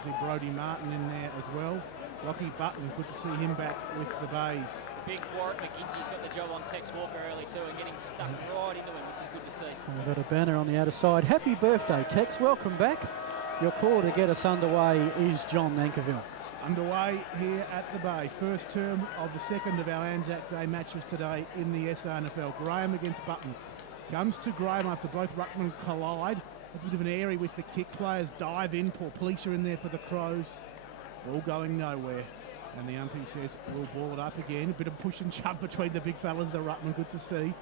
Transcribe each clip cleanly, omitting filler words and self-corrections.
to see Brodie Martin in there as well. Lockie Button, good to see him back with the Bays. Big Warwick McGinty's got the job on Tex Walker early too and getting stuck right into him, which is good to see. And we've got a banner on the outer side. Happy birthday, Tex. Welcome back. Your call to get us underway is John Nankerville. Underway here at the Bay. First term of the second of our Anzac Day matches today in the SANFL. Graham against Button. Comes to Graham after both ruckmen collide. A bit of an airy with the kick. Players dive in. Poor Policia in there for the Crows. All going nowhere. And the umpire says we'll ball it up again. A bit of push and shove between the big fellas, the ruckman. Good to see.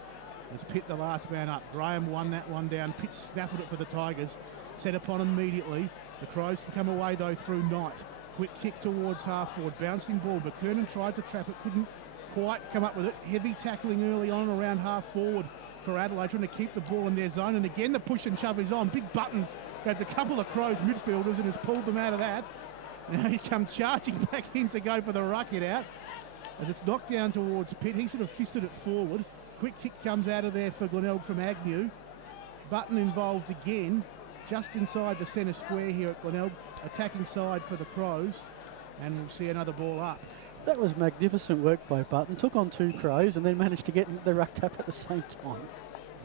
As Pitt the last man up. Graham won that one down. Pitt snaffled it for the Tigers. Set upon immediately. The Crows can come away though through Knight. Quick kick towards half forward. Bouncing ball. McKernan tried to trap it. Couldn't quite come up with it. Heavy tackling early on around half forward for Adelaide, trying to keep the ball in their zone. And again the push and shove is on. Big Buttons had a couple of Crows midfielders and has pulled them out of that. Now he comes charging back in to go for the ruck it out. As it's knocked down towards Pitt, he sort of fisted it forward. Quick kick comes out of there for Glenelg from Agnew. Button involved again, just inside the centre square here at Glenelg. Attacking side for the Crows. And we'll see another ball up. That was magnificent work by Button. Took on two Crows and then managed to get the ruck tap at the same time.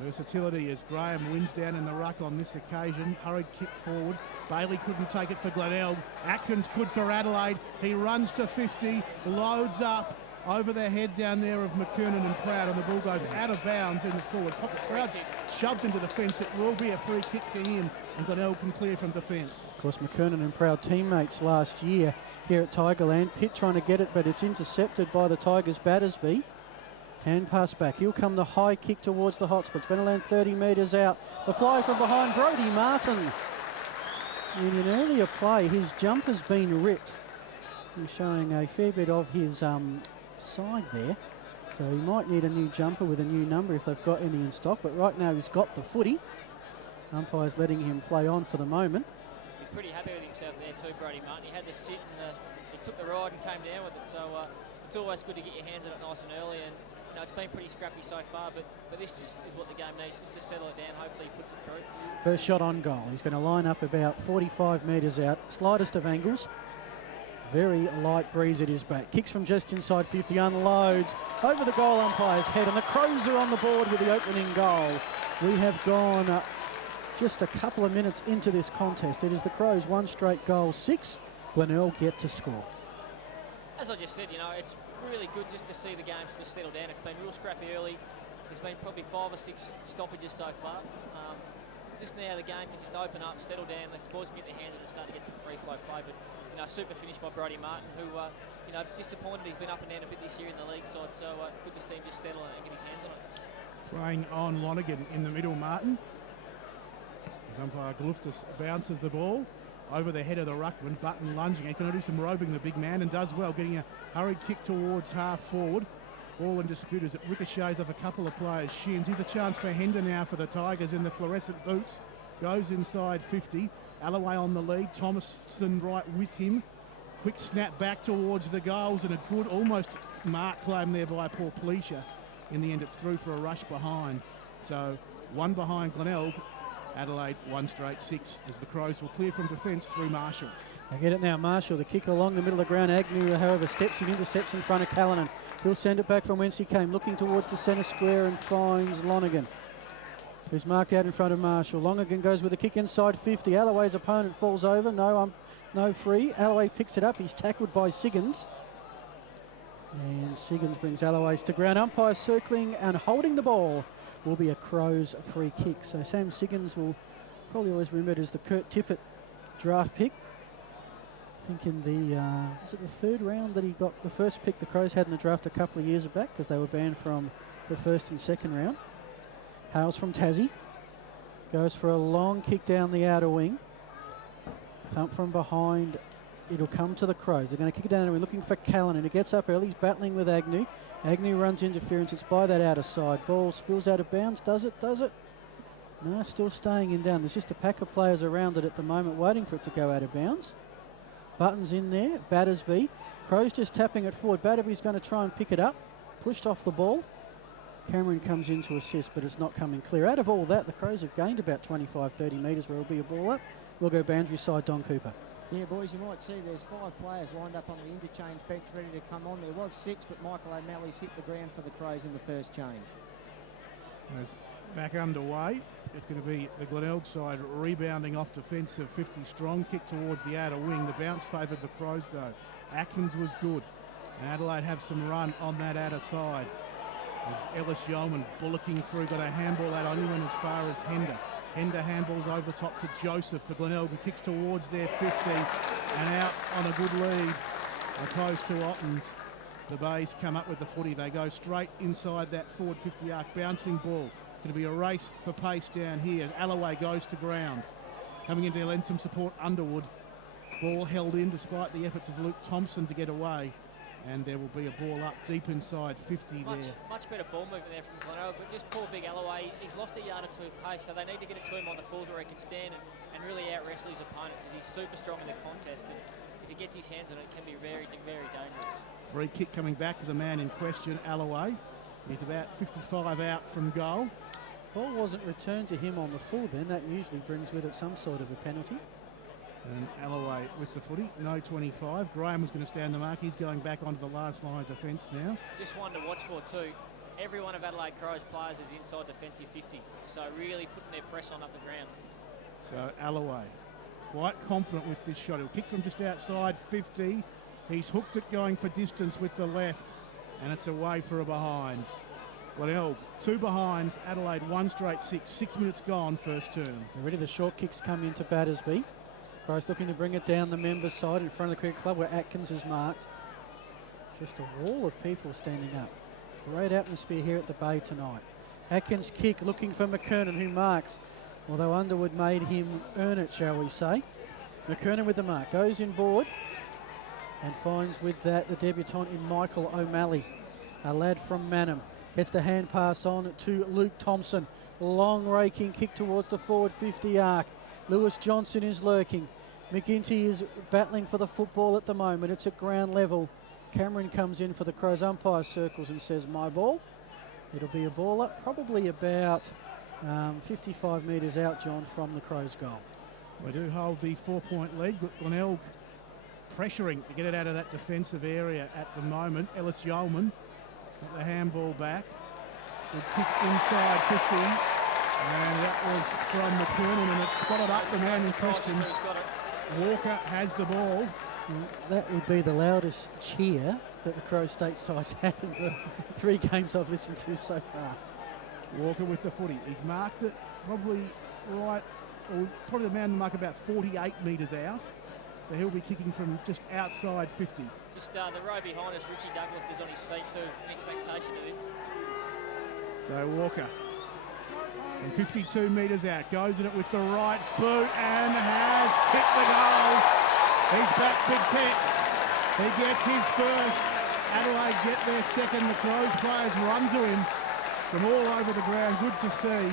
Versatility as Graham wins down in the ruck on this occasion. Hurried kick forward. Bailey couldn't take it for Glenelg. Atkins good for Adelaide. He runs to 50, loads up over the head down there of McKernan and Proud, and the ball goes out of bounds in the forward. Proud shoved into the fence. It will be a free kick to him, and Glenelg can clear from defence. Of course, McKernan and Proud teammates last year here at Tigerland. Pitt trying to get it, but it's intercepted by the Tigers' Battersby. Hand pass back. He'll come the high kick towards the hotspot. It's going to land 30 metres out. The fly from behind, Brodie Martin. In an earlier play, his jump has been ripped. He's showing a fair bit of his side there. So he might need a new jumper with a new number if they've got any in stock. But right now he's got the footy. Umpire's letting him play on for the moment. He's pretty happy with himself there too, Brodie Martin. He had to sit and he took the ride and came down with it. So it's always good to get your hands on it nice and early. And you know, it's been pretty scrappy so far, but this just is what the game needs, just to settle it down. Hopefully he puts it through. First shot on goal. He's going to line up about 45 metres out. Slightest of angles. Very light breeze at his back. Kicks from just inside 50, unloads over the goal umpire's head, and the Crows are on the board with the opening goal. We have gone just a couple of minutes into this contest. It is the Crows' one straight goal, 6. Glenelg yet to score. As I just said, you know, it's really good just to see the game sort of settle down. It's been real scrappy early. There's been probably 5 or 6 stoppages so far. Just now the game can just open up, settle down. The boys can get their hands on it and start to get some free flow play. But you know, super finish by Brodie Martin, who you know, disappointed. He's been up and down a bit this year in the league side, so good to see him just settle and get his hands on it. Playing on Lonergan in the middle, Martin. As umpire Gluftus bounces the ball over the head of the ruckman. Button lunging. He's going to do some roving, the big man, and does well, getting a hurried kick towards half forward. Ball in dispute as it ricochets off a couple of players' shins. Here's a chance for Hender now for the Tigers in the fluorescent boots. Goes inside 50. Alloway on the lead. Thomason right with him. Quick snap back towards the goals and a good almost mark claim there by Paul Policia. In the end, it's through for a rush behind. So one behind Glenelg. Adelaide 1 straight 6 as the Crows will clear from defence through Marshall. I get it now, Marshall, the kick along the middle of the ground. Agnew, however, steps in, intercepts in front of Callanan. He'll send it back from whence he came, looking towards the centre square and finds Lonergan, who's marked out in front of Marshall. Lonergan goes with a kick inside 50. Alloway's opponent falls over. No free. Alloway picks it up. He's tackled by Siggins. And Siggins brings Alloway's to ground. Umpire circling and holding the ball will be a Crows free kick. So Sam Siggins will probably always remembered as the Kurt Tippett draft pick. I think in the, is it the 3rd round that he got the first pick the Crows had in the draft a couple of years back, because they were banned from the 1st and 2nd round. Hales from Tassie. Goes for a long kick down the outer wing. Thump from behind. It'll come to the Crows. They're going to kick it down and we're looking for Callan, and he gets up early. He's battling with Agnew. Agnew runs interference. It's by that outer side. Ball spills out of bounds. Does it? Does it? No, still staying in down. There's just a pack of players around it at the moment waiting for it to go out of bounds. Button's in there. Battersby. Crows just tapping it forward. Batterby's going to try and pick it up. Pushed off the ball. Cameron comes in to assist, but it's not coming clear. Out of all that, the Crows have gained about 25, 30 metres where it'll be a ball up. We'll go boundary side, Don Cooper. Yeah, boys, you might see there's 5 players lined up on the interchange bench ready to come on. There was 6, but Michael O'Malley's hit the ground for the Crows in the first change. As back underway, it's going to be the Glenelg side rebounding off defence of 50 strong. Kick towards the outer wing. The bounce favoured the Crows though. Atkins was good. And Adelaide have some run on that outer side. As Ellis Yeoman bullocking through, got a handball out, only went as far as Hender. Hender handballs over the top to Joseph for Glenelg, who kicks towards their 50 and out on a good lead. Opposed to Ottens. The Bays come up with the footy. They go straight inside that forward 50 arc, bouncing ball. Going to be a race for pace down here as Alloway goes to ground. Coming in to lend some support, Underwood. Ball held in despite the efforts of Luke Thompson to get away. And there will be a ball up deep inside 50 there. Much better ball movement there from Glenelg, but just poor big Alloway. He's lost a yard or two of pace, so they need to get it to him on the full where he can stand and really out-wrestle his opponent because he's super strong in the contest. And if he gets his hands on it, it can be very, very dangerous. Free kick coming back to the man in question, Alloway. He's about 55 out from goal. Ball wasn't returned to him on the full then. That usually brings with it some sort of a penalty. And Alloway with the footy, no 25. Graham was going to stand the mark. He's going back onto the last line of defence now. Just one to watch for too. Every one of Adelaide Crows players is inside defensive 50, so really putting their press on up the ground. So Alloway, quite confident with this shot. He'll kick from just outside 50. He's hooked it going for distance with the left, and it's away for a behind. Glenelg, 2 behinds. Adelaide 1 straight 6. 6 minutes gone, first term. Already the short kicks come into Battersby. Crows looking to bring it down the members' side in front of the cricket club where Atkins is marked. Just a wall of people standing up. Great atmosphere here at the Bay tonight. Atkins kick looking for McKernan, who marks, although Underwood made him earn it, shall we say. McKernan with the mark, goes in board and finds with that the debutant in Michael O'Malley, a lad from Mannum. Gets the hand pass on to Luke Thompson. Long raking kick towards the forward 50 arc. Lewis Johnson is lurking. McGinty is battling for the football at the moment. It's at ground level. Cameron comes in for the Crows. Umpire circles and says, my ball. It'll be a ball up, probably about 55 metres out, John, from the Crows' goal. We do hold the 4-point lead. Glenelg pressuring to get it out of that defensive area at the moment. Ellis Yeoman with the handball back. Good kick inside 50. And that was from McKernan, and it spotted up the man in question. Walker has the ball. That would be the loudest cheer that the Crow State side's had in the 3 games I've listened to so far. Walker with the footy. He's marked it probably right, or probably the man to mark about 48 metres out. So he'll be kicking from just outside 50. Just the row behind us, Richie Douglas is on his feet too, in expectation of this. So Walker. And 52 metres out, goes at it with the right boot and has kicked the goal. He's back Big Tex. He gets his first. Adelaide get their second. The Crows players run to him from all over the ground. Good to see.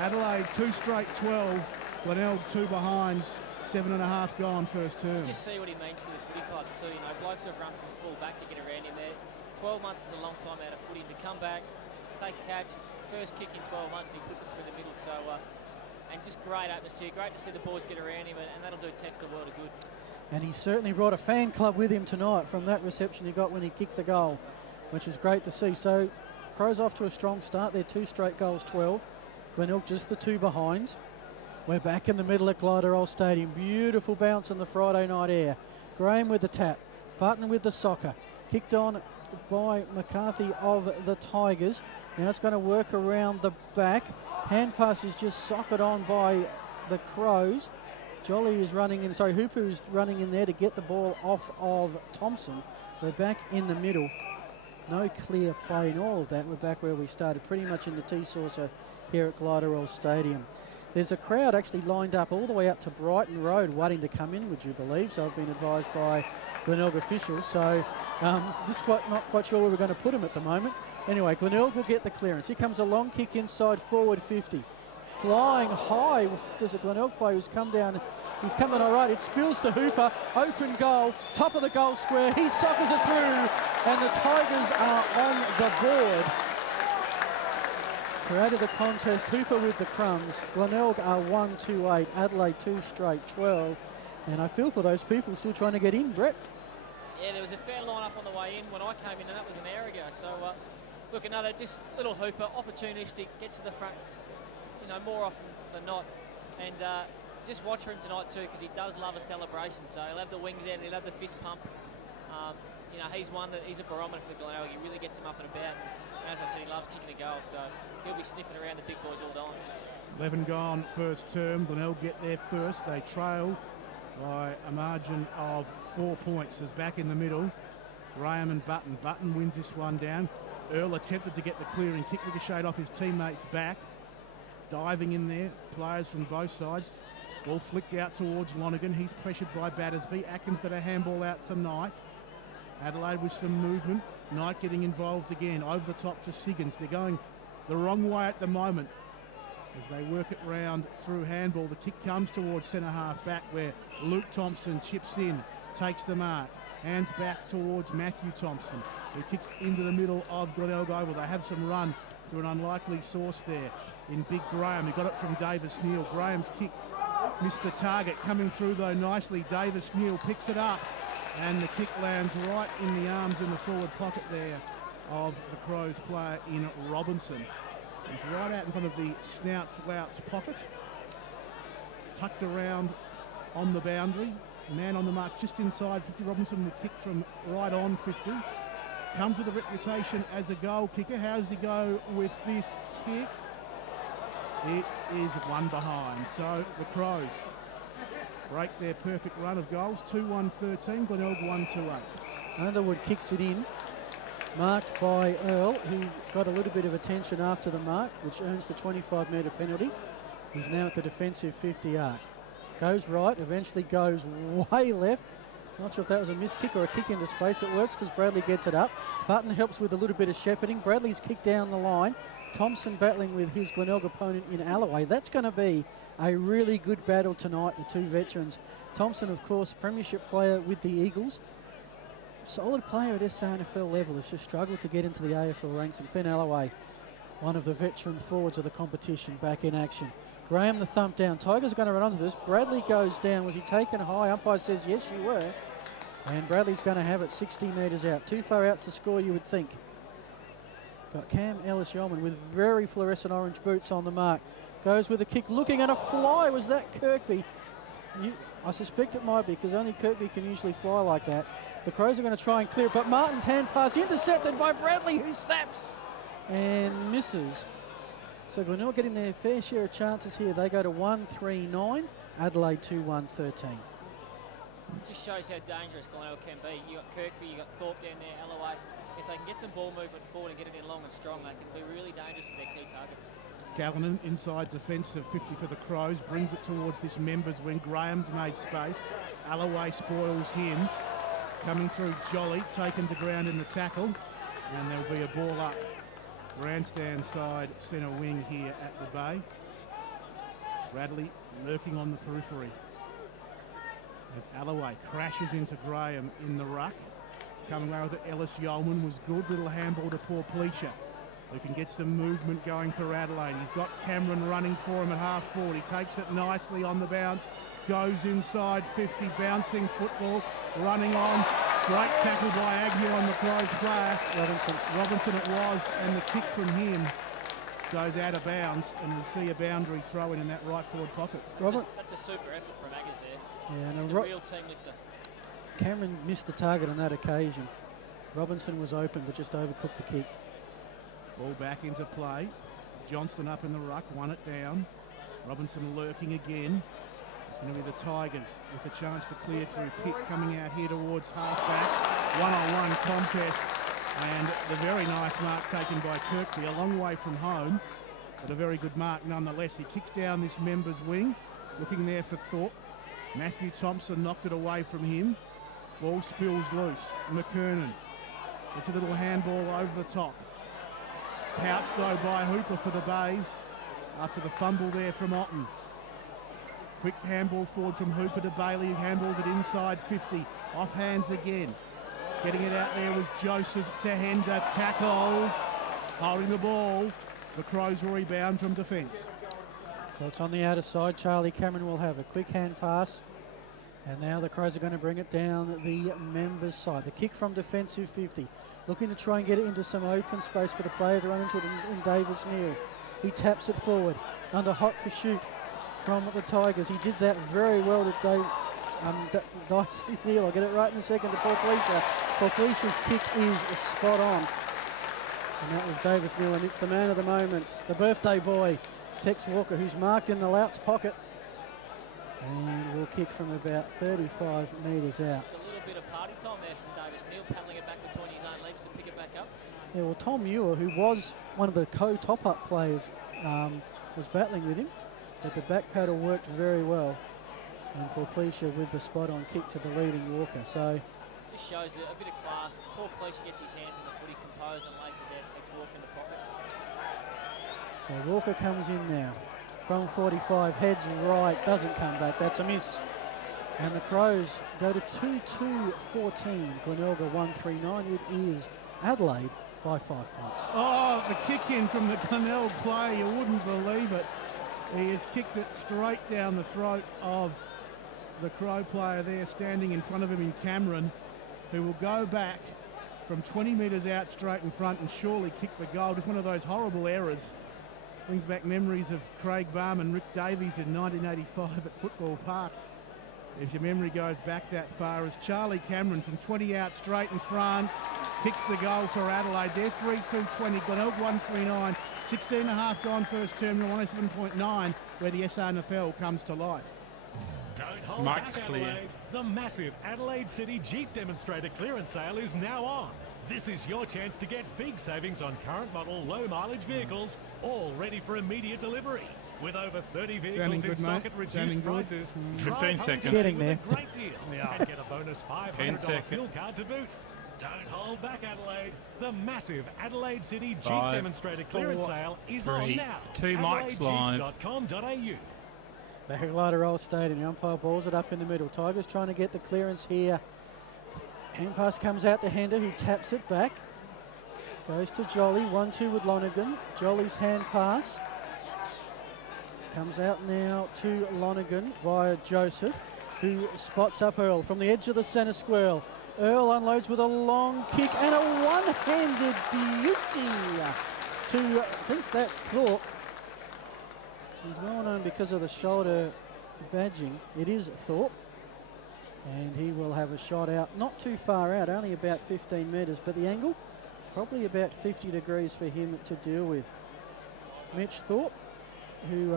Adelaide 2 straight 12. Glenelg 2 behinds. 7.5 gone first term. Just see what he means to the footy club too. You know, blokes have run from full back to get around him there. 12 months is a long time out of footy. To come back, take a catch. First kick in 12 months and he puts it through the middle, so and just great atmosphere, great to see the boys get around him, and that'll do Tex the world of good. And he certainly brought a fan club with him tonight from that reception he got when he kicked the goal, which is great to see. So Crows off to a strong start. They're 2 straight goals, 12. Glenelg just the 2 behinds. We're back in the middle at Glenelg Stadium. Beautiful bounce on the Friday night air. Graham with the tap, Button with the soccer, kicked on by McCarthy of the Tigers. Now it's going to work around the back. Hand pass is just socked on by the Crows. Hooper is running in there to get the ball off of Thompson. We're back in the middle. No clear play in all of that. We're back where we started, pretty much in the T-saucer here at Glenelg Stadium. There's a crowd actually lined up all the way up to Brighton Road waiting to come in, would you believe? So I've been advised by Glenelg officials. So just not quite sure where we're going to put them at the moment. Anyway, Glenelg will get the clearance. Here comes a long kick inside forward 50. Flying high, there's a Glenelg player who's come down. He's coming all right. It spills to Hooper. Open goal. Top of the goal square. He soccers it through. And the Tigers are on the board. Created the contest. Hooper with the crumbs. Glenelg are 1-2-8. Adelaide 2 straight 12. And I feel for those people still trying to get in, Brett. Yeah, there was a fair line-up on the way in when I came in, and that was an hour ago. So, look, another just little hooper, opportunistic, gets to the front, more often than not. And just watch for him tonight too, because he does love a celebration. So he'll have the wings out, and he'll have the fist pump. He's a barometer for Glenelg. He really gets him up and about. And as I said, he loves kicking a goal, so he'll be sniffing around the big boys all time. 11 gone first term. Glenelg get there first. They trail by a margin of 4 points. As back in the middle, Graham and Button. Button wins this one down. Earl attempted to get the clearing kick, ricocheted off his teammate's back. Diving in there, players from both sides. Ball flicked out towards Lonergan. He's pressured by Battersby. Atkins got a handball out to Knight. Adelaide with some movement. Knight getting involved again. Over the top to Siggins. They're going the wrong way at the moment as they work it round through handball. The kick comes towards centre half back where Luke Thompson chips in, takes the mark. Hands back towards Matthew Thompson, who kicks into the middle of Glenelg Oval. They have some run to an unlikely source there in Big Graham. He got it from Davis Neal. Graham's kick missed the target. Coming through though nicely, Davis Neal picks it up, and the kick lands right in the arms in the forward pocket there of the Crows player in Robinson. He's right out in front of the slouch pocket, tucked around on the boundary. Man on the mark just inside 50. Robinson will kick from right on 50. Comes with a reputation as a goal kicker. How does he go with this kick? It is one behind. So the Crows break their perfect run of goals. 2-1-13. Glenelg 1-2-8. Underwood kicks it in. Marked by Earl, who got a little bit of attention after the mark, which earns the 25-metre penalty. He's now at the defensive 50 arc. Goes right, eventually goes way left. Not sure if that was a missed kick or a kick into space. It works because Bradley gets it up. Button helps with a little bit of shepherding. Bradley's kick down the line. Thompson battling with his Glenelg opponent in Alloway. That's going to be a really good battle tonight, the two veterans. Thompson, of course, premiership player with the Eagles. Solid player at SANFL level. Has just struggled to get into the AFL ranks. And Glenn Alloway, one of the veteran forwards of the competition, back in action. Graham the thump down. Tigers are going to run onto this. Bradley goes down. Was he taken high? Umpire says yes, you were. And Bradley's going to have it 60 metres out. Too far out to score, you would think. Got Cam Ellis-Yeoman with very fluorescent orange boots on the mark. Goes with a kick, looking at a fly. Was that Kirkby? I suspect it might be, because only Kirkby can usually fly like that. The Crows are going to try and clear it, but Martin's hand pass intercepted by Bradley, who snaps and misses. So Glenelg getting their fair share of chances here. They go to 1-3-9, Adelaide 2-1-13. Just shows how dangerous Glenelg can be. You got Kirkby, you got Thorpe down there, Alloway. If they can get some ball movement forward and get it in long and strong, they can be really dangerous with their key targets. Callanan inside defence of 50 for the Crows, brings it towards this members wing. Graham's made space. Alloway spoils him. Coming through Jolly, taken to ground in the tackle, and there'll be a ball up grandstand side centre wing here at the Bay. Bradley lurking on the periphery as Alloway crashes into Graham in the ruck. Coming away with it, Ellis-Yeoman was good. Little handball to poor Pleacher, who can get some movement going for Adelaide. He's got Cameron running for him at half forward. He takes it nicely on the bounce, goes inside 50, bouncing football, running on. Great tackle by Agnew on the Crows player. Robinson it was, and the kick from him goes out of bounds, and we'll see a boundary throw in that right forward pocket. That's a super effort from Aggers there. Yeah, just a real team lifter. Cameron missed the target on that occasion. Robinson was open, but just overcooked the kick. Ball back into play. Johnston up in the ruck, won it down. Robinson lurking again. It's going to be the Tigers with a chance to clear through. Pitt coming out here towards half-back. One-on-one contest, and the very nice mark taken by Kirkby, a long way from home, but a very good mark nonetheless. He kicks down this member's wing, looking there for Thorpe. Matthew Thompson knocked it away from him. Ball spills loose. McKernan. It's a little handball over the top. Pouts though by Hooper for the Bays after the fumble there from Otten. Quick handball forward from Hooper to Bailey, who handballs it inside 50. Off hands again. Getting it out there was Joseph Tahenda. Tackled. Holding the ball. The Crows will rebound from defence. So it's on the outer side. Charlie Cameron will have a quick hand pass. And now the Crows are going to bring it down the members' side. The kick from defensive 50. Looking to try and get it into some open space for the player to run into it in Davis Neal. He taps it forward under hot pursuit from the Tigers. He did that very well to Dyson Neal. I'll get it right in a second to Paul Felicia. Paul Felicia's kick is spot on. And that was Davis Neal, and it's the man of the moment, the birthday boy, Tex Walker, who's marked in the Louts pocket. And will kick from about 35 metres out. Just a little bit of party time there from Davis Neal, paddling it back between his own legs to pick it back up. Yeah, well, Tom Muir, who was one of the co-top-up players, was battling with him, but the back paddle worked very well. And Porplesia with the spot-on kick to the leading Walker. So just shows a bit of class. Paul Porplesia gets his hands in the footy, composed and laces out, takes Walker in the pocket. So Walker comes in now from 45, heads right, doesn't come back. That's a miss. And the Crows go to 2-2-14. Glenelg 1-3-9. It is Adelaide by 5 points. Oh, the kick in from the Glenelg player, you wouldn't believe it. He has kicked it straight down the throat of the Crow player there, standing in front of him in Cameron, who will go back from 20 metres out straight in front and surely kick the goal. Just one of those horrible errors. Brings back memories of Craig Barham and Rick Davies in 1985 at Football Park. If your memory goes back that far, as Charlie Cameron from 20 out straight in front kicks the goal for Adelaide. They're 3-2-20, Glenelg 1-3-9, 16.5 gone first terminal, 107.9 where the SANFL comes to life. Don't hold Mike's back, clear. Adelaide. The massive Adelaide City Jeep Demonstrator clearance sale is now on. This is your chance to get big savings on current model low mileage vehicles, all ready for immediate delivery. With over 30 vehicles in stock at reduced prices, 15 seconds. Getting with there. a great deal and get a bonus $500 fuel card to boot. Don't hold back, Adelaide. The massive Adelaide City Jeep 5, Demonstrator clearance 4, sale is 3, on now. 2 mics live. AdelaideJeep.com.au. Back at Glarderol Stadium, the umpire balls it up in the middle. Tigers trying to get the clearance here. Hand pass comes out to Hender, who taps it back. Goes to Jolly, 1-2 with Lonergan. Jolly's hand pass. Comes out now to Lonergan via Joseph, who spots up Earl from the edge of the centre square. Earl unloads with a long kick and a one-handed beauty to, I think that's Thorpe. He's well known because of the shoulder badging. It is Thorpe. And he will have a shot out, not too far out, only about 15 metres, but the angle, probably about 50 degrees for him to deal with. Mitch Thorpe, who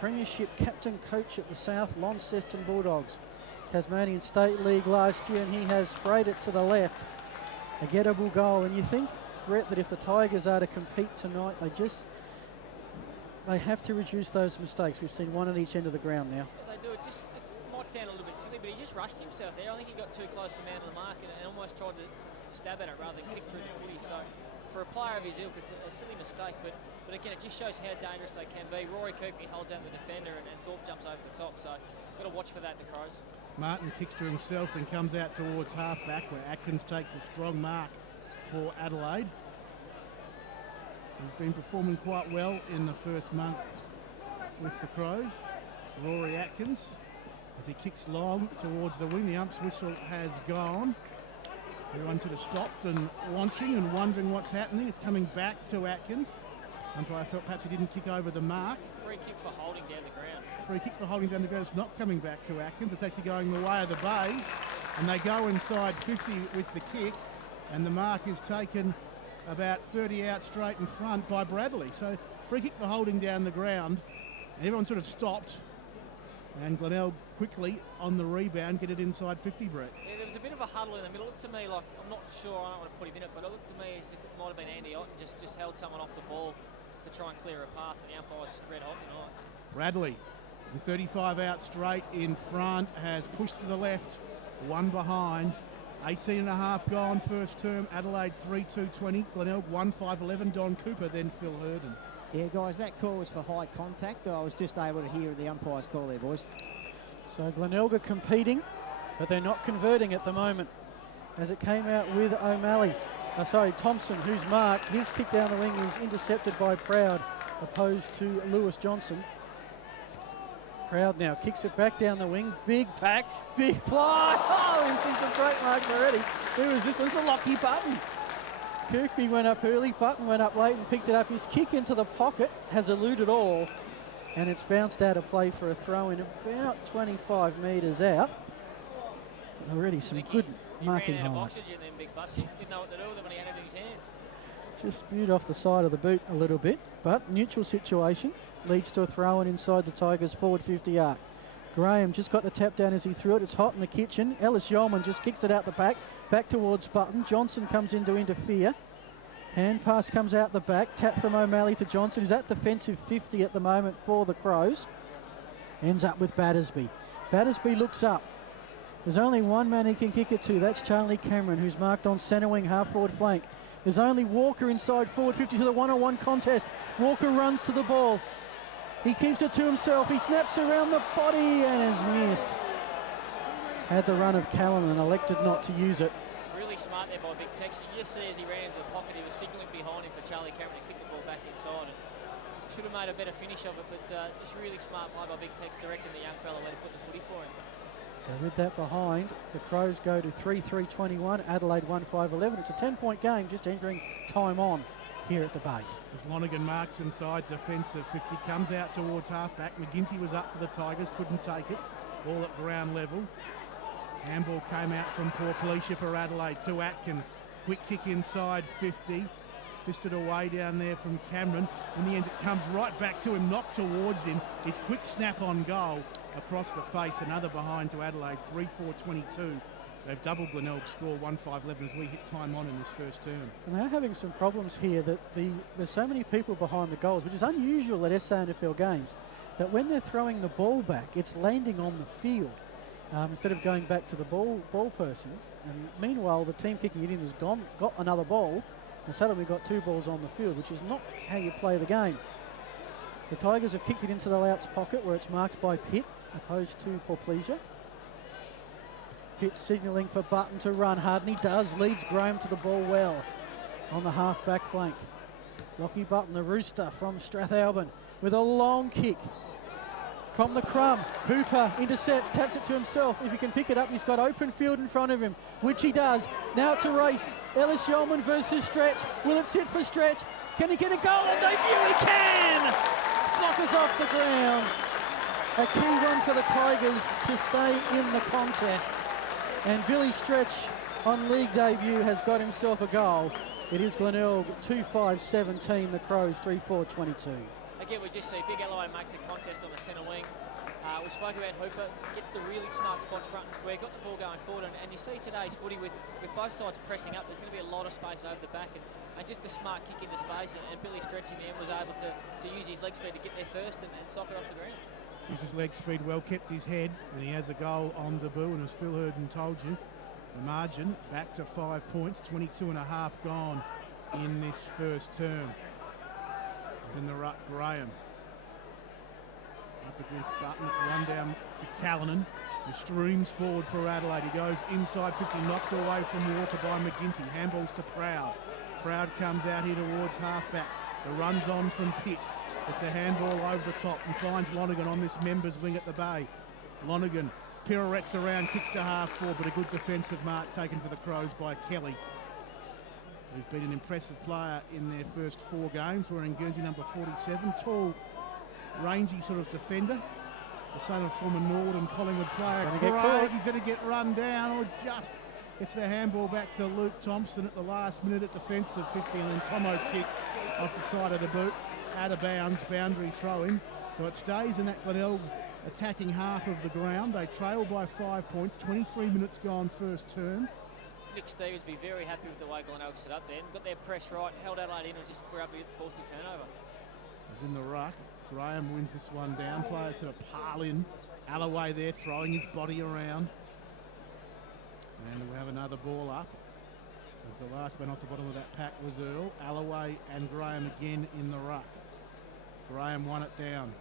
Premiership captain coach at the South Launceston Bulldogs, Tasmanian State League last year, and he has sprayed it to the left. A gettable goal, and you think, Brett, that if the Tigers are to compete tonight, they have to reduce those mistakes. We've seen one at each end of the ground now. They do it. It might sound a little bit silly, but he just rushed himself there. I think he got too close to the man on the mark and almost tried to stab at it rather than kick through the footy. So for a player of his ilk, it's a silly mistake, but again, it just shows how dangerous they can be. Rory Cooper holds out the defender and Thorpe jumps over the top, so got to watch for that in the Crows. Martin kicks to himself and comes out towards half-back where Atkins takes a strong mark for Adelaide. He's been performing quite well in the first month with the Crows. Rory Atkins, as he kicks long towards the wing. The ump's whistle has gone. Everyone sort of stopped and watching and wondering what's happening. It's coming back to Atkins. Umpire felt perhaps he didn't kick over the mark. Free kick for holding down the ground. Free kick for holding down the ground. It's not coming back to Atkins. It's actually going the way of the Bays. And they go inside 50 with the kick. And the mark is taken about 30 out straight in front by Bradley. So free kick for holding down the ground. And everyone sort of stopped. And Glenelg quickly on the rebound, get it inside 50, Brett. Yeah, there was a bit of a huddle in the middle. It looked to me like, I'm not sure, I don't want to put him in it, but it looked to me as if it might have been Andy Otten just held someone off the ball to try and clear a path, and the umpire's red hot tonight. Bradley, in 35 out straight in front, has pushed to the left, one behind. 18.5 gone first term. Adelaide 3-2-20. Glenelg 1-5-11. Don Cooper, then Phil Herden. Yeah, guys, that call was for high contact. I was just able to hear the umpire's call there, boys. So Glenelg are competing, but they're not converting at the moment. As it came out with Thompson, who's marked. His kick down the wing is intercepted by Proud, opposed to Lewis Johnson. Proud now, kicks it back down the wing. Big pack, big fly. Oh, he's seen some great marks already. Who is this? This is a Lockie Button. Kirkby went up early, Button went up late and picked it up. His kick into the pocket has eluded all, and it's bounced out of play for a throw in about 25 metres out. Already some good marking He ran out of highlights. oxygen then, Big Butts. He didn't know what to do with it when he had it in his hands. Just spewed off the side of the boot a little bit, but neutral situation leads to a throw-in inside the Tigers' forward 50 arc. Graham just got the tap down as he threw it. It's hot in the kitchen. Ellis Yeoman just kicks it out the back, back towards Button. Johnson comes in to interfere. Hand pass comes out the back. Tap from O'Malley to Johnson, who's at defensive 50 at the moment for the Crows. Ends up with Battersby. Battersby looks up. There's only one man he can kick it to. That's Charlie Cameron, who's marked on centre wing, half forward flank. There's only Walker inside forward 50 to the one-on-one contest. Walker runs to the ball. He keeps it to himself. He snaps around the body and is missed. Had the run of Callan and elected not to use it. Really smart there by Big Tex. You just see as he ran into the pocket, he was signalling behind him for Charlie Cameron to kick the ball back inside. And should have made a better finish of it, but just really smart play by Big Tex, directing the young fella where to put the footy for him. So with that behind, the Crows go to 3-3-21, Adelaide 1-5-11. It's a 10-point game, just entering time on here at the Bay. As Lonergan marks inside defensive 50, comes out towards half-back. McGinty was up for the Tigers, couldn't take it. Ball at ground level. Handball came out from Porpelicia for Adelaide to Atkins. Quick kick inside 50. Fisted away down there from Cameron. In the end, it comes right back to him, knocked towards him. It's quick snap on goal across the face. Another behind to Adelaide, 3-4-22. They've doubled Glenelg's score, 1-5-11, as we hit time on in this first term. And they're having some problems here that there's so many people behind the goals, which is unusual at SANFL games, that when they're throwing the ball back, it's landing on the field instead of going back to the ball person. And meanwhile, the team kicking it in has got another ball, and suddenly we've got two balls on the field, which is not how you play the game. The Tigers have kicked it into the Louts pocket where it's marked by Pitt, opposed to Porpelicia. Pitt signalling for Button to run hard, and he does. Leads Graham to the ball well on the half-back flank. Lockie Button, the rooster from Strathalbyn, with a long kick from the crumb. Hooper intercepts, taps it to himself. If he can pick it up, he's got open field in front of him, which he does. Now it's a race. Ellis Yeoman versus Stretch. Will it sit for Stretch? Can he get a goal on debut? He can! Sockers off the ground. A key run for the Tigers to stay in the contest. And Billy Stretch on league debut has got himself a goal. It is Glenelg 2-5-17, the Crows 3-4-22. Again, we just see Big Alloway makes the contest on the centre wing. We spoke about Hooper, gets the really smart spots front and square, got the ball going forward, and you see today's footy with both sides pressing up, there's going to be a lot of space over the back, and just a smart kick into space, and Billy Stretch in the end was able to use his leg speed to get there first and sock it off the ground. Used his leg speed well, kept his head, and he has a goal on debut. And as Phil Hurden told you, the margin back to 5 points, 22 and a half gone in this first term. He's in the ruck, Graham. Up against Button, it's one down to Callanan, who streams forward for Adelaide. He goes inside 50, knocked away from Walker by McGinty. Handballs to Proud. Proud comes out here towards half-back. The run's on from Pitt. It's a handball over the top and finds Lonergan on this members wing at the Bay. Lonergan pirouettes around, kicks to half-forward, but a good defensive mark taken for the Crows by Kelly, who's been an impressive player in their first 4 games. Wearing Guernsey number 47, tall, rangy sort of defender. The son of former Norwood Collingwood player. Craig, he's going to get run down, or just it's the handball back to Luke Thompson at the last minute at defensive 50, and then Tomo's kick off the side of the boot. Out of bounds, boundary throw-in. So it stays in that Glenelg attacking half of the ground. They trail by 5 points, 23 minutes gone first term. Nick Stevens be very happy with the way Glenelg set up there, got their press right, held Adelaide in, and just were able to force the turnover. He's in the ruck. Graham wins this one down. Players sort of pile in. Alloway there throwing his body around. And we'll have another ball up. As the last man off the bottom of that pack was Earl. Alloway and Graham again in the ruck. Graham won it down.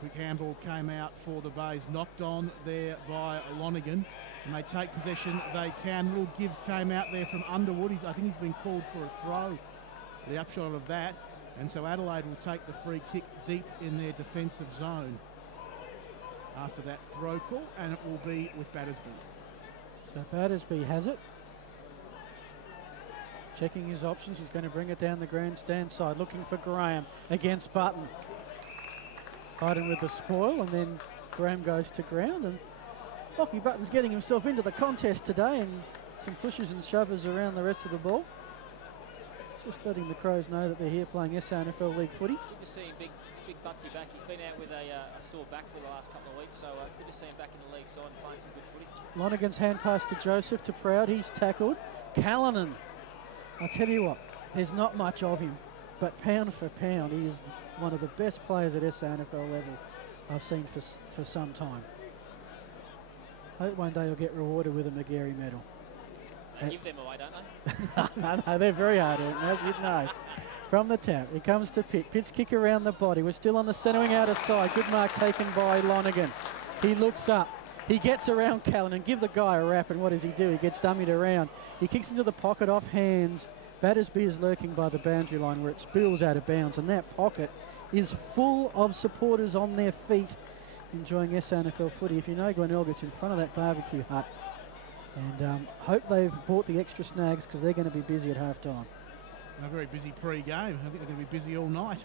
Quick handball came out for the Bays. Knocked on there by Lonergan. And they take possession. They can. Little give came out there from Underwood. I think he's been called for a throw. The upshot of that. And so Adelaide will take the free kick deep in their defensive zone. after that throw call, and it will be with Battersby. So Battersby has it. Checking his options, he's going to bring it down the grandstand side, looking for Graham against Button. Button with the spoil, and then Graham goes to ground, and Lockie Button's getting himself into the contest today, and some pushes and shovers around the rest of the ball. Just letting the Crows know that they're here playing SANFL League footy. Good to see him, big Butsy back. He's been out with a sore back for the last couple of weeks, so good to see him back in the league side and playing some good footy. Lonergan's hand pass to Joseph, to Proud. He's tackled. Callanan, I'll tell you what, there's not much of him, but pound for pound, he is one of the best players at SANFL level I've seen for some time. Hope one day he'll get rewarded with a McGarry medal. They give them away, don't they? No, they're very hard earned, as you know. From the tap, it comes to Pitt. Pitt's kick around the body. We're still on the centering outer side. Good mark taken by Lonergan. He looks up. He gets around Callan and give the guy a rap, and what does he do? He gets dummied around. He kicks into the pocket off hands. Battersby is lurking by the boundary line where it spills out of bounds, and that pocket is full of supporters on their feet enjoying SANFL footy. If you know Glenelg, it's in front of that barbecue hut. And hope they've bought the extra snags because they're going to be busy at half-time. A very busy pre-game. I think they're going to be busy all night.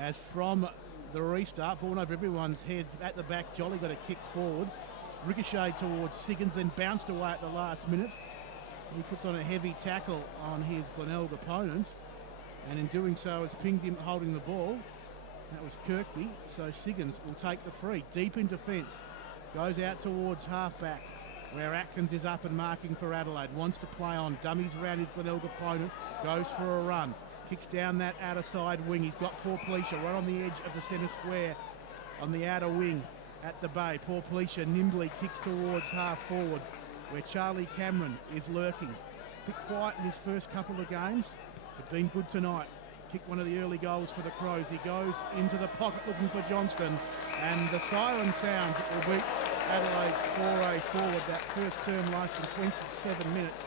As from the restart, ball over everyone's head at the back. Jolly got a kick forward. Ricocheted towards Siggins, then bounced away at the last minute. He puts on a heavy tackle on his Glenelg opponent, and in doing so has pinged him holding the ball. That was Kirkby, so Siggins will take the free. Deep in defence. Goes out towards half-back, where Atkins is up and marking for Adelaide. Wants to play on. Dummies around his Glenelg opponent. Goes for a run. Kicks down that outer side wing. He's got Paul Pleasure right on the edge of the centre square on the outer wing at the bay. Paul Pleasure nimbly kicks towards half forward, where Charlie Cameron is lurking. A bit quiet in his first couple of games, but been good tonight. Kicked one of the early goals for the Crows. He goes into the pocket looking for Johnston, and the siren sounds. It will beat Adelaide's foray forward. That first term lasted 27 minutes,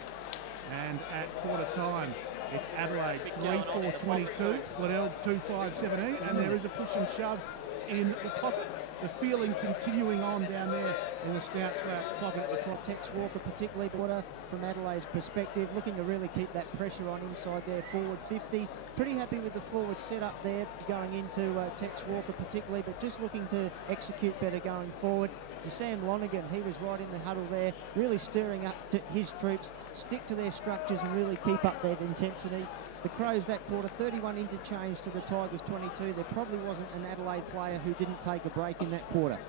and at quarter time it's Adelaide 3-4-22, Glenelg 2-5-17, and there is a push and shove in the pocket. The feeling continuing on down there in the Snout Slouch pocket at the top. Tex Walker, particularly Water from Adelaide's perspective, looking to really keep that pressure on inside their forward 50. Pretty happy with the forward setup there going into Tex Walker particularly, but just looking to execute better going forward. And Sam Lonergan, he was right in the huddle there, really stirring up to his troops, stick to their structures and really keep up that intensity. The Crows that quarter, 31 interchange to the Tigers 22. There probably wasn't an Adelaide player who didn't take a break in that quarter.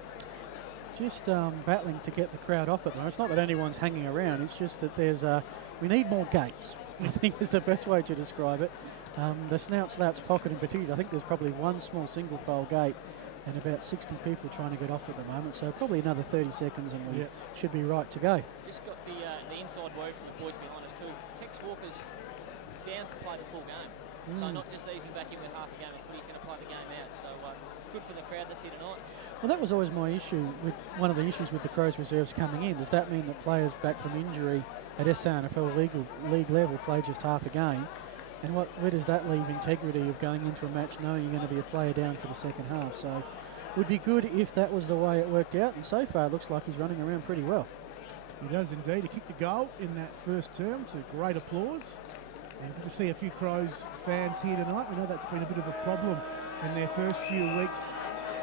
Just battling to get the crowd off it though. It's not that anyone's hanging around, it's just that there's we need more gates, I think is the best way to describe it. The Snout Slouch pocket in particular, I think there's probably one small single file gate and about 60 people trying to get off at the moment, so probably another 30 seconds and we should be right to go. Just got the inside word from the boys behind us too. Tex Walker's down to play the full game, so not just easing back in with half a game of footy, he's going to play the game out, so good for the crowd that's here tonight. Well, that was always my issue, with one of the issues with the Crows reserves coming in. Does that mean that players back from injury at SANFL league level play just half a game? And where does that leave integrity of going into a match knowing you're going to be a player down for the second half? So it would be good if that was the way it worked out, and so far it looks like he's running around pretty well. He does indeed. He kicked the goal in that first term to great applause. And good to see a few Crows fans here tonight. We know that's been a bit of a problem in their first few weeks.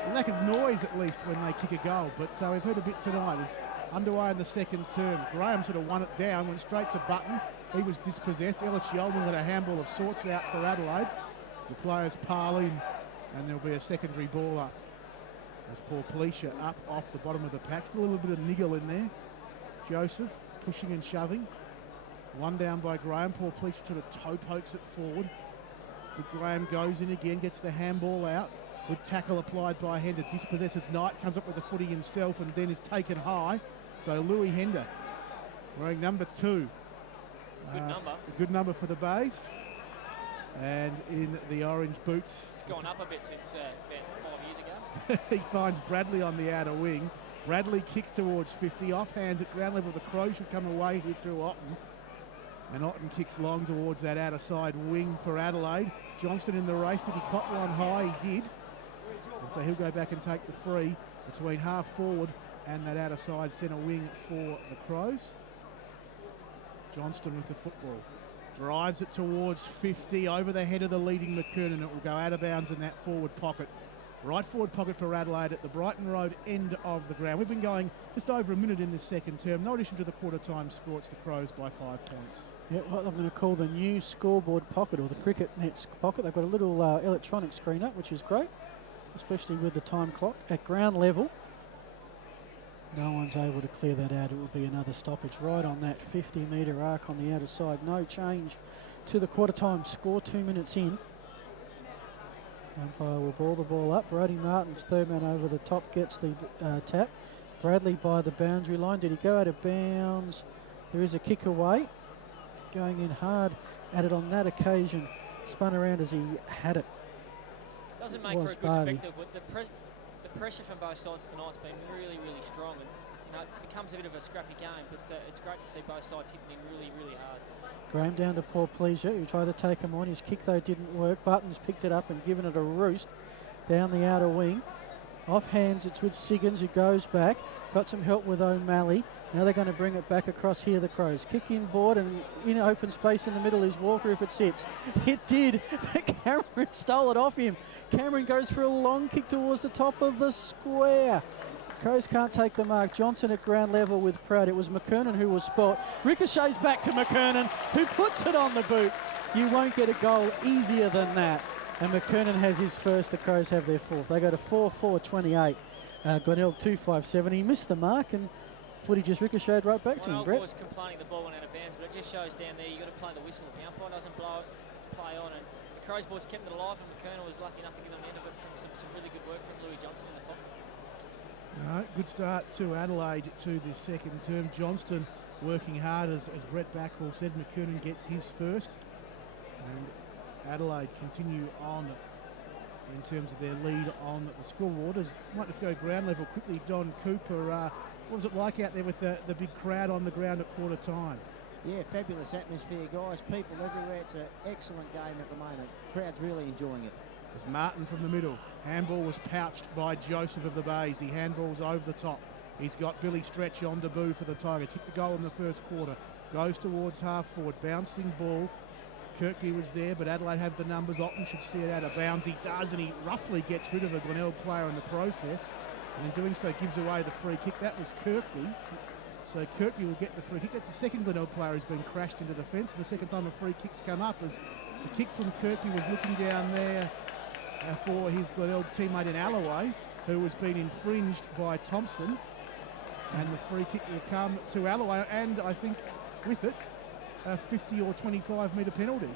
A lack of noise, at least, when they kick a goal. But we've heard a bit tonight. It's underway in the second term. Graham sort of won it down, went straight to Button. He was dispossessed. Ellis Yeoman got a handball of sorts out for Adelaide. The players pile in, and there'll be a secondary ball up. As Paul Pleasure up off the bottom of the pack. Still a little bit of niggle in there. Joseph pushing and shoving. One down by Graham. Paul Pleasure sort of toe pokes it forward. But Graham goes in again, gets the handball out. With tackle applied by Hender. Dispossesses Knight, comes up with the footy himself and then is taken high. So Louis Hender wearing number 2. Good number. A good number for the Bays. And in the orange boots. It's gone up a bit since about 5 years ago. He finds Bradley on the outer wing. Bradley kicks towards 50, off hands at ground level. The Crows should come away here through Otten. And Otten kicks long towards that outer side wing for Adelaide. Johnston in the race. Did he cop one high? He did. And so he'll go back and take the free. between half forward and that outer side centre wing for the Crows. Johnston with the football. Drives it towards 50, over the head of the leading McKernan. It will go out of bounds in that forward pocket. Right forward pocket for Adelaide at the Brighton Road end of the ground. We've been going just over a minute in this second term. No addition to the quarter time score. It's the Crows by 5 points. Yeah, what I'm going to call the new scoreboard pocket, or the cricket nets pocket. They've got a little electronic screen up, which is great, especially with the time clock at ground level. No one's able to clear that out. It will be another stoppage right on that 50-metre arc on the outer side. No change to the quarter time score, 2 minutes in. Umpire will ball the ball up. Brody Martin's third man over the top gets the tap. Bradley by the boundary line. Did he go out of bounds? There is a kick away. Going in hard at it on that occasion. Spun around as he had it. Doesn't make for a good spectacle, but the pressure from both sides tonight's been really, really strong, and it becomes a bit of a scrappy game, but it's great to see both sides hitting him really, really hard. Graham down to Paul Pleasure, who tried to take him on. His kick, though, didn't work. Buttons picked it up and given it a roost down the outer wing. Off hands, it's with Siggins, who goes back. Got some help with O'Malley. Now they're going to bring it back across here, the Crows. Kick in board, and in open space in the middle is Walker if it sits. It did, but Cameron stole it off him. Cameron goes for a long kick towards the top of the square. Crows can't take the mark. Johnson at ground level with Pratt. It was McKernan who was spot. Ricochets back to McKernan, who puts it on the boot. You won't get a goal easier than that. And McKernan has his first. The Crows have their fourth. They go to 4-4-28. Glenelg 2-5-7. He missed the mark, and footy just ricocheted right back to him, Brett. Was complaining the ball went out of bounds, but it just shows down there you've got to play the whistle. If the umpire doesn't blow it, it's play on. And the Crows boys kept it alive, and McKernan was lucky enough to get on the end of it from some really good work from Louis Johnson in the pocket. Good start to Adelaide to this second term. Johnston working hard, as Brett Backwell said. McKernan gets his first, and Adelaide continue on in terms of their lead on the scoreboard. Might just go ground level quickly. Don Cooper, what was it like out there with the big crowd on the ground at quarter time? Yeah, fabulous atmosphere, guys. People everywhere. It's an excellent game at the moment. Crowd's really enjoying it. As Martin from the middle. Handball was pouched by Joseph of the Bays. He handballs over the top. He's got Billy Stretch on debut for the Tigers. Hit the goal in the first quarter. Goes towards half forward. Bouncing ball. Kirkby was there, but Adelaide have the numbers. Otten should see it out of bounds. He does, and he roughly gets rid of a Glenelg player in the process. And in doing so, gives away the free kick. That was Kirkby. So Kirkby will get the free kick. That's the second Glenelg player who's been crashed into the fence, and the second time a free kick's come up, as the kick from Kirkby was looking down there for his Glenelg teammate in Alloway, who has been infringed by Thompson. And the free kick will come to Alloway, and I think with it, a 50 or 25 metre penalty.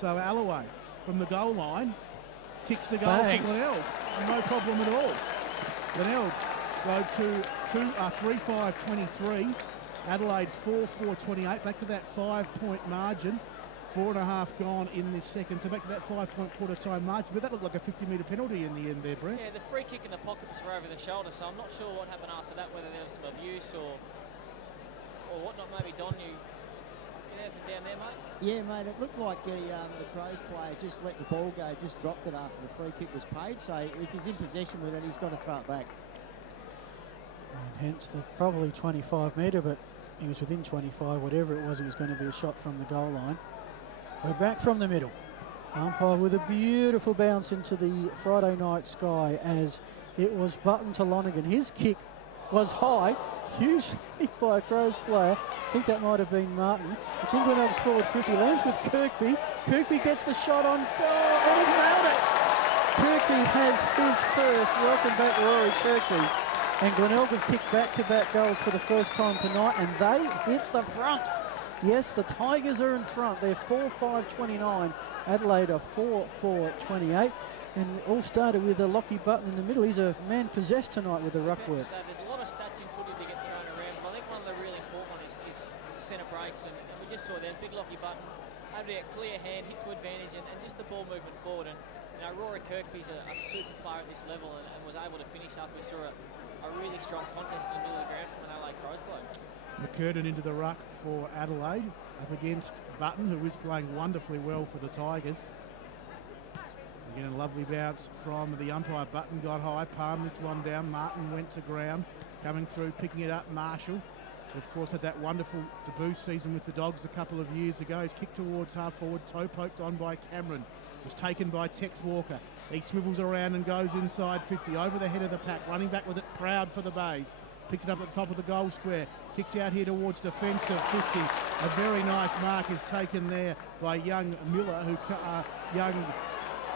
So Alloway from the goal line kicks the goal for Glenelg. No problem at all. Glenelg go to 3-5-23. Adelaide 4-4-28. Back to that 5-point margin. 4.5 gone in this second. So back to that 5-point quarter time margin. But that looked like a 50 metre penalty in the end there, Brett. Yeah, the free kick in the pocket was for over the shoulder, so I'm not sure what happened after that, whether there was some abuse or whatnot. Maybe Don, you anything down there, mate? Yeah, mate, it looked like the Crows player just let the ball go, just dropped it after the free kick was paid. So if he's in possession with it, he's got to throw it back. And hence the probably 25 metre, but he was within 25, whatever it was going to be a shot from the goal line. We're back from the middle. Umpire with a beautiful bounce into the Friday night sky as it was Button to Lonergan. His kick was high, hugely by a Crows player. I think that might have been Martin. It's in Glenelg's forward 50, lands with Kirkby. Kirkby gets the shot on goal, and he's nailed it. Kirkby has his first. Welcome back, Rory Kirkby. And Glenelg have kicked back-to-back goals for the first time tonight, and they hit the front. Yes, the Tigers are in front. They're 4-5-29. Adelaide are 4-4-28. And it all started with Lockie Button in the middle. He's a man possessed tonight with the ruck work. There's a lot of stats in footy that get thrown around, but I think one of the really important ones is centre breaks. And we just saw there, big Lockie Button, able to get clear hand, hit to advantage, and just the ball movement forward. And Rory Kirkby's a super player at this level and was able to finish after we saw a really strong contest in the middle of the ground from an Adelaide Crows bloke. McKernan into the ruck for Adelaide, up against Button, who is playing wonderfully well for the Tigers. Again, a lovely bounce from the umpire. Button got high, palmed this one down. Martin went to ground. Coming through, picking it up, Marshall. Of course, had that wonderful debut season with the Dogs a couple of years ago. He's kicked towards half forward, toe poked on by Cameron. Was taken by Tex Walker. He swivels around and goes inside 50, over the head of the pack, running back with it, proud for the Bays. Picks it up at the top of the goal square. Kicks out here towards defence of 50. A very nice mark is taken there by young Miller, who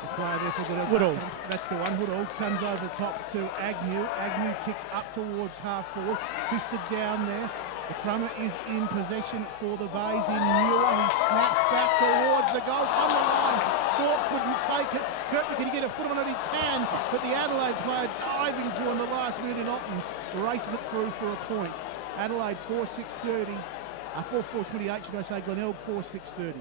the player there for Glenelg. Woodall. That's the one. Woodall comes over the top to Agnew. Agnew kicks up towards half forward. Twisted down there. The Crummer is in possession for the Bays in Muir. He snaps back towards the goal from the line. Thought couldn't take it. Kirby, can he get a foot on it? He can. But the Adelaide player diving through in the last minute in Otten races it through for a point. Adelaide 4-6-30. 4-4-28, should I say. Glenelg 4-6-30.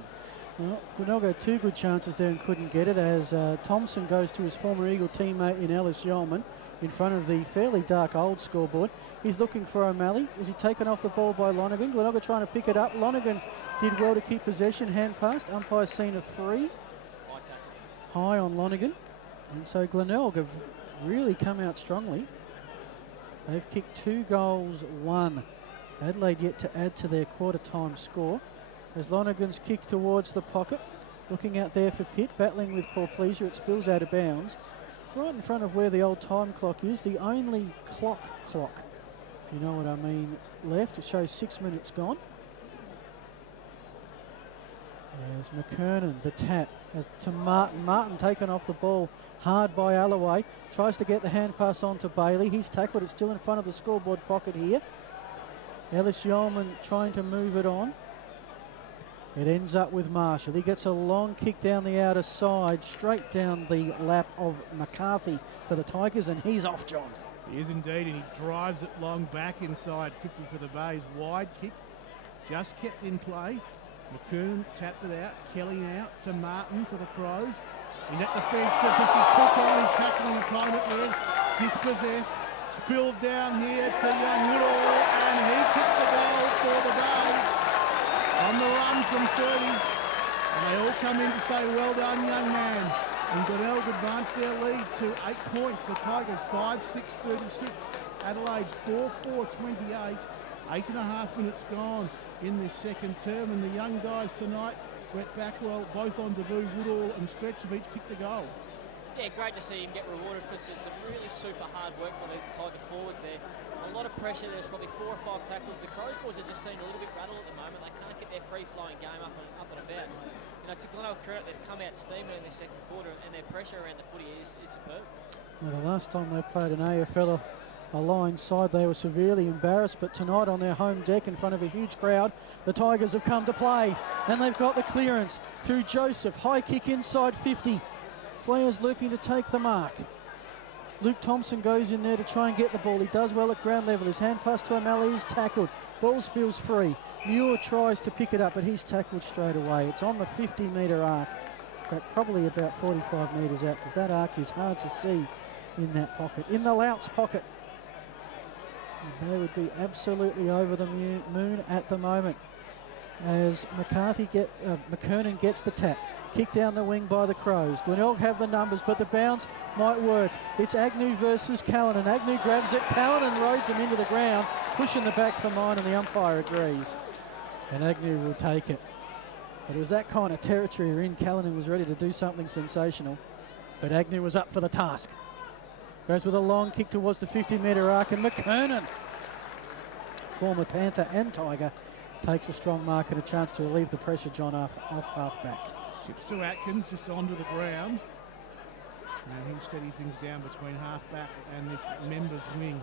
Well, Glenelg had two good chances there and couldn't get it as Thompson goes to his former Eagle teammate in Ellis Yeoman in front of the fairly dark old scoreboard. He's looking for O'Malley. Is he taken off the ball by Lonergan? Glenelg are trying to pick it up. Lonergan did well to keep possession, hand passed. Umpire's seen a free. High on Lonergan. And so Glenelg have really come out strongly. They've kicked 2 goals, 1. Adelaide yet to add to their quarter time score. As Lonergan's kick towards the pocket, looking out there for Pitt, battling with Paul Pleasure, it spills out of bounds. Right in front of where the old time clock is, the only clock, if you know what I mean, left. It shows 6 minutes gone. There's McKernan, the tap to Martin. Martin taken off the ball hard by Alloway. Tries to get the hand pass on to Bailey. He's tackled. It's still in front of the scoreboard pocket here. Ellis Yeoman trying to move it on. It ends up with Marshall. He gets a long kick down the outer side, straight down the lap of McCarthy for the Tigers, and he's off, John. He is indeed, and he drives it long back inside 50 for the Bays. Wide kick, just kept in play. McKernan tapped it out. Kelly out to Martin for the Crows. In that defence, 50 took on his tackling opponent there. Dispossessed. Spilled down here to young Woodall, and he kicks the goal for the Bays. On the run from 30. And they all come in to say, well done, young man. And Glenelg advanced their lead to 8 points. The Tigers 5-6-36. Adelaide 4-4-28. 8.5 minutes gone in this second term, and the young guys tonight went back well, both on debut. Woodall and Stretch have each kicked a goal. Yeah, great to see him get rewarded for some really super hard work by the Tigers forwards there. A lot of pressure. There's probably 4 or 5 tackles. The Crows boys are just seem a little bit rattled at the moment. They can't get their free-flowing game up and about. You know, to Glenelg credit, they've come out steaming in the second quarter, and their pressure around the footy is superb. Well, the last time they played an AFL aligned side, they were severely embarrassed, but tonight on their home deck in front of a huge crowd, the Tigers have come to play, and they've got the clearance through Joseph. High kick inside 50. Players looking to take the mark. Luke Thompson goes in there to try and get the ball. He does well at ground level. His hand pass to O'Malley is tackled. Ball spills free. Muir tries to pick it up, but he's tackled straight away. It's on the 50-metre arc, but probably about 45 metres out, because that arc is hard to see in that pocket. In the Louts pocket. And they would be absolutely over the moon at the moment as McKernan gets the tap. Kick down the wing by the Crows. Glenelg have the numbers, but the bounce might work. It's Agnew versus Callanan. Agnew grabs it. Callanan roads him into the ground, pushing the back for mine, and the umpire agrees. And Agnew will take it. But it was that kind of territory wherein Callanan was ready to do something sensational. But Agnew was up for the task. Goes with a long kick towards the 50-metre arc, and McKernan, former Panther and Tiger, takes a strong mark and a chance to relieve the pressure, John, off half-back. Chips to Atkins, just onto the ground. And he'll steady things down between half-back and this members' wing.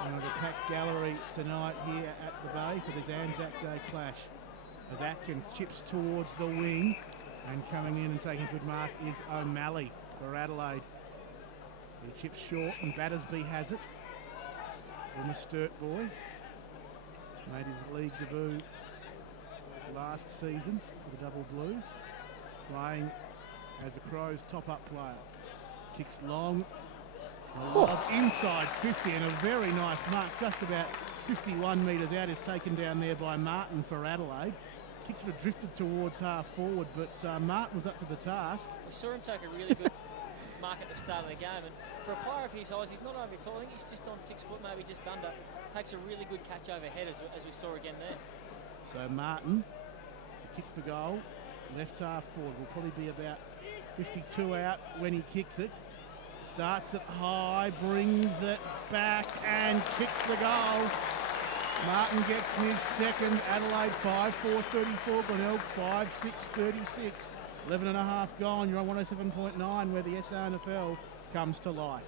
And the packed gallery tonight here at the Bay for this Anzac Day clash. As Atkins chips towards the wing, and coming in and taking a good mark is O'Malley for Adelaide. He chips short, and Battersby has it. From the Sturt boy. Made his league debut last season for the Double Blues, playing as a Crows top-up player. Kicks long, a lot inside 50, and a very nice mark, just about 51 metres out, is taken down there by Martin for Adelaide. kicks sort of drifted towards half forward, but Martin was up to the task. We saw him take a really good mark at the start of the game, and for a player of his size, he's not overly tall. I think he's just on 6 foot, maybe just under. Takes a really good catch overhead, as we saw again there. So Martin, kick for goal, left half forward, will probably be about 52 out when he kicks it. Starts it high, brings it back and kicks the goal. Martin gets his second. Adelaide 5-4-34, Glenelg 5-6-36. 11 and a half gone. You're on 107.9 where the SANFL comes to life.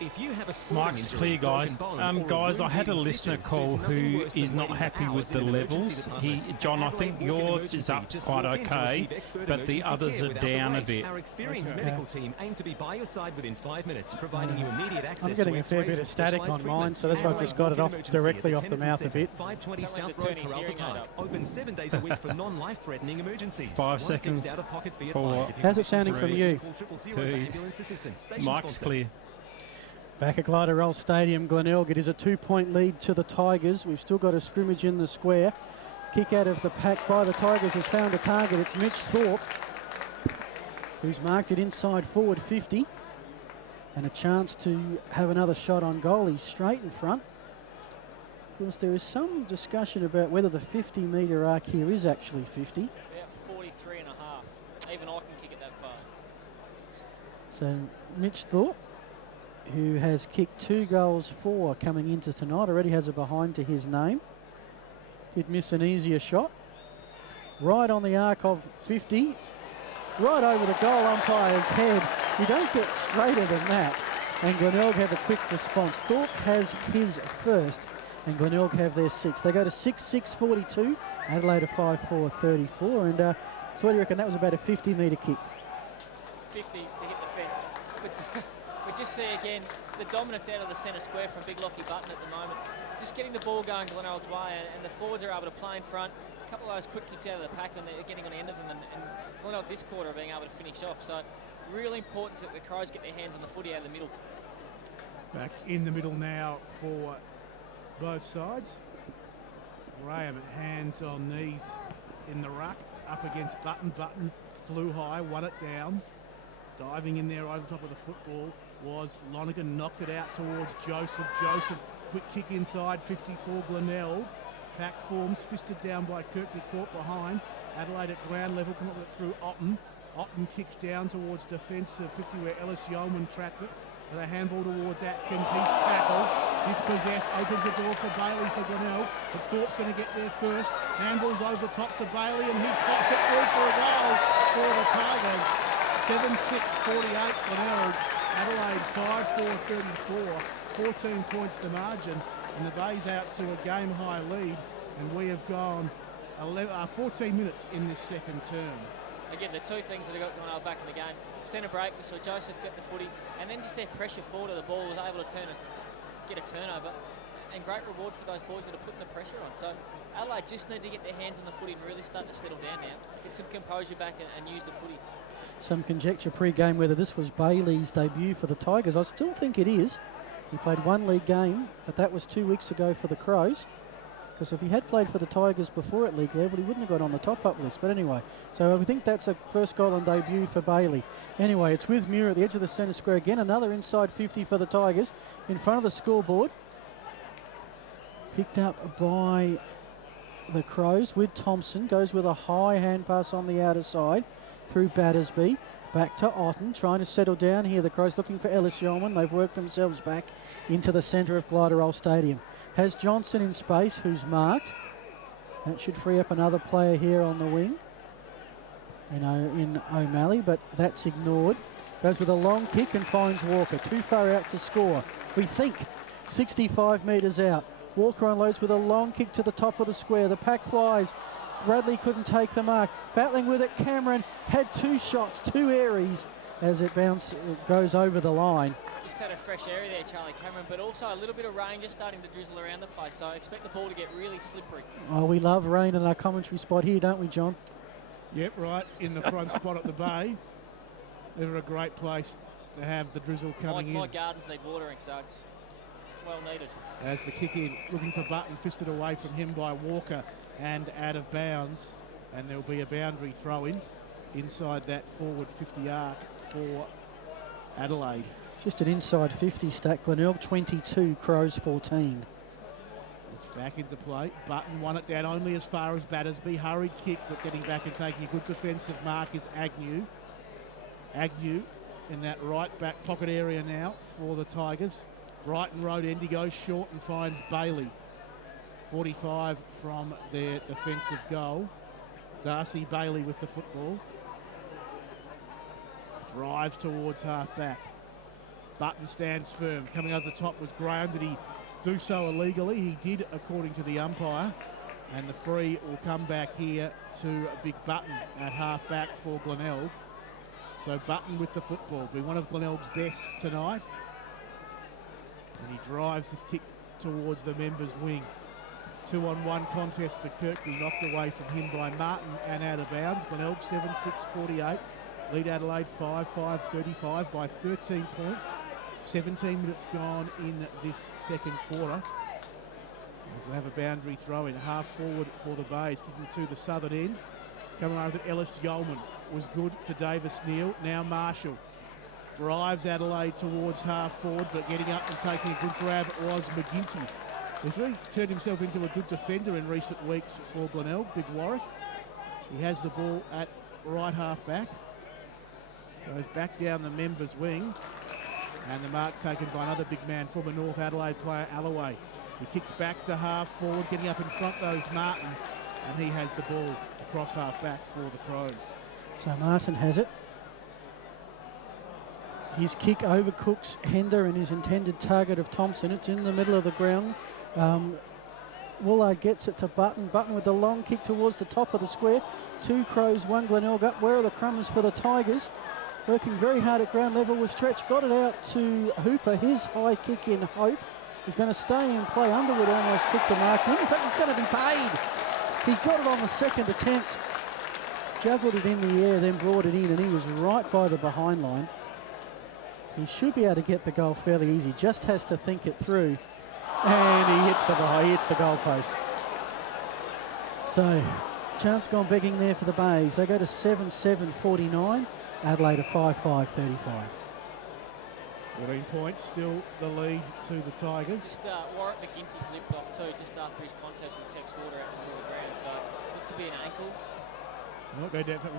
If you have a Mike's clear, guys. Guys, I had a listener call who is not happy with the levels. John, I think yours is up quite okay, but the others are down a bit. Our experienced medical team aim to be by your side within 5 minutes, providing you immediate access I'm getting a fair bit of static on mine, so that's why I've just got it off directly off the mouth a bit. 520 South Road, Peralta Park. Open 7 days a week for non-life-threatening emergencies. 5 seconds for... How's it sounding from you? 2. Mike's clear. Back at Glenelg Stadium, Glenelg, it is a 2-point lead to the Tigers. We've still got a scrimmage in the square. Kick out of the pack by the Tigers has found a target. It's Mitch Thorpe, who's marked it inside forward 50. And a chance to have another shot on goal. He's straight in front. Of course, there is some discussion about whether the 50-metre arc here is actually 50. It's about 43 and a half. Even I can kick it that far. So Mitch Thorpe, who has kicked 2 goals for coming into tonight, already has a behind to his name. Did miss an easier shot. Right on the arc of 50. Right over the goal umpire's head. You don't get straighter than that. And Glenelg have a quick response. Thorpe has his first, and Glenelg have their 6th. They go to 6-6-42. Adelaide a 5-4-34. And so what do you reckon? That was about a 50-metre kick. 50 to hit the fence. But we just see again the dominance out of the centre square from Big Lockie Button at the moment. Just getting the ball going Glenelg's way, and the forwards are able to play in front. A couple of those quick kicks out of the pack, and they're getting on the end of them. And Glenelg this quarter are being able to finish off. So really important that the Crows get their hands on the footy out of the middle. Back in the middle now for both sides. Graham hands on knees in the ruck, up against Button. Button flew high, won it down. Diving in there over top of the football was Lonergan, knocked it out towards Joseph. Joseph, quick kick inside, 54 Glenelg. Pack forms, fisted down by Kirkby, caught behind. Adelaide at ground level, come up with it through Otten. Otten kicks down towards defence of 50 where Ellis Yeoman tracked it. With a handball towards Atkins, he's tackled. He's possessed, opens the door for Bailey for Glenelg. But Thorpe's going to get there first. Handball's over the top to Bailey and he pops it through for a goal for the Tigers. 7-6-48 Glenelg. Adelaide 5-4-34. 14 points to margin. And the Bay's out to a game-high lead. And we have gone 14 minutes in this second term. Again, the 2 things that have got Glenelg back in the game. Centre break, we saw Joseph get the footy, and then just their pressure forward of the ball was able to get a turnover. And great reward for those boys that are putting the pressure on. So Adelaide just need to get their hands on the footy and really start to settle down now. Get some composure back and use the footy. Some conjecture pre-game whether this was Bailey's debut for the Tigers. I still think it is. He played 1 league game, but that was 2 weeks ago for the Crows. Because if he had played for the Tigers before at league level, he wouldn't have got on the top-up list. But anyway, so I think that's a first goal on debut for Bailey. Anyway, it's with Muir at the edge of the centre square again. Another inside 50 for the Tigers in front of the scoreboard. Picked up by the Crows with Thompson. Goes with a high hand pass on the outer side through Battersby. Back to Otten, trying to settle down here. The Crows looking for Ellis Yeoman. They've worked themselves back into the centre of Glenelg Stadium. Has Johnson in space, who's marked. That should free up another player here on the wing, in O'Malley, but that's ignored. Goes with a long kick and finds Walker. Too far out to score. We think 65 metres out. Walker unloads with a long kick to the top of the square. The pack flies. Bradley couldn't take the mark. Battling with it, Cameron had 2 shots, 2 areas as it goes over the line. Just had a fresh area there, Charlie Cameron, but also a little bit of rain just starting to drizzle around the place, so I expect the ball to get really slippery. Oh, we love rain in our commentary spot here, don't we, John? Yep, right in the front spot at the Bay. Never a great place to have the drizzle coming in. My gardens need watering, so it's well needed. As the kick in, looking for Button, fisted away from him by Walker and out of bounds. And there'll be a boundary throw in inside that forward 50 arc for Adelaide. Just an inside 50 stack. Glenelg 22, Crows 14. It's back into play. Button won it down only as far as Battersby. Hurried kick, but getting back and taking a good defensive mark is Agnew. Agnew in that right back pocket area now for the Tigers. Brighton Road end, he goes short and finds Bailey. 45 from their defensive goal. Darcy Bailey with the football. Drives towards half back. Button stands firm. Coming over the top was Graham. Did he do so illegally? He did, according to the umpire. And the free will come back here to Big Button at half back for Glenelg. So Button with the football. Be one of Glenelg's best tonight. And he drives his kick towards the members' wing. 2-on-1 contest for Kirkby, knocked away from him by Martin and out of bounds. Glenelg 7-6-48. Lead Adelaide 5-5-35 by 13 points. 17 minutes gone in this second quarter. As we'll have a boundary throw in, half forward for the Bays, kicking to the southern end. Coming over to Ellis Yeoman was good to Davis Neal. Now Marshall drives Adelaide towards half forward, but getting up and taking a good grab was McGinty. He's really turned himself into a good defender in recent weeks for Glenelg, Big Warwick. He has the ball at right half back. Goes back down the members' wing. And the mark taken by another big man, former North Adelaide player, Alloway. He kicks back to half forward, getting up in front goes Martin. And he has the ball across half back for the Crows. So Martin has it. His kick overcooks Hender and his intended target of Thompson. It's in the middle of the ground. Woolard gets it to Button. Button with the long kick towards the top of the square. 2 Crows, 1 Glenelg up. Where are the crumbs for the Tigers? Working very hard at ground level with Stretch. Got it out to Hooper. His high kick in hope is going to stay in play. Underwood almost took the mark in. In fact, it's going to be paid. He got it on the second attempt. Juggled it in the air, then brought it in, and he was right by the behind line. He should be able to get the goal fairly easy. Just has to think it through. And he hits the goal post. So, chance gone begging there for the Bays. They go to 7-7-49. Adelaide 5-5-35. 14 points, still the lead to the Tigers. Just Warwick McGinty's limped off too, just after his contest with Tex Water out in the middle of the ground. So, looked to be an ankle. We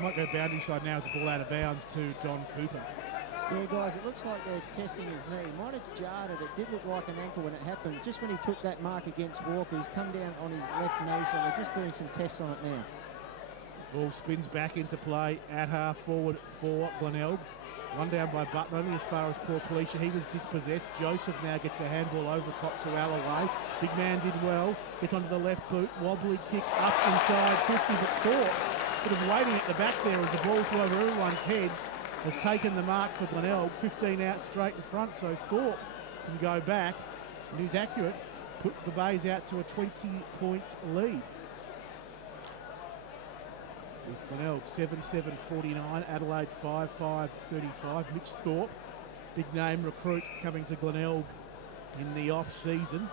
might go boundary side now with the ball out of bounds to Don Cooper. Yeah, guys, it looks like they're testing his knee. Might have jarred it. It did look like an ankle when it happened. Just when he took that mark against Walker, he's come down on his left knee, so they're just doing some tests on it now. Ball spins back into play at half forward for Glenelg. Run down by Button, only as far as Paul Felicia. He was dispossessed. Joseph now gets a handball over top to Alloway. Big man did well. Gets onto the left boot. Wobbly kick up inside 50, but Thorpe sort of waiting at the back there as the ball flew over everyone's heads. Has taken the mark for Glenelg. 15 out straight in front, so Thorpe can go back. And he's accurate. Put the Bays out to a 20-point lead. It's Glenelg 7-7-49, Adelaide 5-5-35. Mitch Thorpe, big name recruit coming to Glenelg in the off-season.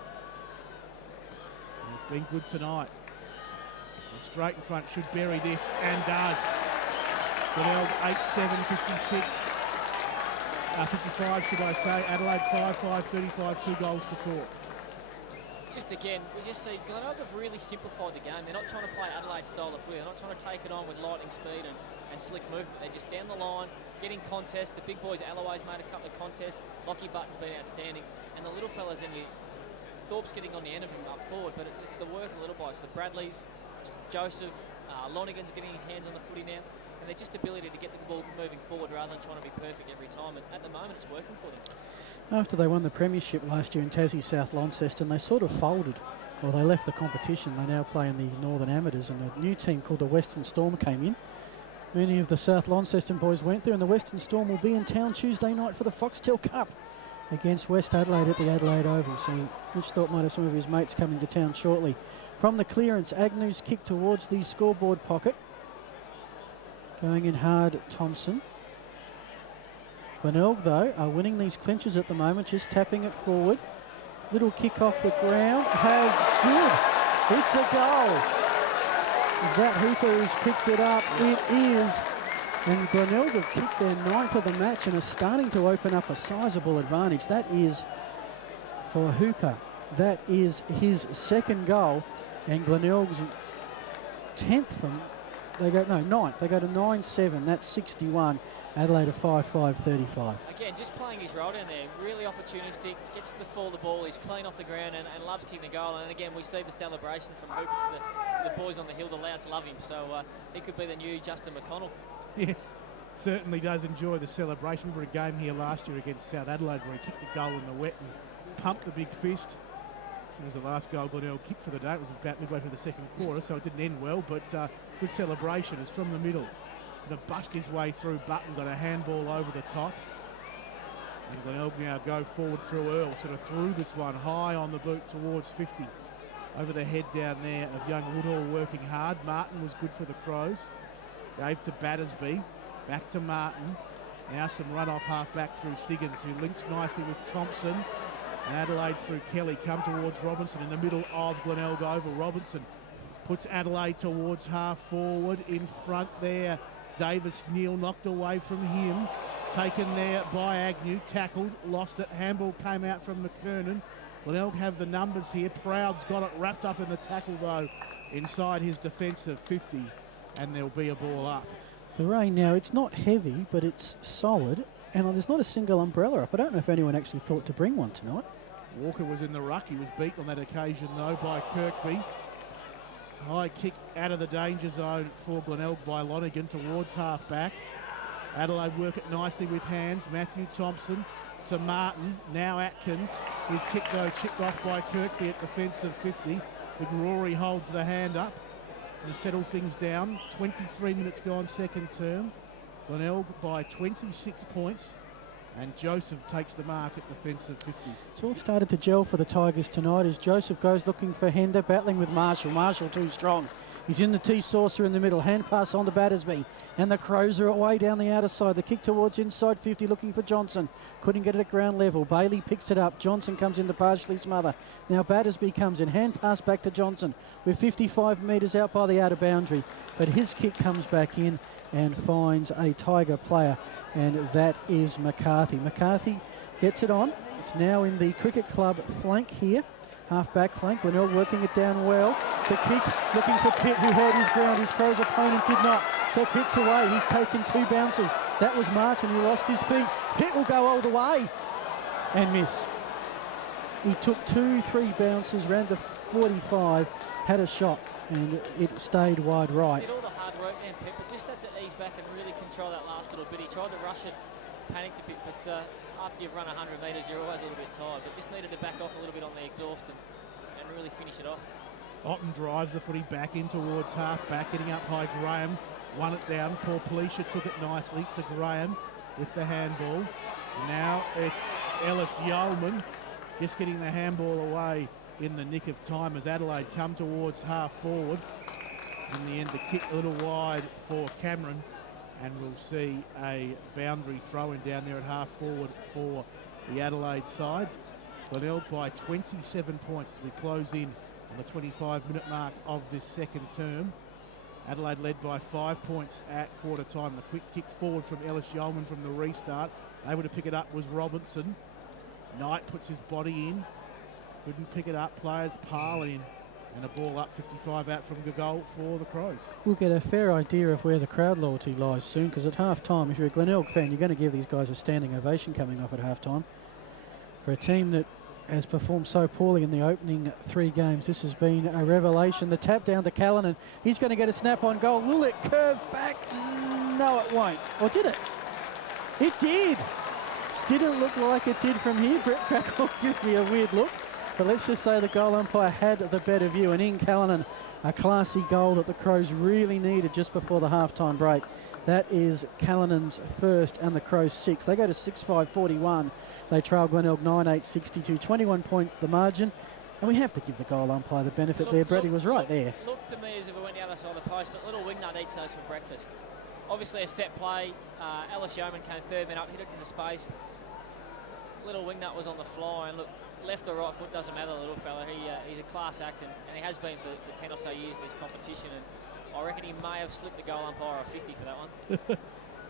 He's been good tonight. And straight in front, should bury this, and does. Glenelg 8-7-56. 55 should I say. Adelaide 5-5-35, 2 goals to Thorpe. Just again, we just see Glenelg have really simplified the game. They're not trying to play Adelaide style of footy. They're not trying to take it on with lightning speed and slick movement. They're just down the line, getting contests. The big boys, Alloway's made a couple of contests. Lockie Button's been outstanding. And the little fellas, Thorpe's getting on the end of him up forward, but it's the work of the little boys. The Bradleys, Joseph, Lonigan's getting his hands on the footy now. And their just ability to get the ball moving forward rather than trying to be perfect every time. And at the moment, it's working for them. After they won the premiership last year in Tassie South Launceston, they sort of folded, or they left the competition. They now play in the Northern Amateurs, and a new team called the Western Storm came in. Many of the South Launceston boys went there, and the Western Storm will be in town Tuesday night for the Foxtel Cup against West Adelaide at the Adelaide Oval. So Mitch Thorpe might have some of his mates coming to town shortly. From the clearance, Agnew's kick towards the scoreboard pocket. Going in hard, Thompson. Glenelg, though, are winning these clinches at the moment, just tapping it forward. Little kick off the ground. How good. It's a goal. That Hooper has picked it up. It is. And Glenelg have kicked their 9th of the match and are starting to open up a sizable advantage. That is for Hooper. That is his 2nd goal. And Glenelg's 10th from, 9th. They go to 9-7. That's 61. Adelaide are 5-5-35. Again, just playing his role down there, really opportunistic, gets to the fall of the ball, he's clean off the ground and loves kicking the goal. And again, we see the celebration from Hooper to the boys on the hill. The louds love him, so he could be the new Justin McConnell. Yes, certainly does enjoy the celebration. We were a game here last year against South Adelaide where he kicked the goal in the wet and pumped the big fist. It was the last goal Glenelg kicked for the day. It was about midway through the 2nd quarter, so it didn't end well, but good celebration. It's from the middle. Going to bust his way through Button, got a handball over the top. And Glenelg now go forward through Earl, sort of threw this one high on the boot towards 50. Over the head down there of young Woodhall working hard. Martin was good for the Crows. Gave to Battersby, back to Martin. Now some run off half back through Siggins, who links nicely with Thompson. And Adelaide through Kelly come towards Robinson in the middle of Glenelg over. Robinson puts Adelaide towards half forward. In front there, Davis Neal knocked away from him. Taken there by Agnew, tackled, lost it. Handball came out from McKernan. Glenelg have the numbers here. Proud's got it wrapped up in the tackle though inside his defensive 50, and there'll be a ball up. The rain now, it's not heavy, but it's solid, and there's not a single umbrella up. I don't know if anyone actually thought to bring one tonight. Walker was in the ruck. He was beat on that occasion though by Kirkby. High kick out of the danger zone for Glenelg by Lonergan towards half back. Adelaide work it nicely with hands. Matthew Thompson to Martin. Now Atkins. His kick though chipped off by Kirkby at defensive 50. McRory holds the hand up and settle things down. 23 minutes gone 2nd term. Glenelg by 26 points. And Joseph takes the mark at defensive 50. It's all started to gel for the Tigers tonight as Joseph goes looking for Hender, battling with Marshall. Marshall too strong. He's in the T-saucer in the middle. Hand pass on to Battersby. And the Crows are away down the outer side. The kick towards inside 50 looking for Johnson. Couldn't get it at ground level. Bailey picks it up. Johnson comes in to partially smother. Now Battersby comes in. Hand pass back to Johnson. We're 55 metres out by the outer boundary. But his kick comes back in and finds a Tiger player. And that is McCarthy. McCarthy gets it on. It's now in the Cricket Club flank here. Half-back flank. Glenelg working it down well. The kick looking for Pitt, who held his ground. His Crows opponent did not. So Pitt's away. He's taken 2 bounces. That was Martin who lost his feet. Pitt will go all the way and miss. He took 2-3 bounces, ran to 45, had a shot, and it stayed wide right. Did all the hard work then, Pitt, but just had to ease back and really control that last little bit. He tried to rush it, panicked a bit, but after you've run 100 metres, you're always a little bit tired, but just needed to back off a little bit on the exhaust and really finish it off. Otten drives the footy back in towards half-back, getting up high. Graham won it down. Paul Palisha took it nicely to Graham with the handball. Now it's Ellis Yeoman just getting the handball away in the nick of time as Adelaide come towards half-forward. In the end, the kick a little wide for Cameron, and we'll see a boundary throw-in down there at half-forward for the Adelaide side. Glenelg by 27 points as we close in on the 25-minute mark of this 2nd term. Adelaide led by 5 points at quarter time. The quick kick forward from Ellis Yeoman from the restart. Able to pick it up was Robinson. Knight puts his body in. Couldn't pick it up. Players pile in. And a ball up 55 out from the goal for the Crows. We'll get a fair idea of where the crowd loyalty lies soon, because at half-time, if you're a Glenelg fan, you're going to give these guys a standing ovation coming off at half-time. For a team that has performed so poorly in the opening 3 games, this has been a revelation. The tap down to Callanan. He's going to get a snap-on goal. Will it curve back? No, it won't. Or did it? It did. Didn't look like it did from here. Brett Crackle gives me a weird look. But let's just say the goal umpire had the better view. And in Callanan, a classy goal that the Crows really needed just before the half-time break. That is Callanan's first and the Crows' 6th. They go to 6-5-41. They trail Glenelg 9-8-62. 21 points the margin. And we have to give the goal umpire the benefit there. Brett, he was right there. Looked to me as if it went the other side of the post, but little Wingnut eats those for breakfast. Obviously a set play. Ellis Yeoman came 3rd man up, hit it into space. Little Wingnut was on the fly, and look, left or right foot doesn't matter, the little fella. He's a class act, and he has been for 10 or so years in this competition. And I reckon he may have slipped the goal umpire a 50 for that one.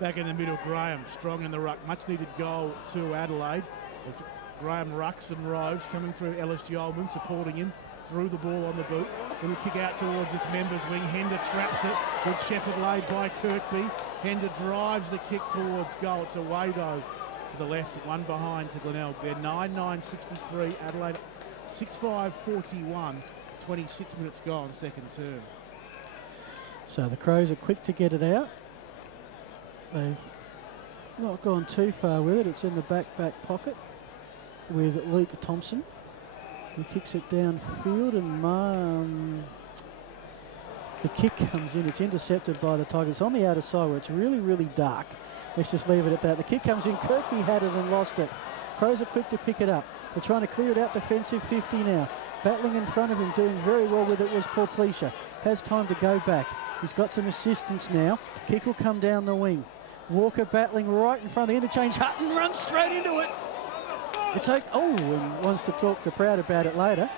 Back in the middle, Graham, strong in the ruck. Much needed goal to Adelaide. As Graham rucks and roves, coming through Ellis Yeoman, supporting him. Threw the ball on the boot. Little kick out towards this members wing. Hender traps it. Good shepherd laid by Kirkby. Hender drives the kick towards goal. It's away though to the left. One behind to Glenelg. They're 9-9-63. Adelaide 6-5-41. 26 minutes gone, second term. So the Crows are quick to get it out. They've not gone too far with it. It's in the back pocket with Luke Thompson. He kicks it downfield, and the kick comes in. It's intercepted by the Tigers. It's on the outer side where it's really, really dark. Let's just leave it at that. The kick comes in. Kirkby had it and lost it. Crows are quick to pick it up. They're trying to clear it out defensive 50 now. Battling in front of him, doing very well with it was Paul Pleasure. Has time to go back. He's got some assistance now. Kick will come down the wing. Walker battling right in front of the interchange. Hutton runs straight into it. And wants to talk to Proud about it later.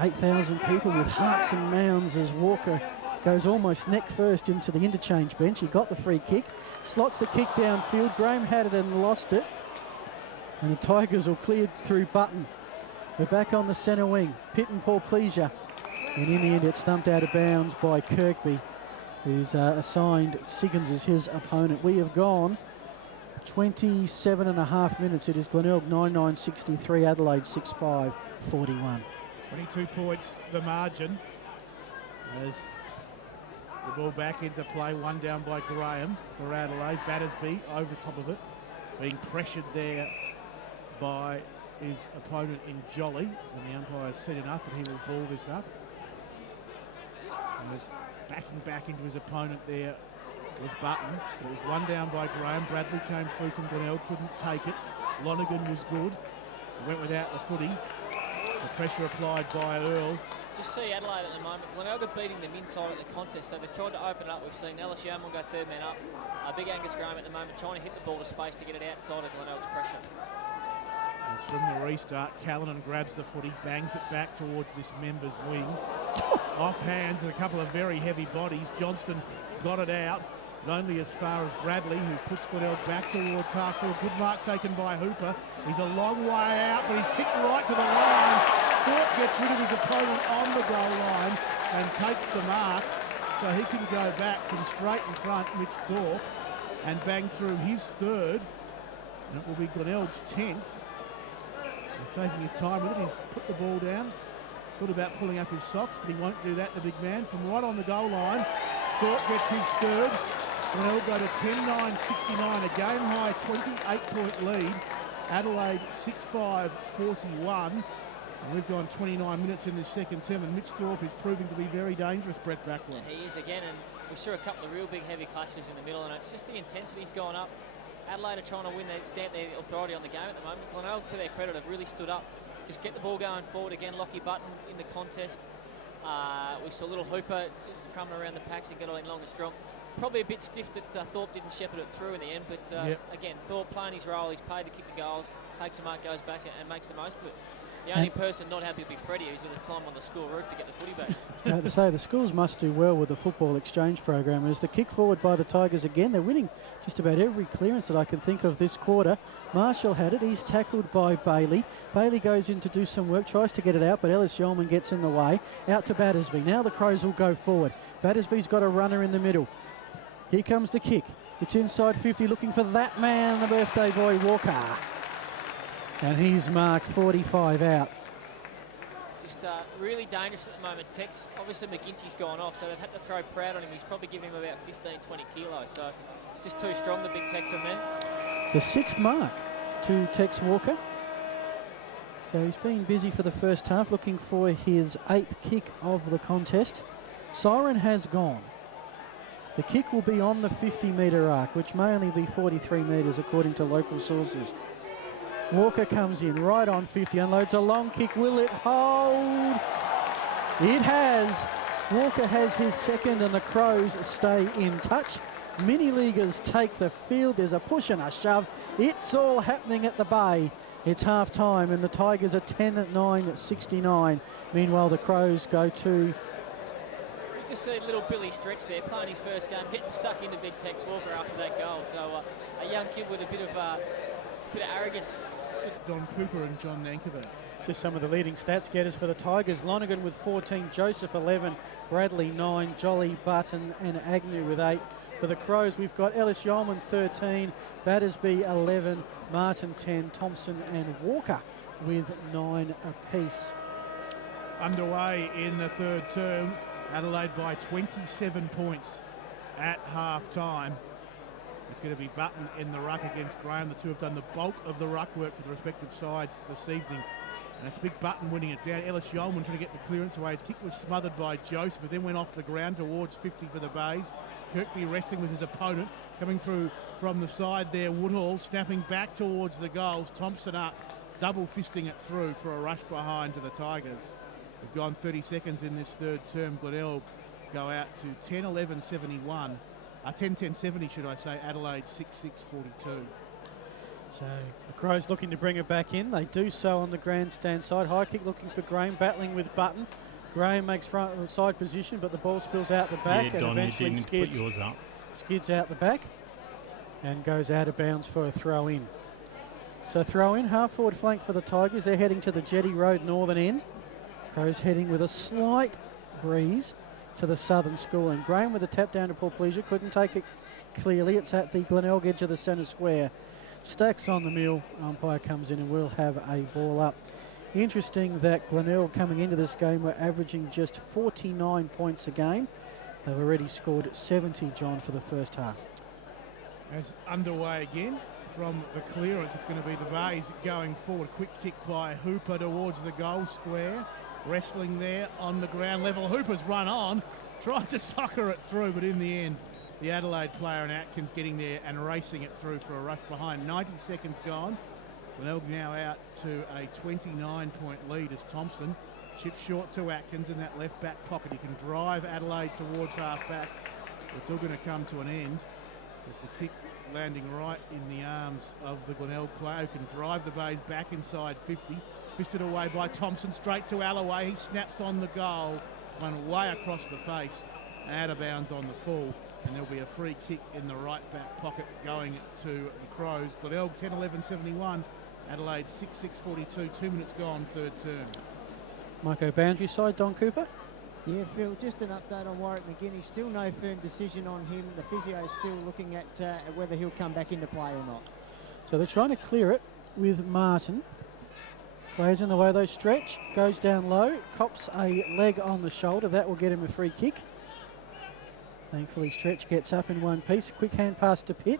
8,000 people with hearts and mounds as Walker goes almost neck first into the interchange bench. He got the free kick, slots the kick downfield. Graham had it and lost it. And the Tigers will clear through Button. They're back on the centre wing. Pitt and Paul Pleasure. And in the end, it's thumped out of bounds by Kirkby, who's assigned Siggins as his opponent. We have gone 27.5 minutes. It is Glenelg 9-9-63, Adelaide 6-5-41. 22 points the margin as the ball back into play. One down by Graham for Adelaide. Battersby over top of it, being pressured there by his opponent in Jolly, and the umpire said enough that he will ball this up. And was backing back into his opponent there was Button. It was one down by Graham. Bradley came through from Glenelg, couldn't take it. Lonergan was good. Went without the footy. The pressure applied by Earl. Just see Adelaide at the moment. Glenelg are beating them inside of the contest, so they've tried to open up. We've seen Ellis Yeoman go third man up. Big Angus Graham at the moment trying to hit the ball to space to get it outside of Glenelg's pressure. As from the restart, Callanan grabs the footy, bangs it back towards this members wing. Off hands and a couple of very heavy bodies. Johnston got it out, but only as far as Bradley, who puts Glenelg back towards half-court. Good mark taken by Hooper. He's a long way out, but he's kicked right to the line. Thorpe gets rid of his opponent on the goal line and takes the mark, so he can go back from straight in front, Mitch Thorpe, and bang through his third. And it will be Glenelg's 10th. He's taking his time with it. He's put the ball down. Thought about pulling up his socks, but he won't do that, the big man. From right on the goal line, Thorpe gets his third. Glenelg go to 10-9-69, a game-high 28-point lead. Adelaide 6-5-41. And we've gone 29 minutes in this second term, and Mitch Thorpe is proving to be very dangerous, Brett Backwell. Yeah, he is again, and we saw a couple of real big heavy clashes in the middle, and it's just the intensity's gone up. Adelaide are trying to win their stamp their authority on the game at the moment. Glenelg, to their credit, have really stood up. Just get the ball going forward again. Lockie Button in the contest. We saw little Hooper just coming around the packs and getting long and strong. Probably a bit stiff that Thorpe didn't shepherd it through in the end, but again, Thorpe playing his role. He's paid to kick the goals, takes a mark, goes back and makes the most of it. The only person not happy will be Freddie, who's going to climb on the school roof to get the footy back. I have to say, the schools must do well with the football exchange program. As the kick forward by the Tigers again, they're winning just about every clearance that I can think of this quarter. Marshall had it. He's tackled by Bailey. Bailey goes in to do some work, tries to get it out, but Ellis Yeoman gets in the way. Out to Battersby. Now the Crows will go forward. Battersby's got a runner in the middle. Here comes the kick. It's inside 50, looking for that man, the birthday boy, Walker. And he's marked 45 out. Just really dangerous at the moment, Tex. Obviously McGinty's gone off, so they've had to throw Proud on him. He's probably giving him about 15, 20 kilos, so just too strong, the big Texan there. The 6th mark to Tex Walker. So he's been busy for the first half, looking for his 8th kick of the contest. Siren has gone. The kick will be on the 50-metre arc, which may only be 43 metres according to local sources. Walker comes in right on 50, unloads a long kick. Will it hold? It has. Walker has his second and the Crows stay in touch. Mini-leaguers take the field. There's a push and a shove. It's all happening at the Bay. It's half time and the Tigers are 10-9 at 69. Meanwhile, the Crows go to... Good to see little Billy Stretch there playing his first game, getting stuck into Big Tex Walker after that goal. So a young kid with a bit of arrogance. It's good. Don Cooper and John Nankerville. Just some of the leading stats getters for the Tigers. Lonergan with 14, Joseph 11, Bradley 9, Jolly, Button and Agnew with 8. For the Crows, we've got Ellis Yeoman 13, Battersby 11, Martin 10, Thompson and Walker with 9 apiece. Underway in the third term, Adelaide by 27 points at half time. It's going to be Button in the ruck against Graham. The two have done the bulk of the ruck work for the respective sides this evening. And it's Big Button winning it down. Ellis Yeoman trying to get the clearance away. His kick was smothered by Joseph, but then went off the ground towards 50 for the Bays. Kirkby wrestling with his opponent. Coming through from the side there, Woodhall snapping back towards the goals. Thompson up, double fisting it through for a rush behind to the Tigers. We've gone 30 seconds in this third term. Glenelg go out to 10-11-71. 10-10-70 should I say. Adelaide 6-6-42. So the Crows looking to bring it back in. They do so on the grandstand side. High kick looking for Graham, battling with Button. Graham makes front side position, but the ball spills out the back and Don, eventually you didn't put yours up. Skids out the back and goes out of bounds for a throw in. So throw in, half forward flank for the Tigers. They're heading to the Jetty Road northern end. Crows heading with a slight breeze to the southern school. And Graham with a tap down to Paul Pleasure, couldn't take it clearly. It's at the Glenelg edge of the centre square. Stacks on the mill, umpire comes in and we'll have a ball up. Interesting that Glenelg coming into this game were averaging just 49 points a game. They've already scored 70, John, for the first half. As underway again from the clearance, it's going to be the Bays going forward. Quick kick by Hooper towards the goal square. Wrestling there on the ground level. Hooper's run on, tried to soccer it through, but in the end, the Adelaide player and Atkins getting there and racing it through for a rush behind. 90 seconds gone. Glenelg now out to a 29-point lead as Thompson chips short to Atkins in that left back pocket. He can drive Adelaide towards half back. It's all going to come to an end as the kick landing right in the arms of the Glenelg player who can drive the Bays back inside 50. Fisted away by Thompson, straight to Alloway. He snaps on the goal, went way across the face, out of bounds on the full. And there'll be a free kick in the right back pocket going to the Crows. Glenelg 10-11-71, Adelaide 6-6-42, 2 minutes gone, third term. Marco, boundary side, Don Cooper. Yeah, Phil, just an update on Warwick McGuinness. Still no firm decision on him. The physio is still looking at whether he'll come back into play or not. So they're trying to clear it with Martin. Plays in the way, though, Stretch, goes down low, cops a leg on the shoulder. That will get him a free kick. Thankfully, Stretch gets up in one piece. A quick hand pass to Pitt.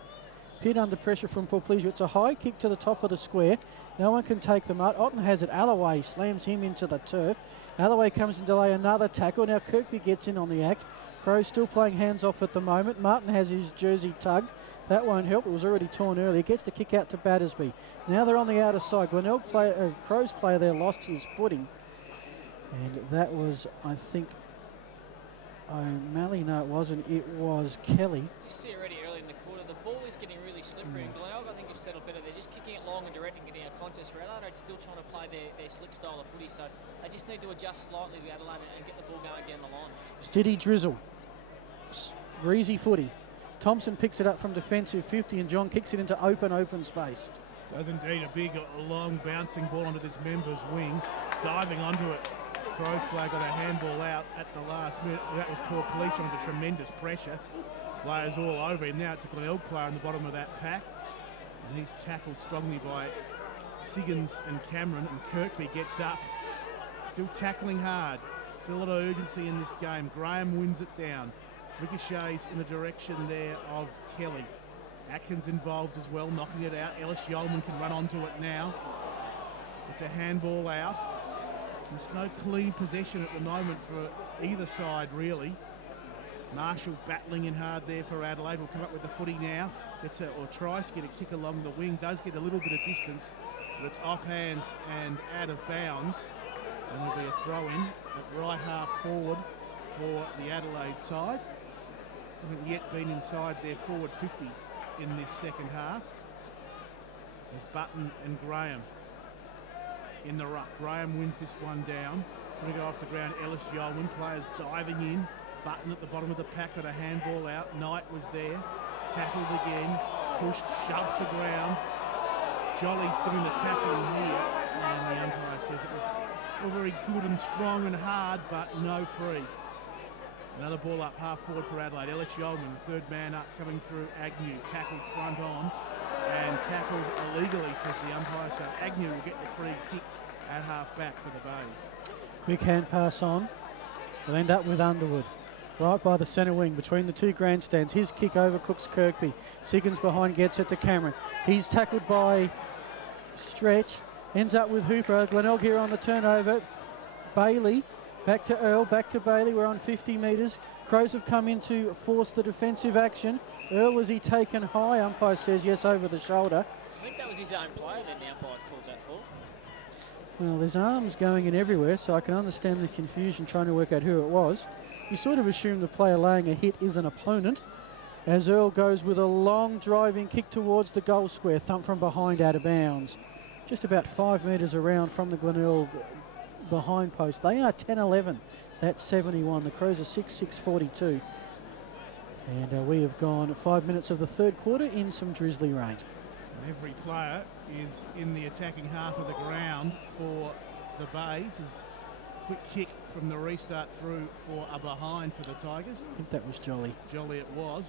Pitt under pressure from Paul Pleasure. It's a high kick to the top of the square. No one can take them out. Otten has it. Alloway slams him into the turf. Alloway comes and delay another tackle. Now Kirkby gets in on the act. Crows still playing hands off at the moment. Martin has his jersey tugged. That won't help. It was already torn earlier. Gets the kick out to Battersby. Now they're on the outer side. Glenelg Crows player there lost his footing. And that was, I think, O'Malley. No, it wasn't. It was Kelly. Just see already early in the quarter, the ball is getting really slippery. And Glenelg, I think, have settled better. They're just kicking it long and directing it in a contest where Adelaide still trying to play their slick style of footy. So they just need to adjust slightly with Adelaide and get the ball going again the line. Steady drizzle. Breezy footy. Thompson picks it up from defensive 50 and John kicks it into open space. Does indeed a big, long bouncing ball onto this member's wing. Diving onto it. Crows player got a handball out at the last minute. That was poor police under tremendous pressure. Players all over him. Now it's a Glenelg player in the bottom of that pack. And he's tackled strongly by Siggins and Cameron. And Kirkby gets up. Still tackling hard. Still a lot of urgency in this game. Graham wins it down. Ricochets in the direction there of Kelly. Atkins involved as well, knocking it out. Ellis Yeoman can run onto it now. It's a handball out. There's no clean possession at the moment for either side, really. Marshall battling in hard there for Adelaide. Will come up with the footy now. Tries to get a kick along the wing. Does get a little bit of distance, but it's off hands and out of bounds. And there'll be a throw in at right half forward for the Adelaide side. Haven't yet been inside their forward 50 in this second half. There's Button and Graham. in the ruck. Graham wins this one down. Going to go off the ground. Ellis Yeoman, players diving in. Button at the bottom of the pack, got a handball out. Knight was there. Tackled again. Pushed, shoved to ground. Jolly's doing the tackling here. And the umpire says it was all very good and strong and hard, but no free. Another ball up half forward for Adelaide. Ellis Yeoman, third man up, coming through Agnew. Tackled front on and tackled illegally, says the umpire. So Agnew will get the free kick at half back for the Bays. Quick hand pass on. We'll end up with Underwood. Right by the centre wing between the two grandstands. His kick over Cooks Kirkby. Siggins behind gets it to Cameron. He's tackled by Stretch. Ends up with Hooper. Glenelg here on the turnover. Bailey. Back to Earl, back to Bailey. We're on 50 metres. Crows have come in to force the defensive action. Earl, was he taken high? Umpire says yes, over the shoulder. I think that was his own player then the umpire's called that for. Well, there's arms going in everywhere, so I can understand the confusion trying to work out who it was. You sort of assume the player laying a hit is an opponent, as Earl goes with a long driving kick towards the goal square, thump from behind out of bounds. Just about 5 metres around from the Glenelg behind post. They are 10-11. That's 71. The Crows are 6-6-42. And we have gone 5 minutes of the third quarter in some drizzly rain. Every player is in the attacking half of the ground for the Bays. Quick kick from the restart through for a behind for the Tigers. I think that was Jolly. Jolly it was.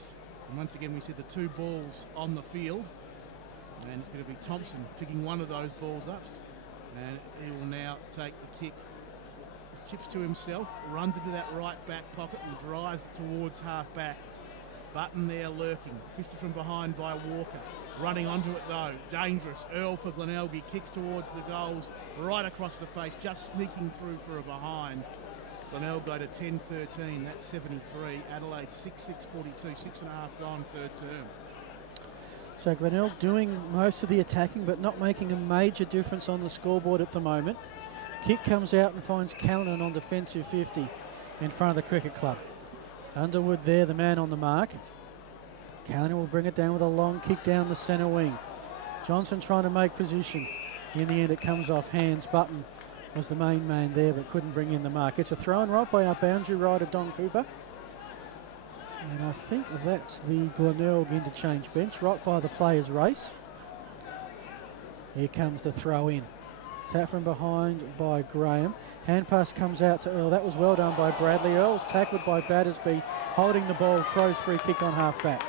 And once again we see the two balls on the field. And it's going to be Thompson picking one of those balls up. And he will now take the kick. Chips to himself, runs into that right back pocket and drives towards half back. Button there lurking, fisted from behind by Walker. Running onto it though, dangerous. Earl for Glenelg, he kicks towards the goals, right across the face, just sneaking through for a behind. Glenelg go to 10-13, that's 73. Adelaide 6-6-42, 6.5 gone third term. So Glenelg doing most of the attacking, but not making a major difference on the scoreboard at the moment. Kick comes out and finds Callanan on defensive 50 in front of the cricket club. Underwood there, the man on the mark. Callanan will bring it down with a long kick down the centre wing. Johnson trying to make position. In the end, it comes off hands. Button was the main man there, but couldn't bring in the mark. It's a throw and right by our boundary rider, Don Cooper. And I think that's the Glenelg interchange bench, right by the players' race. Here comes the throw in. Tap from behind by Graham. Hand pass comes out to Earl. That was well done by Bradley. Earl's tackled by Battersby, holding the ball. Crows free kick on half back.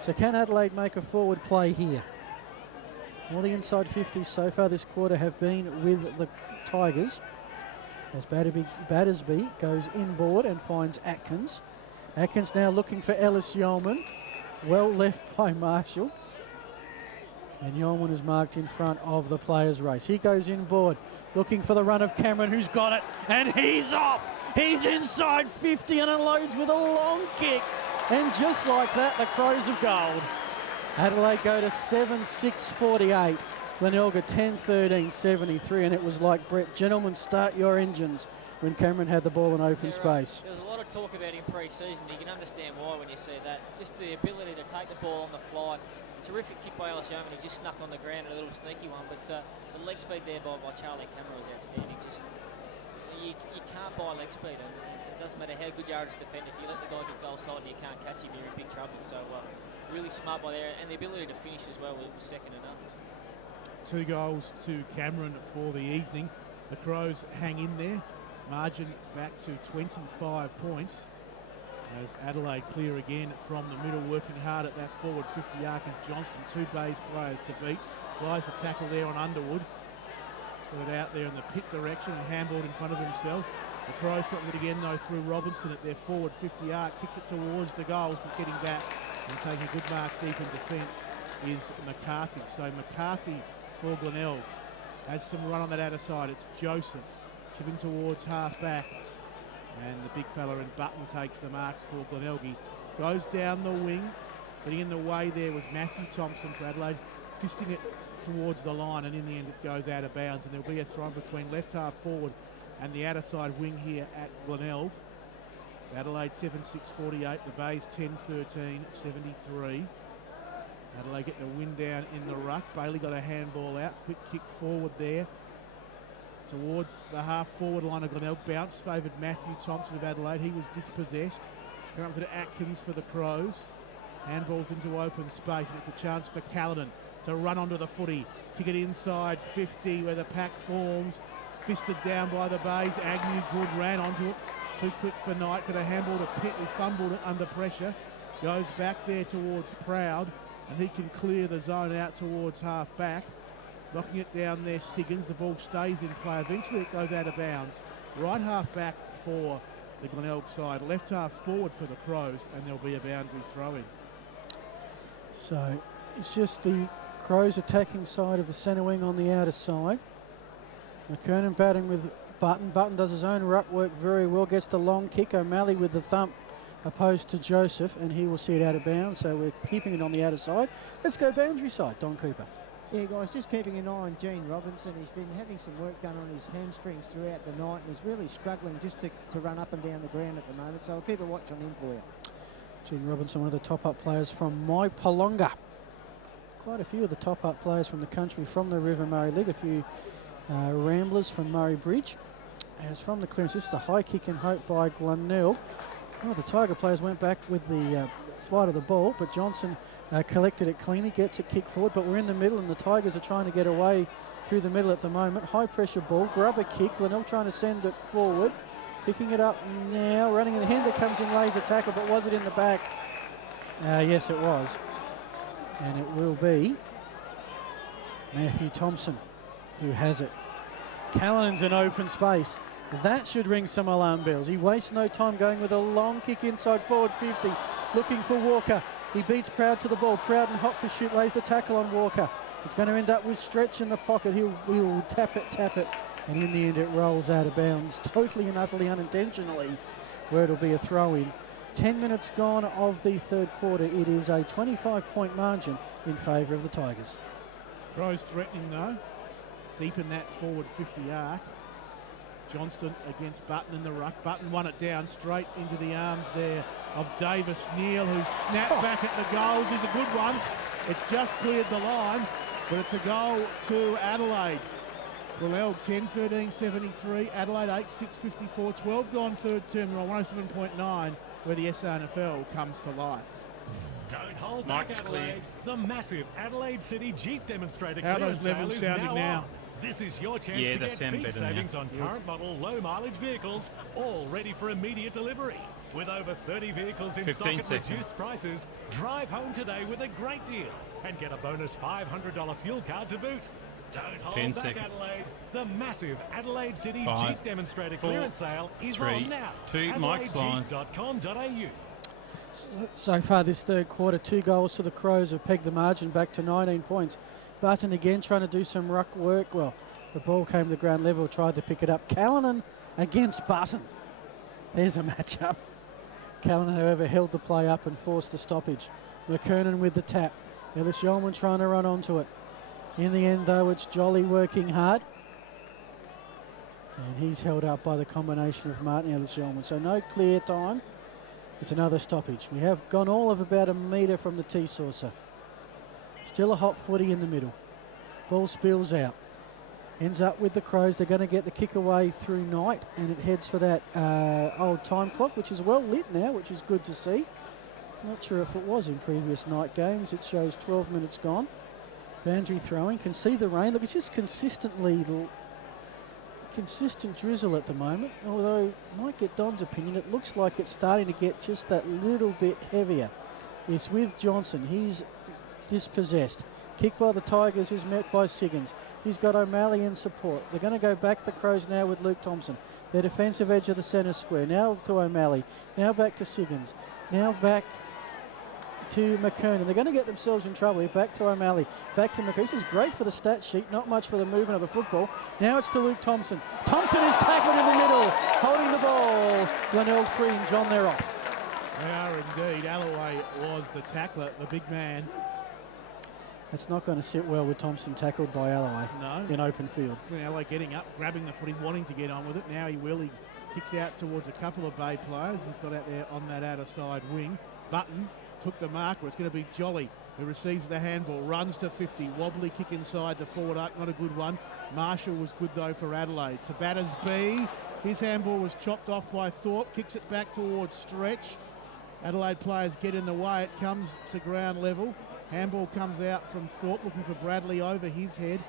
So can Adelaide make a forward play here? All the inside 50s so far this quarter have been with the Tigers. As Battersby goes inboard and finds Atkins. Atkins now looking for Ellis Yeoman. Well left by Marshall. And Yeoman is marked in front of the players' race. He goes inboard, looking for the run of Cameron, who's got it, and he's off. He's inside 50 and unloads with a long kick. And just like that, the Crows have gold. Adelaide go to 7-6-48. Glenelg 10-13-73, and it was like, Brett, gentlemen, start your engines when Cameron had the ball in open space. There was a lot of talk about him pre-season. You can understand why when you see that. Just the ability to take the ball on the fly. Terrific kick by Ellis Yeoman. He just snuck on the ground, a little sneaky one. But the leg speed there by Charlie Cameron was outstanding. Just you can't buy leg speed. And it doesn't matter how good you are as a defender. If you let the guy get goal side and you can't catch him, you're in big trouble. So really smart by there. And the ability to finish as well was second enough. 2 goals to Cameron for the evening. The Crows hang in there. Margin back to 25 points. As Adelaide clear again from the middle, working hard at that forward 50 arc is Johnston. 2 Bays players to beat. Flies the tackle there on Underwood. Put it out there in the pit direction and handballed in front of himself. The Crows got it again though through Robinson at their forward 50 arc. Kicks it towards the goals, but getting back and taking a good mark deep in defence is McCarthy. So McCarthy for Glenelg has some run on that outer side. It's Joseph chipping towards half back. And the big fella in Button takes the mark for Glenelg. He goes down the wing. Getting in the way there was Matthew Thompson for Adelaide, fisting it towards the line, and in the end it goes out of bounds. And there'll be a throw between left half forward and the outer side wing here at Glenelg. So Adelaide 7-6-48, the Bays 10-13-73. Adelaide getting a win down in the ruck. Bailey got a handball out. Quick kick forward there. towards the half-forward line of Glenelg. Bounce favoured Matthew Thompson of Adelaide. He was dispossessed. Come up to Atkins for the Crows. Handballs into open space, and it's a chance for Callanan to run onto the footy. Kick it inside 50 where the pack forms. Fisted down by the Bays. Agnew good, ran onto it. Too quick for Knight. Got a handball to Pitt, who fumbled it under pressure. Goes back there towards Proud, and he can clear the zone out towards half-back. Knocking it down there, Siggins. The ball stays in play. Eventually it goes out of bounds. Right half-back for the Glenelg side. Left half-forward for the Crows, and there'll be a boundary throw-in. So it's just the Crows attacking side of the centre wing on the outer side. McKernan batting with Button. Button does his own ruck work very well. Gets the long kick. O'Malley with the thump opposed to Joseph, and he will see it out of bounds. So we're keeping it on the outer side. Let's go boundary side. Don Cooper. Yeah, guys, just keeping an eye on Gene Robinson. He's been having some work done on his hamstrings throughout the night, and he's really struggling just to run up and down the ground at the moment. So I'll keep a watch on him for you. Gene Robinson, one of the top-up players from Mai Palonga. Quite a few of the top-up players from the country from the River Murray League. A few Ramblers from Murray Bridge. As from the clearance, just a high kick and hope by Glenelg. Well, the Tiger players went back with the flight of the ball, but Johnson collected it cleanly, gets it kicked forward, but we're in the middle and the Tigers are trying to get away through the middle at the moment. High pressure ball, grab a kick, Glenelg trying to send it forward, picking it up now, running in the Hinder comes in, lays a tackle, but was it in the back? Yes, it was. And it will be Matthew Thompson who has it. Callanan's in open space. That should ring some alarm bells. He wastes no time going with a long kick inside forward 50, looking for Walker. He beats Proud to the ball. Proud and hot pursuit, lays the tackle on Walker. It's going to end up with Stretch in the pocket. He'll tap it, and in the end it rolls out of bounds, totally and utterly unintentionally, where it'll be a throw-in. 10 minutes gone of the third quarter. It is a 25-point margin in favour of the Tigers. Crows threatening though, deep in that forward 50 arc. Johnston against Button in the ruck. Button won it down straight into the arms there of Davis Neal, who snapped back at the goals. Is a good one. It's just cleared the line, but it's a goal to Adelaide. Glenelg 10-13-73, Adelaide 8-6-54, 12 gone third term, we're on 107.9, where the SANFL comes to life. Don't hold Mike's back, Adelaide. clear. The massive Adelaide City Jeep demonstrator How are clearance those levels sale is sounding now now? on. This is your chance Yeah, to they get sound big better savings now. on current model, low mileage vehicles, all ready for immediate delivery. With over 30 vehicles in 15 stock at seconds. reduced prices, drive home today with a great deal and get a bonus $500 fuel card to boot. Don't 10 hold back, seconds. Adelaide. The massive Adelaide City 5, Jeep demonstrator 4, clearance sale is 3, on now. 2, Mike's line. AdelaideJeep.com.au. So far this third quarter, 2 goals to the Crows have pegged the margin back to 19 points. Button again trying to do some ruck work. Well, the ball came to ground level, tried to pick it up. Callanan against Button. There's a matchup. Callanan, however, held the play up and forced the stoppage. McKernan with the tap. Ellis Yeoman trying to run onto it. In the end, though, it's Jolly working hard. And he's held up by the combination of Martin and Ellis Yeoman. So no clear time. It's another stoppage. We have gone all of about a metre from the tee saucer. Still a hot footy in the middle. Ball spills out. Ends up with the Crows. They're going to get the kick away through Knight, and it heads for that old time clock, which is well lit now, which is good to see. Not sure if it was in previous night games. It shows 12 minutes gone. Boundary throwing. Can see the rain. Look, it's just consistent drizzle at the moment. Although, might get Don's opinion, it looks like it's starting to get just that little bit heavier. It's with Johnson. He's dispossessed. Kick by the Tigers is met by Siggins. He's got O'Malley in support. They're going to go back the Crows now with Luke Thompson. Their defensive edge of the centre square. Now to O'Malley. Now back to Siggins. Now back to McKernan. They're going to get themselves in trouble here. Back to O'Malley. Back to McKernan. This is great for the stat sheet. Not much for the movement of the football. Now it's to Luke Thompson. Thompson is tackled in the middle. Holding the ball. Glenelg 3 and John, they're off. They are indeed. Alloway was the tackler, the big man. It's not going to sit well with Thompson tackled by Alloway in open field. Alloway getting up, grabbing the footy, wanting to get on with it. Now he will. He kicks out towards a couple of Bay players. He's got out there on that outer side wing. Button took the marker. It's going to be Jolly who receives the handball, runs to 50, wobbly kick inside the forward arc, not a good one. Marshall was good though for Adelaide. To batters B, his handball was chopped off by Thorpe, kicks it back towards Stretch. Adelaide players get in the way, it comes to ground level. Handball comes out from Thorpe, looking for Bradley over his head.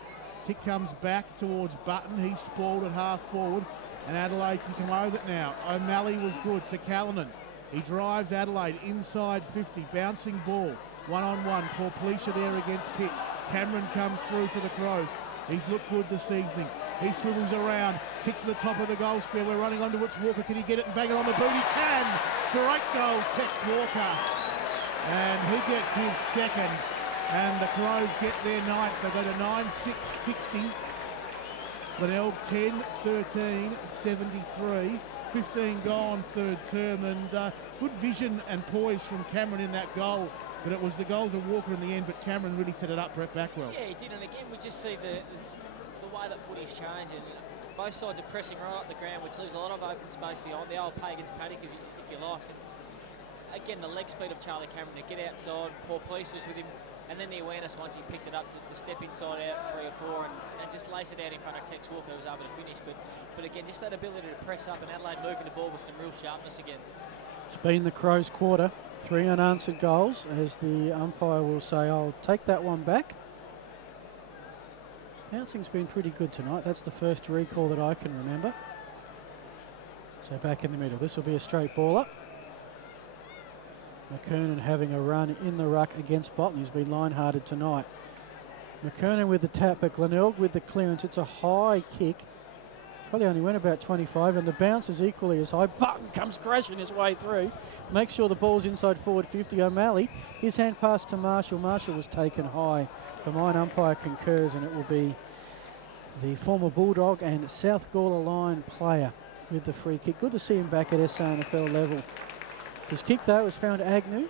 Kick comes back towards Button, he's sprawled at half forward, and Adelaide can come over it now. O'Malley was good to Callanan. He drives Adelaide inside 50, bouncing ball. One-on-one, Porplecia there against Pitt. Cameron comes through for the Crows. He's looked good this evening. He swivels around, kicks to the top of the goal square. We're running onto it. Walker, can he get it and bang it on the boot? He can! Great goal, Tex Walker. And he gets his second. And the Crows get their ninth. They go to 9-6-60. Glenelg 10-13-73. 15 gone third term, and good vision and poise from Cameron in that goal. But it was the goal to Walker in the end, but Cameron really set it up back well. Yeah, he did, and again we just see the way that footy's changing. Both sides are pressing right up the ground, which leaves a lot of open space behind the old Pagan's paddock, if you like. And again, the leg speed of Charlie Cameron to get outside, Paul Police was with him, and then the awareness once he picked it up to step inside out 3 or 4 and just lace it out in front of Tex Walker, who was able to finish. But again, just that ability to press up, and Adelaide moving the ball with some real sharpness again. It's been the Crows' quarter. 3 unanswered goals, as the umpire will say, I'll take that one back. Bouncing's been pretty good tonight. That's the first recall that I can remember. So back in the middle. This will be a straight baller. McKernan having a run in the ruck against Botten. He's been line-hearted tonight. McKernan with the tap, but Glenelg with the clearance. It's a high kick. Probably only went about 25, and the bounce is equally as high. Button comes crashing his way through. Makes sure the ball's inside forward 50. O'Malley, his hand pass to Marshall. Marshall was taken high. The mine umpire concurs, and it will be the former Bulldog and South Gawler line player with the free kick. Good to see him back at SANFL level. His kick, though, was found Agnew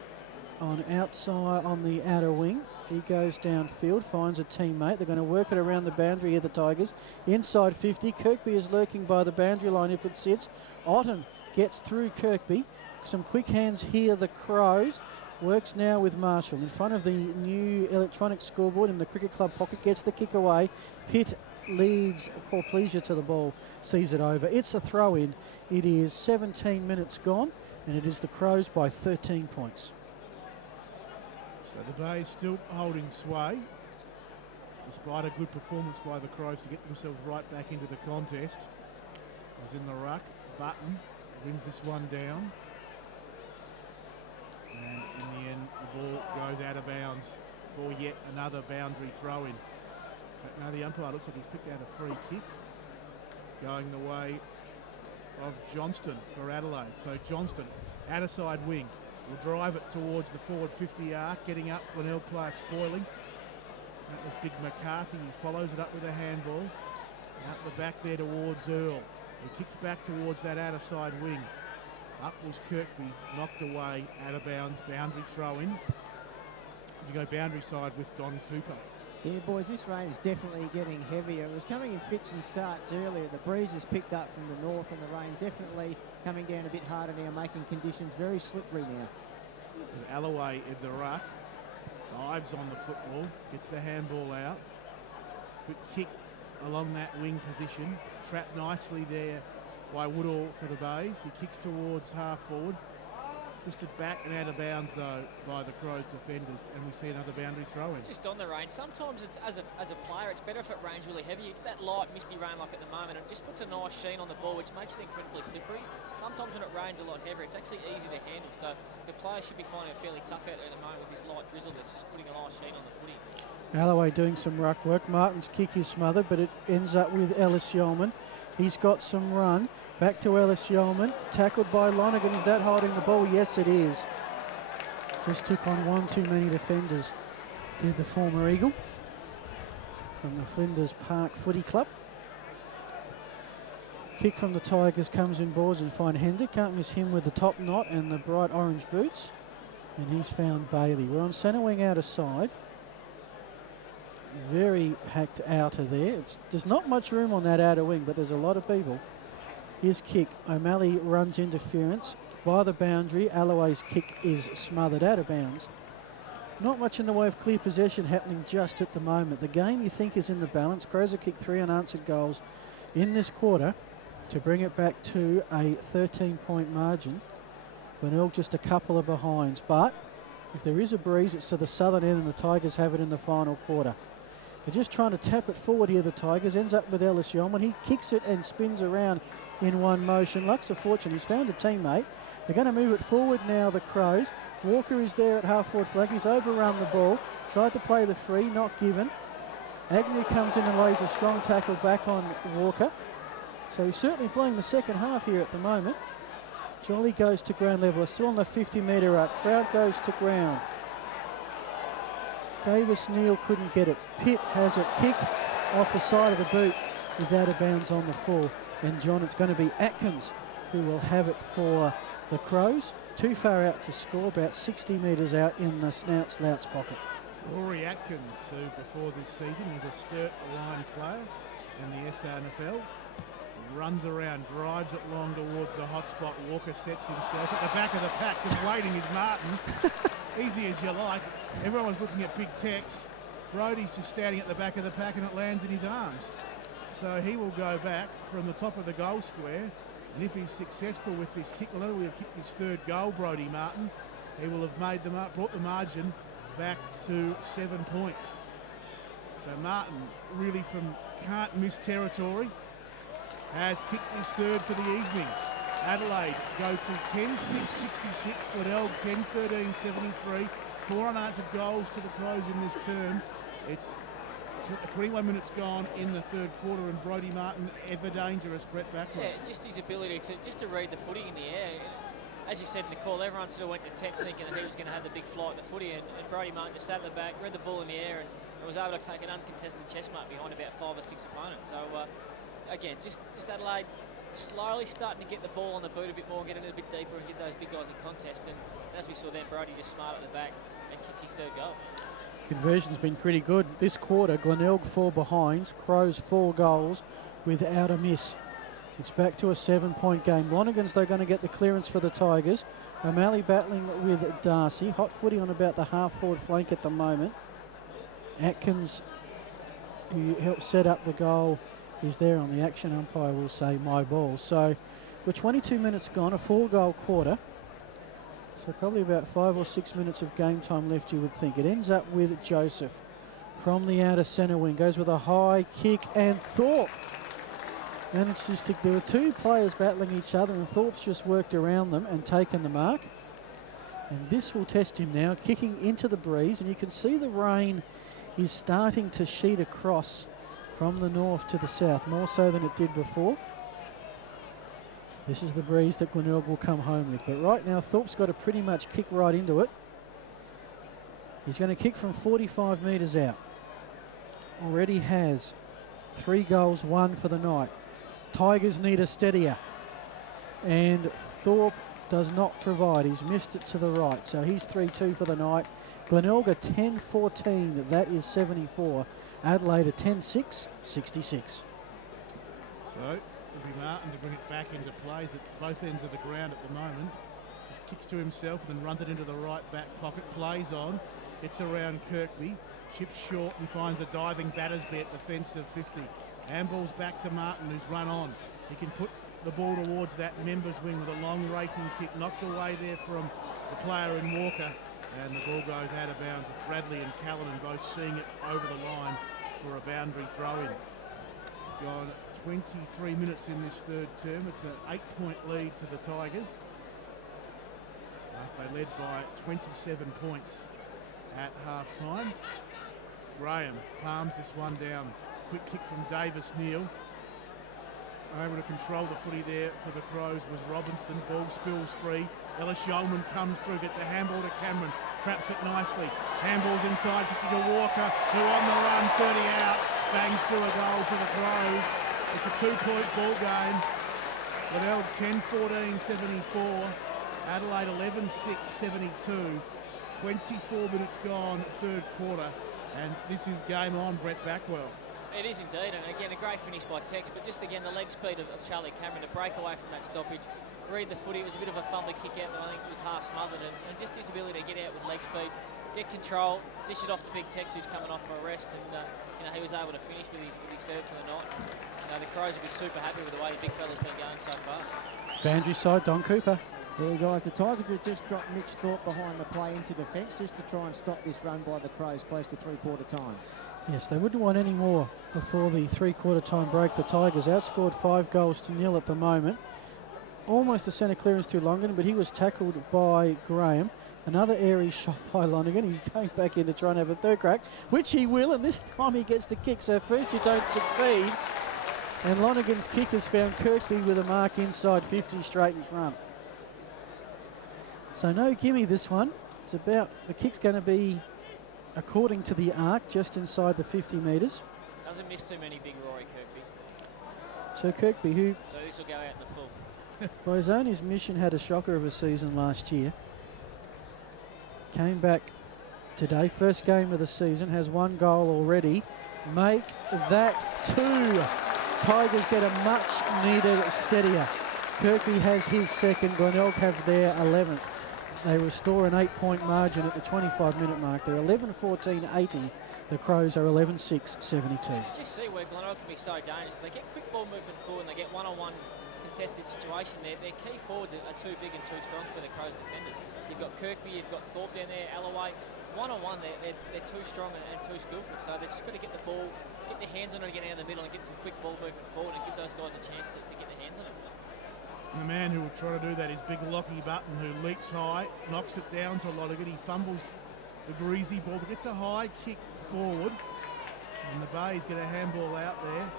on outside on the outer wing. He goes downfield, finds a teammate. They're going to work it around the boundary here, the Tigers. Inside 50, Kirkby is lurking by the boundary line if it sits. Otten gets through Kirkby. Some quick hands here, the Crows. Works now with Marshall in front of the new electronic scoreboard in the Cricket Club pocket. Gets the kick away. Pitt leads Porplecia to the ball, sees it over. It's a throw-in. It is 17 minutes gone, and it is the Crows by 13 points. So the Bay still holding sway, despite a good performance by the Crows to get themselves right back into the contest. As in the ruck, Button wins this one down. And in the end, the ball goes out of bounds for yet another boundary throw-in. But now the umpire looks like he's picked out a free kick, going the way of Johnston for Adelaide. So Johnston, outer side wing, will drive it towards the forward 50 arc, getting up Glenelg player spoiling. That was Big McCarthy. He follows it up with a handball. Out the back there towards Earl. He kicks back towards that outer side wing. Up was Kirkby, knocked away, out of bounds, boundary throw-in. You go boundary side with Don Cooper. Yeah, boys, this rain is definitely getting heavier. It was coming in fits and starts earlier. The breeze has picked up from the north, and the rain definitely coming down a bit harder now, making conditions very slippery now. And Alloway in the ruck, dives on the football, gets the handball out. Good kick along that wing position, trapped nicely there by Woodall for the Bays. He kicks towards half forward. Twisted back and out of bounds though by the Crows defenders, and we see another boundary throw in. Just on the rain, sometimes it's as a player it's better if it rains really heavy. You get that light misty rain like at the moment, it just puts a nice sheen on the ball, which makes it incredibly slippery. Sometimes when it rains a lot heavier, it's actually easy to handle, so the players should be finding it fairly tough out there at the moment with this light drizzle that's just putting a nice sheen on the footy. Alloway doing some ruck work. Martin's kick is smothered, but it ends up with Ellis Yeoman. He's got some run. Back to Ellis Yeoman. Tackled by Lonergan. Is that holding the ball? Yes, it is. Just took on one too many defenders, did the former Eagle from the Flinders Park Footy Club. Kick from the Tigers comes in boards and find Hendrick. Can't miss him with the top knot and the bright orange boots. And he's found Bailey. We're on centre wing outer side. Very packed outer there. There's not much room on that outer wing, but there's a lot of people. His kick, O'Malley runs interference by the boundary. Alloway's kick is smothered out of bounds. Not much in the way of clear possession happening just at the moment. The game, you think, is in the balance. Crows have kicked 3 unanswered goals in this quarter to bring it back to a 13-point margin. Glenelg just a couple of behinds, but if there is a breeze, it's to the southern end, and the Tigers have it in the final quarter. They're just trying to tap it forward here, the Tigers. Ends up with Ellis Yeoman. He kicks it and spins around in one motion. Luck's a fortune. He's found a teammate. They're going to move it forward now, the Crows. Walker is there at half-forward flank. He's overrun the ball. Tried to play the free, not given. Agnew comes in and lays a strong tackle back on Walker. So he's certainly playing the second half here at the moment. Jolly goes to ground level. Still on the 50-metre up. Crowd goes to ground. Davis Neal couldn't get it. Pitt has it. Kick off the side of the boot is out of bounds on the full. And John, it's going to be Atkins who will have it for the Crows. Too far out to score, about 60 metres out in the slouts pocket. Rory Atkins, who before this season was a Sturt line player in the SANFL, runs around, drives it long towards the hot spot. Walker sets himself at the back of the pack. Just waiting is Martin. Easy as you like. Everyone's looking at Big Tex. Brodie's just standing at the back of the pack and it lands in his arms. So he will go back from the top of the goal square. And if he's successful with this kick, well, he'll have kicked his 3rd goal, Brodie Martin. He will have made brought the margin back to 7 points. So Martin, really from can't miss territory, has kicked his 3rd for the evening. Adelaide go to 10-6-66, Glenelg 10-13-73. 4 unanswered goals to the Crows in this term. It's 21 minutes gone in the 3rd quarter, and Brodie Martin ever dangerous, Brett Backwell. Yeah, just his ability to read the footy in the air. As you said in the call, everyone sort of went to Tex thinking that he was going to have the big flight in the footy, and Brodie Martin just sat at the back, read the ball in the air, and was able to take an uncontested chest mark behind about 5 or 6 opponents. So again, just Adelaide slowly starting to get the ball on the boot a bit more, and get a little bit deeper, and get those big guys in contest. And as we saw then, Brodie just smart at the back and kicks his 3rd goal. Conversion's been pretty good this quarter. Glenelg 4 behinds, Crows 4 goals without a miss. It's back to a 7-point game. Lonergan's, they're going to get the clearance for the Tigers. O'Malley battling with Darcy. Hot footy on about the half-forward flank at the moment. Atkins, who helped set up the goal, is there on the action. Umpire will say my ball. So we're 22 minutes gone, a 4-goal quarter. So probably about 5 or 6 minutes of game time left, you would think. It ends up with Joseph from the outer centre wing. Goes with a high kick, and Thorpe manages to... There were 2 players battling each other, and Thorpe's just worked around them and taken the mark. And this will test him now, kicking into the breeze. And you can see the rain is starting to sheet across from the north to the south, more so than it did before. This is the breeze that Glenelg will come home with. But right now, Thorpe's got to pretty much kick right into it. He's going to kick from 45 metres out. Already has 3 goals, 1 for the night. Tigers need a steadier. And Thorpe does not provide. He's missed it to the right. So he's 3-2 for the night. Glenelg a 10-14. That is 74. Adelaide a 10-6, 66. So it'll be Martin to bring it back into play. It's at both ends of the ground at the moment. Just kicks to himself and then runs it into the right back pocket. Plays on. Gets around Kirkby. Chips short and finds a diving batter's bet defence of 50. Handballs back to Martin, who's run on. He can put the ball towards that members wing with a long raking kick. Knocked away there from the player in Walker. And the ball goes out of bounds with Bradley and Callanan both seeing it over the line for a boundary throw-in. Gone 23 minutes in this 3rd term. It's an 8-point lead to the Tigers. They led by 27 points at half-time. Graham palms this one down. Quick kick from Davis Neal. Able to control the footy there for the Crows was Robinson. Ball spills free. Ellis Yeoman comes through, gets a handball to Cameron. Traps it nicely. Handballs inside, 50 to Walker, who on the run, 30 out. Bangs through a goal for the Crows. It's a 2-point ball game. Glenelg 10-14-74. Adelaide 11-6, 72. 24 minutes gone, 3rd quarter. And this is game on, Brett Backwell. It is indeed, and again, a great finish by Tex, but just again, the leg speed of Charlie Cameron to break away from that stoppage, read the footy. It was a bit of a fumbly kick out that I think was half smothered, and just his ability to get out with leg speed, get control, dish it off to Big Tex, who's coming off for a rest, and he was able to finish with his third for the night. The Crows will be super happy with the way the big fella's been going so far. Boundary side, Don Cooper. There, guys, the Tigers have just dropped Mitch Thorpe behind the play into defence just to try and stop this run by the Crows close to three-quarter time. Yes, they wouldn't want any more before the three-quarter time break. The Tigers outscored 5-0 at the moment. Almost a centre clearance to Lonergan, but he was tackled by Graham. Another airy shot by Lonergan. He's going back in to try and have a third crack, which he will, and this time he gets the kick. So first you don't succeed, and Lonergan's kick has found Kirkby with a mark inside 50 straight in front. So no gimme this one. It's about, the kick's going to be, according to the arc, just inside the 50 metres. Doesn't miss too many, big Rory Kirkby. So Kirkby, who So this will go out in the full. by his own admission had a shocker of a season last year, came back today, first game of the season, has 1 goal already. Make that 2. Tigers get a much needed steadier. Kirkby has his second, Glenelg have their 11th. They restore an 8-point margin at the 25-minute mark. They're 11-14-80. The Crows are 11-6-72. Just see where Glenelg can be so dangerous. They get quick ball movement forward and they get one-on-one contested situation there. Their key forwards are too big and too strong for the Crows defenders. You've got Kirkby, you've got Thorpe down there, Alloway. One-on-one, they're too strong and too skillful. So they've just got to get the ball, get their hands on it, get out in the middle and get some quick ball movement forward and give those guys a chance to get their hands on it. And the man who will try to do that is big Lockie Button, who leaps high, knocks it down to Lonergan. He fumbles the greasy ball, but gets a high kick forward. And the Bay's get a handball out there,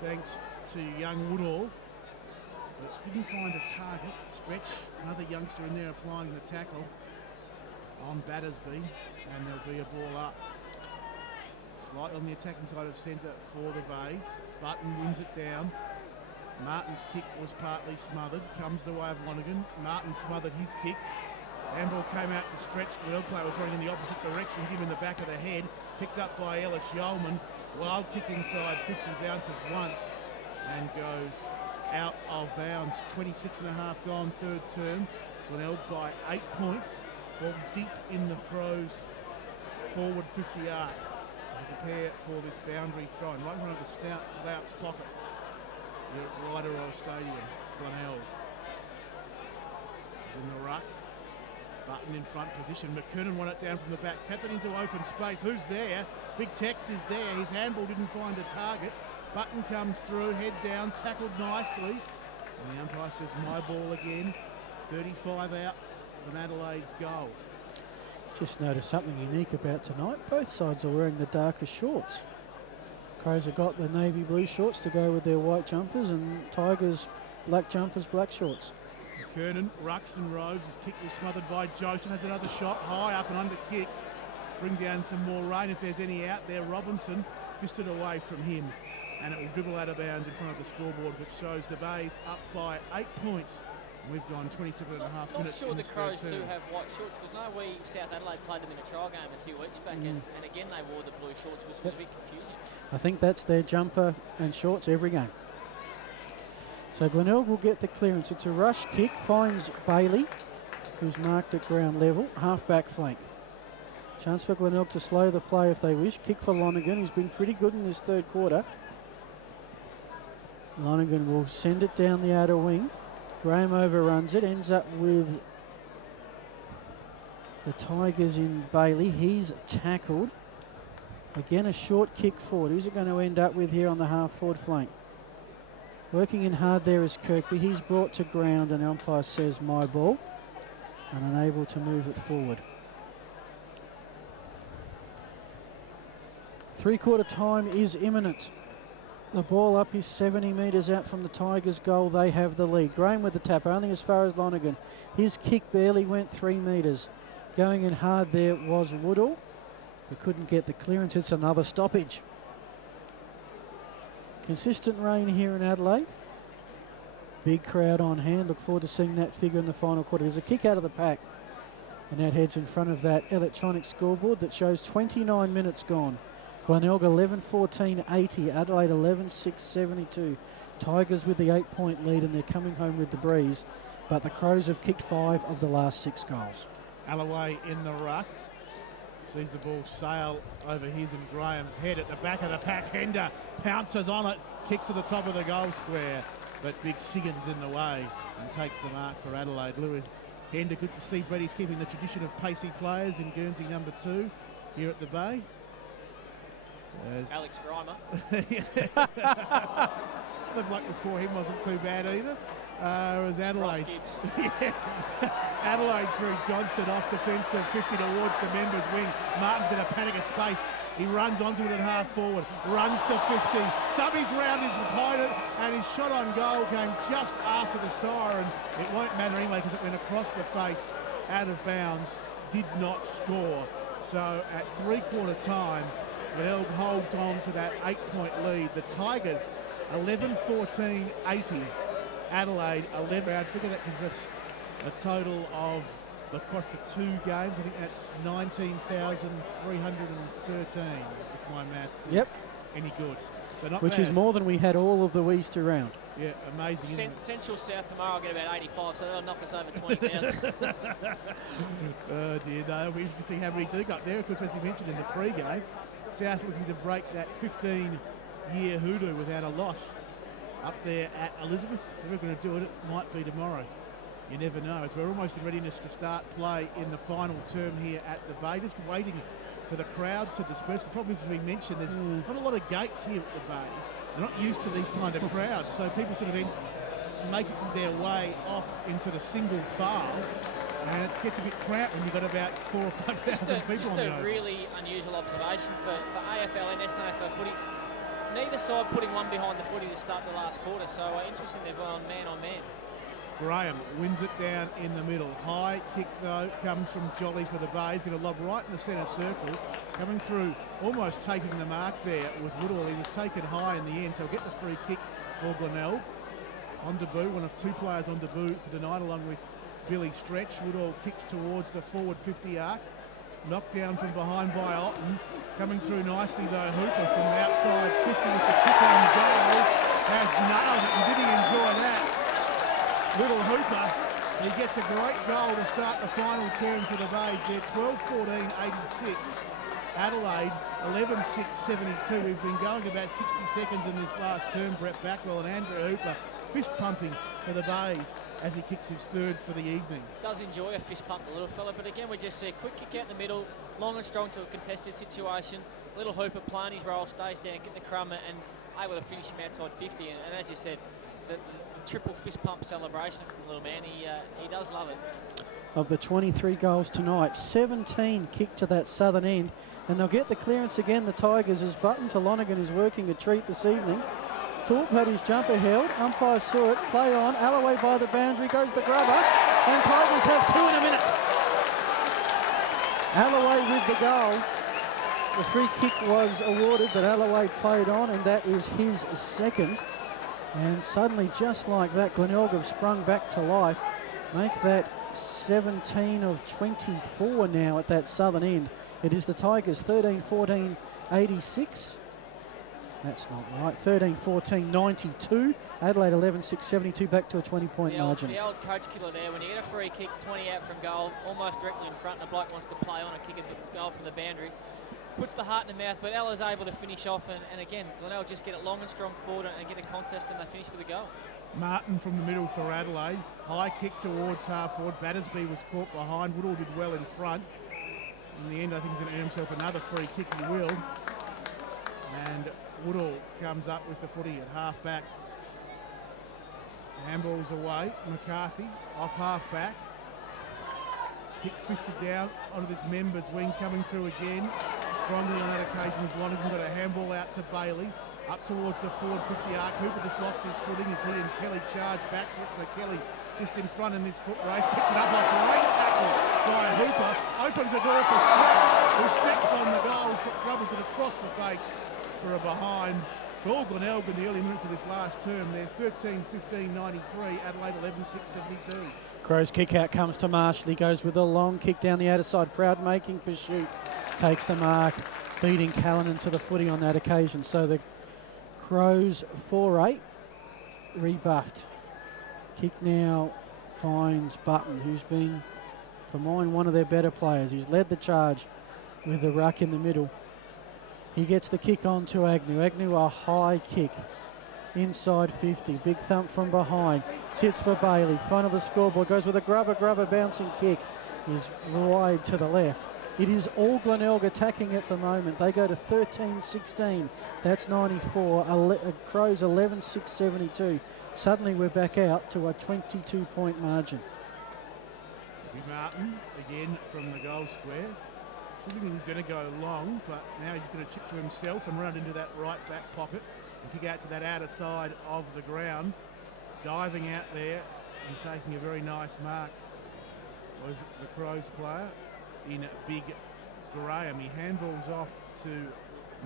thanks to young Woodall. But didn't find a target. Stretch, another youngster in there applying the tackle on Battersby, and there'll be a ball up. Slightly on the attacking side of centre for the Bays. Button wins it down. Martin's kick was partly smothered, comes the way of Lonergan. Martin smothered his kick. Handball came out to Stretch. The Glenelg player was running in the opposite direction, hit him in the back of the head. Picked up by Ellis Yeoman. Wild kick inside, 50 bounces once and goes out of bounds. 26.5 gone, third term. Glenelg by 8 points. Ball deep in the Crows' forward 50 arc. They prepare for this boundary throw. Right in front of the Slouts pocket. The Ryder Royal Stadium, Glenelg. In the ruck. Button in front position. McKernan won it down from the back. Tapped it into open space. Who's there? Big Tex is there. His handball didn't find a target. Button comes through, head down, tackled nicely. And the umpire says, my ball again. 35 out from Adelaide's goal. Just noticed something unique about tonight. Both sides are wearing the darker shorts. Crows have got the navy blue shorts to go with their white jumpers, and Tigers black jumpers, black shorts. McKernan, rucks and roves. His kick was smothered by Joseph. Has another shot, high up and under kick. Bring down some more rain if there's any out there. Robinson fisted away from him, and it will dribble out of bounds in front of the scoreboard, which shows the Bays up by 8 points. We've gone 27 and a half minutes. Not sure the Crows do have white shorts, because South Adelaide played them in a trial game a few weeks back, and again they wore the blue shorts, which was a bit confusing. I think that's their jumper and shorts every game. So Glenelg will get the clearance. It's a rush kick, finds Bailey, who's marked at ground level, half-back flank. Chance for Glenelg to slow the play if they wish. Kick for Lonergan, who's been pretty good in this third quarter. Lonergan will send it down the outer wing. Graham overruns it, ends up with the Tigers in Bailey. He's tackled. Again, a short kick forward. Who's it going to end up with here on the half-forward flank? Working in hard there is Kirkby. He's brought to ground, and the umpire says my ball, and unable to move it forward. Three-quarter time is imminent. The ball up is 70 metres out from the Tigers' goal. They have the lead. Graham with the tap, only as far as Lonergan. His kick barely went 3 metres. Going in hard there was Woodall. He couldn't get the clearance. It's another stoppage. Consistent rain here in Adelaide. Big crowd on hand. Look forward to seeing that figure in the final quarter. There's a kick out of the pack, and that heads in front of that electronic scoreboard that shows 29 minutes gone. Glenelg 11-14-80, Adelaide 11-6-72. Tigers with the 8-point lead, and they're coming home with the breeze but the Crows have kicked 5 of the last 6 goals. Alloway in the ruck. Sees the ball sail over his and Graham's head at the back of the pack. Hender pounces on it, kicks to the top of the goal square, but Big Siggins in the way and takes the mark for Adelaide. Lewis Hender, good to see Brady's keeping the tradition of pacey players in Guernsey number 2 here at the Bay. Alex Grimer. The bloke before him wasn't too bad either. As Adelaide. Yeah. Adelaide through Johnston off defensive 50 towards the members' wing. Martin's going to panic a space. He runs onto it at half forward, runs to 50, dummies round his opponent, and his shot on goal came just after the siren. It won't matter anyway because it went across the face, out of bounds, did not score. So at three-quarter time, Glenelg holds on to that 8-point lead. The Tigers 11-14-80. Adelaide 11. I figure that gives us a total of, across the 2 games, I think that's 19,313, if my maths is any good. So not Which bad. is more than we had all of the Easter round. Yeah, amazing. Isn't it? Central South tomorrow will get about 85, so they'll knock us over 20,000. Oh dear, no, we should see how many do got there. Of course, as you mentioned in the pre-game, South looking to break that 15-year hoodoo without a loss up there at Elizabeth. If we're going to do it, it might be tomorrow. You never know. As we're almost in readiness to start play in the final term here at the Bay, just waiting for the crowd to disperse. The problem is, as we mentioned, there's not a lot of gates here at the Bay. They're not used to these kind of crowds, so people sort of then making their way off into the single file, and it gets a bit cramped when you've got about 4,000 or 5,000 people just on the a really unusual observation for AFL and SANFL footy. Neither side putting one behind the footy to start the last quarter, so interesting they've gone man on man. Graham wins it down in the middle. High kick though comes from Jolly for the Bay. He's going to lob right in the centre circle. Coming through, almost taking the mark there was Woodall. He was taken high in the end, so he'll get the free kick for Glenelg. On debut, one of 2 players on debut for the night, along with Billy Stretch. Woodall kicks towards the forward 50 arc. Knocked down from behind by Otten. Coming through nicely though, Hooper from outside 50 with the kick on goal. Has nailed it and did he enjoy that? Little Hooper, he gets a great goal to start the final term for the Bays. They're 12-14-86. Adelaide 11-6-72. We've been going about 60 seconds in this last term. Brett Backwell and Andrew Hooper fist pumping for the Bays as he kicks his 3rd for the evening. Does enjoy a fist pump, the little fella, but again we just see a quick kick out in the middle, long and strong to a contested situation. Little Hooper playing his role, stays down, get the crumb and able to finish him outside 50. And as you said, the triple fist pump celebration from the little man, he does love it. Of the 23 goals tonight, 17 kicked to that southern end, and they'll get the clearance again, the Tigers, as Button to Lonergan is working a treat this evening. Thorpe had his jumper held, umpire saw it, play on, Alloway by the boundary, goes the grubber, and Tigers have 2 in a minute. Alloway with the goal. The free kick was awarded, but Alloway played on, and that is his 2nd. And suddenly, just like that, Glenelg have sprung back to life. Make that 17 of 24 now at that southern end. It is the Tigers 13-14-86. That's not right. 13-14-92. Adelaide 11-6-72, back to a 20-point margin. The old coach killer there. When you get a free kick 20 out from goal, almost directly in front, and the bloke wants to play on and kick a goal from the boundary, puts the heart in the mouth, but Ella's able to finish off, and again, Glenelg just get it long and strong forward and get a contest, and they finish with a goal. Martin from the middle for Adelaide. High kick towards half forward. Battersby was caught behind. Woodall did well in front. In the end, I think he's going to earn himself another free kick. He will. And Woodall comes up with the footy at half back. Handball's away. McCarthy off half back. Kick twisted down onto this member's wing, coming through again. Strongly on that occasion with Lonergan. Got a handball out to Bailey. Up towards the forward 50 arc. Hooper just lost his footing as he and Kelly charge back. So Kelly just in front in this foot race. Picks it up like a great tackle by Hooper. Opens the door for Stretch, who steps on the goal. Troubles it across the face for a behind. It's all Glenelg in the early minutes of this last term. They're 13-15-93. Adelaide 11-6-72. Crow's kick out comes to Marshall. He goes with a long kick down the outer side. Proud making pursuit. Takes the mark, beating Callanan to the footy on that occasion. So the Crows 4-8, rebuffed. Kick now finds Button, who's been, for mine, one of their better players. He's led the charge with the ruck in the middle. He gets the kick on to Agnew. Agnew, a high kick. Inside 50. Big thump from behind. Sits for Bailey. Front of the scoreboard. Goes with a grubber bouncing kick. Is wide to the left. It is all Glenelg attacking at the moment. They go to 13-16. That's 94. Crows 11-6-72. Suddenly we're back out to a 22-point margin. Martin again from the goal square. Thinking he's going to go long, but now he's going to chip to himself and run into that right back pocket and kick out to that outer side of the ground. Diving out there and taking a very nice mark was the Crows player in Big Graham. He handballs off to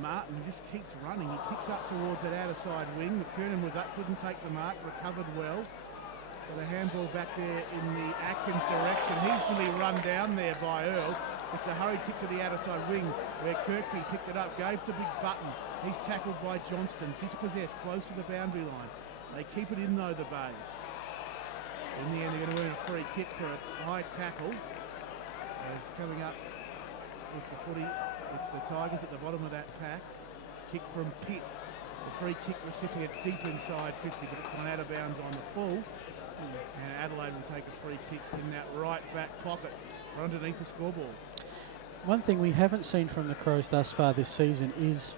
Martin. He just keeps running. He kicks up towards that outer side wing. McKernan was up, couldn't take the mark, recovered well. But a handball back there in the Atkins direction. He's going to be run down there by Earl. It's a hurried kick to the outer side wing where Kirkby picked it up, gave to Big Button. He's tackled by Johnston, dispossessed, close to the boundary line. They keep it in though, the Bays. In the end, they're going to win a free kick for a high tackle. As coming up with the footy, it's the Tigers at the bottom of that pack. Kick from Pitt, the free kick recipient deep inside 50, but it's gone out of bounds on the full. And Adelaide will take a free kick in that right back pocket, or underneath the scoreboard. One thing we haven't seen from the Crows thus far this season is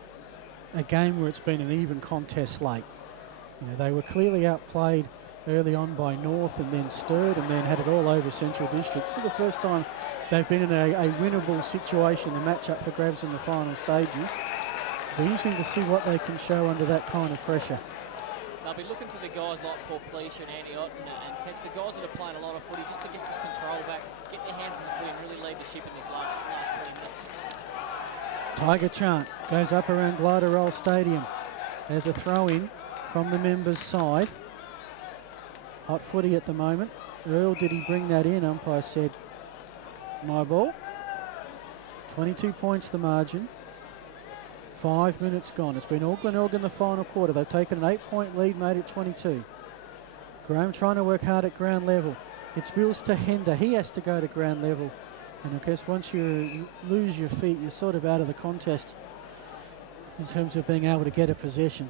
a game where it's been an even contest late. You know, they were clearly outplayed early on by North and then stirred and then had it all over Central District. This is the first time they've been in a winnable situation, the match-up for grabs in the final stages. It'll be interesting to see what they can show under that kind of pressure. They'll be looking to the guys like Paul Pleasure and Andy Otten and Tex, the guys that are playing a lot of footy, just to get some control back, get their hands in the footy and really lead the ship in this last 20 minutes. Tiger chant goes up around Glider Roll Stadium. There's a throw-in from the members' side. Hot footy at the moment. Earl, did he bring that in? Umpire said, my ball. 22 points the margin. 5 minutes gone. It's been all Glenelg in the final quarter. They've taken an 8-point lead, made it 22. Graham trying to work hard at ground level. It's Bills to Hender. He has to go to ground level. And of course, once you lose your feet, you're sort of out of the contest in terms of being able to get a possession.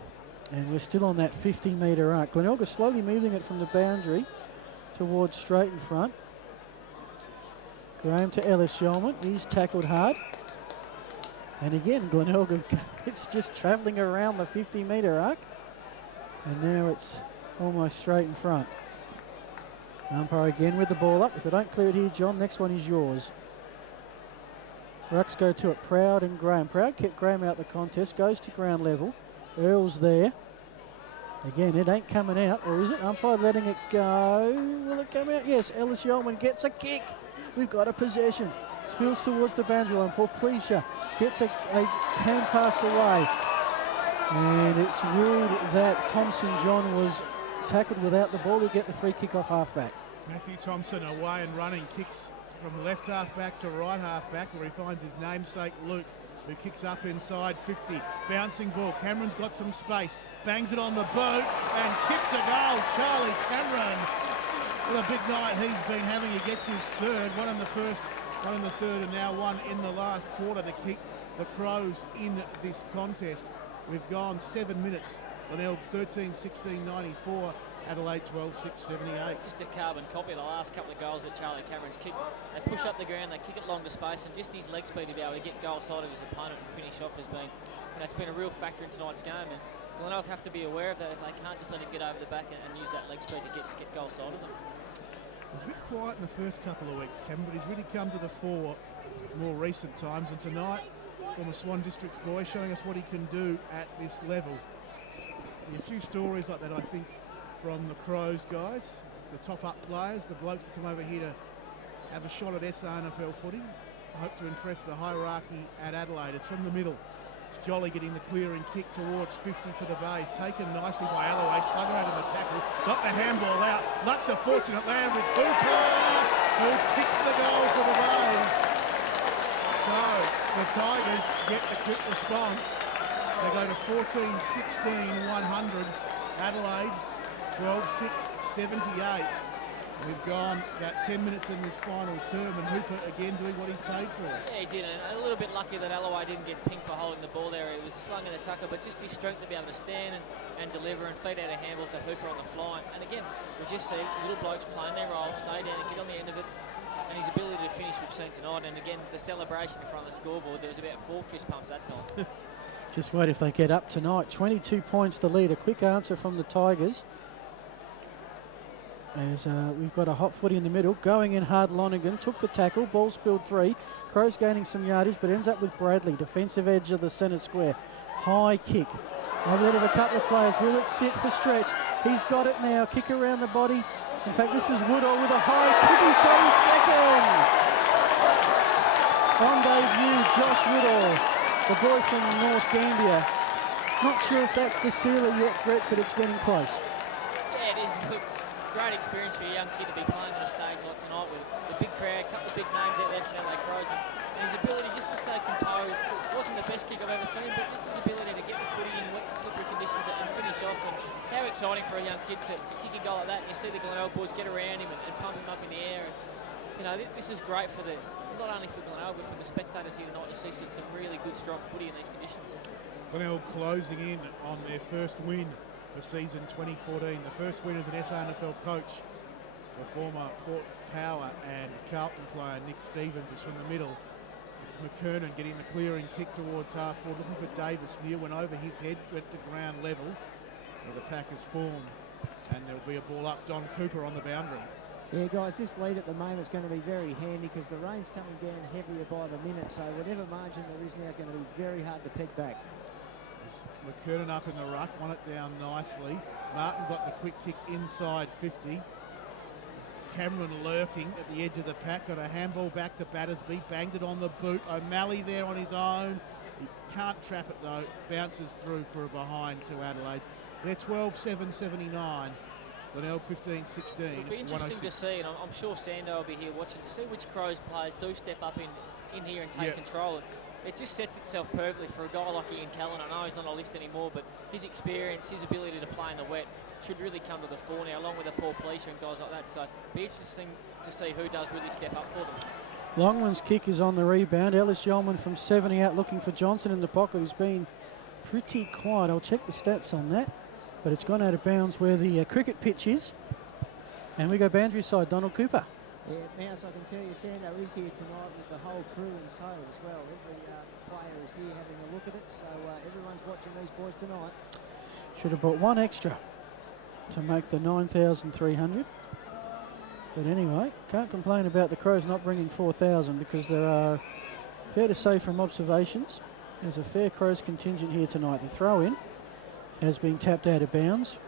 And we're still on that 50-metre arc. Glenelg is slowly moving it from the boundary towards straight in front. Graham to Ellis Yeoman. He's tackled hard. And again, Glenelg, it's just travelling around the 50-metre arc. And now it's almost straight in front. Umpire again with the ball up. If they don't clear it here, John, next one is yours. Rucks go to it, Proud and Graham. Proud kept Graham out the contest, goes to ground level. Earl's there. Again, it ain't coming out, or is it? Umpire letting it go. Will it come out? Yes, Ellis Yeoman gets a kick. We've got a possession. Spills towards the boundary line. Paul Pleasure gets a hand pass away. And it's ruled that Thompson John was tackled without the ball. He'll get the free kick off halfback. Matthew Thompson away and running, kicks from left halfback to right halfback, where he finds his namesake Luke, who kicks up inside 50. Bouncing ball. Cameron's got some space. Bangs it on the boot and kicks a goal. Charlie Cameron. What a big night he's been having. He gets his third. One in the first, one in the third, and now one in the last quarter to keep the Crows in this contest. We've gone 7 minutes. Glenelg 13-16-94. Adelaide 12-6-78. Just a carbon copy of the last couple of goals that Charlie Cameron's kicked. They push up the ground, they kick it long to space, and just his leg speed to be able to get goal side of his opponent and finish off has been, it's been a real factor in tonight's game. And Glenelg have to be aware of that. If they can't just let him get over the back and use that leg speed to get goal side of them. It was a bit quiet in the first couple of weeks, Cameron, but he's really come to the fore more recent times. And tonight, former Swan Districts boy showing us what he can do at this level. A few stories like that, I think, from the Crows guys, the top-up players, the blokes that come over here to have a shot at SANFL footy. I hope to impress the hierarchy at Adelaide. It's from the middle. It's Jolly getting the clearing kick towards 50 for the Bays. Taken nicely by Alloway. Slugger out of the tackle. Got the handball out. Lux a fortunate land with Cooper, who kicks the goal for the Bays. So the Tigers get the quick response. They go to 14-16-100. Adelaide 12-6-78. We've gone about 10 minutes in this final term, and Hooper again doing what he's paid for. Yeah, he did, and a little bit lucky that Adelaide didn't get pinged for holding the ball there. It was slung in the tucker, but just his strength to be able to stand and deliver and feed out a handball to Hooper on the fly. And again, we just see little blokes playing their role, stay down and get on the end of it. And his ability to finish we've seen tonight. And again, the celebration in front of the scoreboard, there was about 4 fist pumps that time. Just wait if they get up tonight. 22 points the lead. A quick answer from the Tigers. As we've got a hot footy in the middle. Going in hard, Lonergan took the tackle. Ball spilled free. Crows gaining some yardage, but ends up with Bradley. Defensive edge of the centre square. High kick. Over of a couple of players. Will it sit for stretch? He's got it now. Kick around the body. In fact, this is Woodall with a high kick. He's got his second. On debut, Josh Woodall, the boy from North Gambia. Not sure if that's the sealer yet, Brett, but it's getting close. Yeah, it is. Look, great experience for a young kid to be playing on a stage like tonight with the big crowd, a couple of big names out there from LA Crows, and his ability just to stay composed. It wasn't the best kick I've ever seen, but just his ability to get the footy in wet, slippery conditions and finish off. And how exciting for a young kid to kick a goal like that. And you see the Glenelg boys get around him and pump him up in the air. And, you know, this is great for not only for Glenelg, but for the spectators here tonight to see some really good, strong footy in these conditions. Glenelg closing in on their first win for season 2014. The first win as an SANFL coach. The former Port Power and Carlton player Nick Stevens is from the middle. It's McKernan getting the clearing kick towards half forward, looking for Davis. Near went over his head, went to ground level. Where the pack has formed, and there'll be a ball up. Don Cooper on the boundary. Yeah, guys, this lead at the moment is going to be very handy because the rain's coming down heavier by the minute, so whatever margin there is now is going to be very hard to peg back. McKernan up in the ruck, won it down nicely. Martin got the quick kick inside 50. Cameron lurking at the edge of the pack, got a handball back to Battersby, banged it on the boot. O'Malley there on his own. He can't trap it though, bounces through for a behind to Adelaide. They're 12-7-79. Glenelg 15-16. It'll be interesting to see, and I'm sure Sando will be here watching to see which Crows players do step up in here and take control. And it just sets itself perfectly for a guy like Ian Callan. I know he's not on a list anymore, but his experience, his ability to play in the wet should really come to the fore now, along with a Paul Pleasure and guys like that. So it'll be interesting to see who does really step up for them. Longman's kick is on the rebound. Ellis Yeoman from 70 out looking for Johnson in the pocket, who's been pretty quiet. I'll check the stats on that. But it's gone out of bounds where the cricket pitch is. And we go boundary side, Donald Cooper. Yeah, Mouse, I can tell you, Sando is here tonight with the whole crew in tow as well. Every player is here having a look at it, so everyone's watching these boys tonight. Should have bought one extra to make the 9,300. But anyway, can't complain about the Crows not bringing 4,000 because there are, fair to say from observations, there's a fair Crows contingent here tonight. The throw-in has been tapped out of bounds.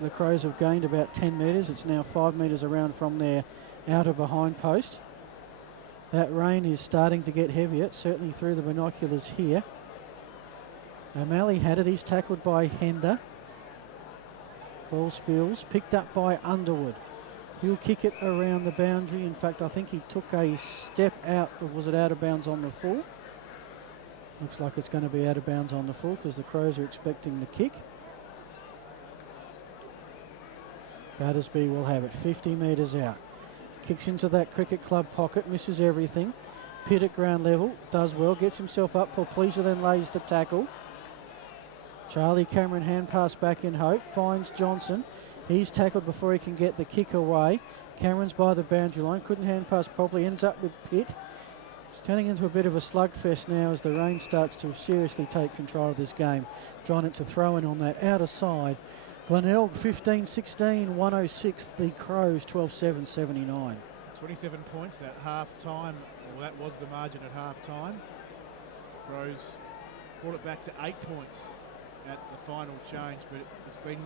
The Crows have gained about 10 metres. It's now 5 metres around from their outer behind post. That rain is starting to get heavier, certainly through the binoculars here. O'Malley had it. He's tackled by Hender. Ball spills, picked up by Underwood. He'll kick it around the boundary. In fact, I think he took a step out, or was it out of bounds on the full? Looks like it's going to be out of bounds on the full because the Crows are expecting the kick. Battersby will have it 50 metres out. Kicks into that cricket club pocket, misses everything. Pitt at ground level, does well, gets himself up. Paul Pleasure then lays the tackle. Charlie Cameron hand pass back in hope, finds Johnson. He's tackled before he can get the kick away. Cameron's by the boundary line, couldn't hand pass properly, ends up with Pitt. It's turning into a bit of a slugfest now as the rain starts to seriously take control of this game. John, it's a throw in on that outer side. Glenelg 15-16, 106. The Crows 12-7-79. 27 points that half time. Well, that was the margin at half time. Crows brought it back to 8 points at the final change, but it's been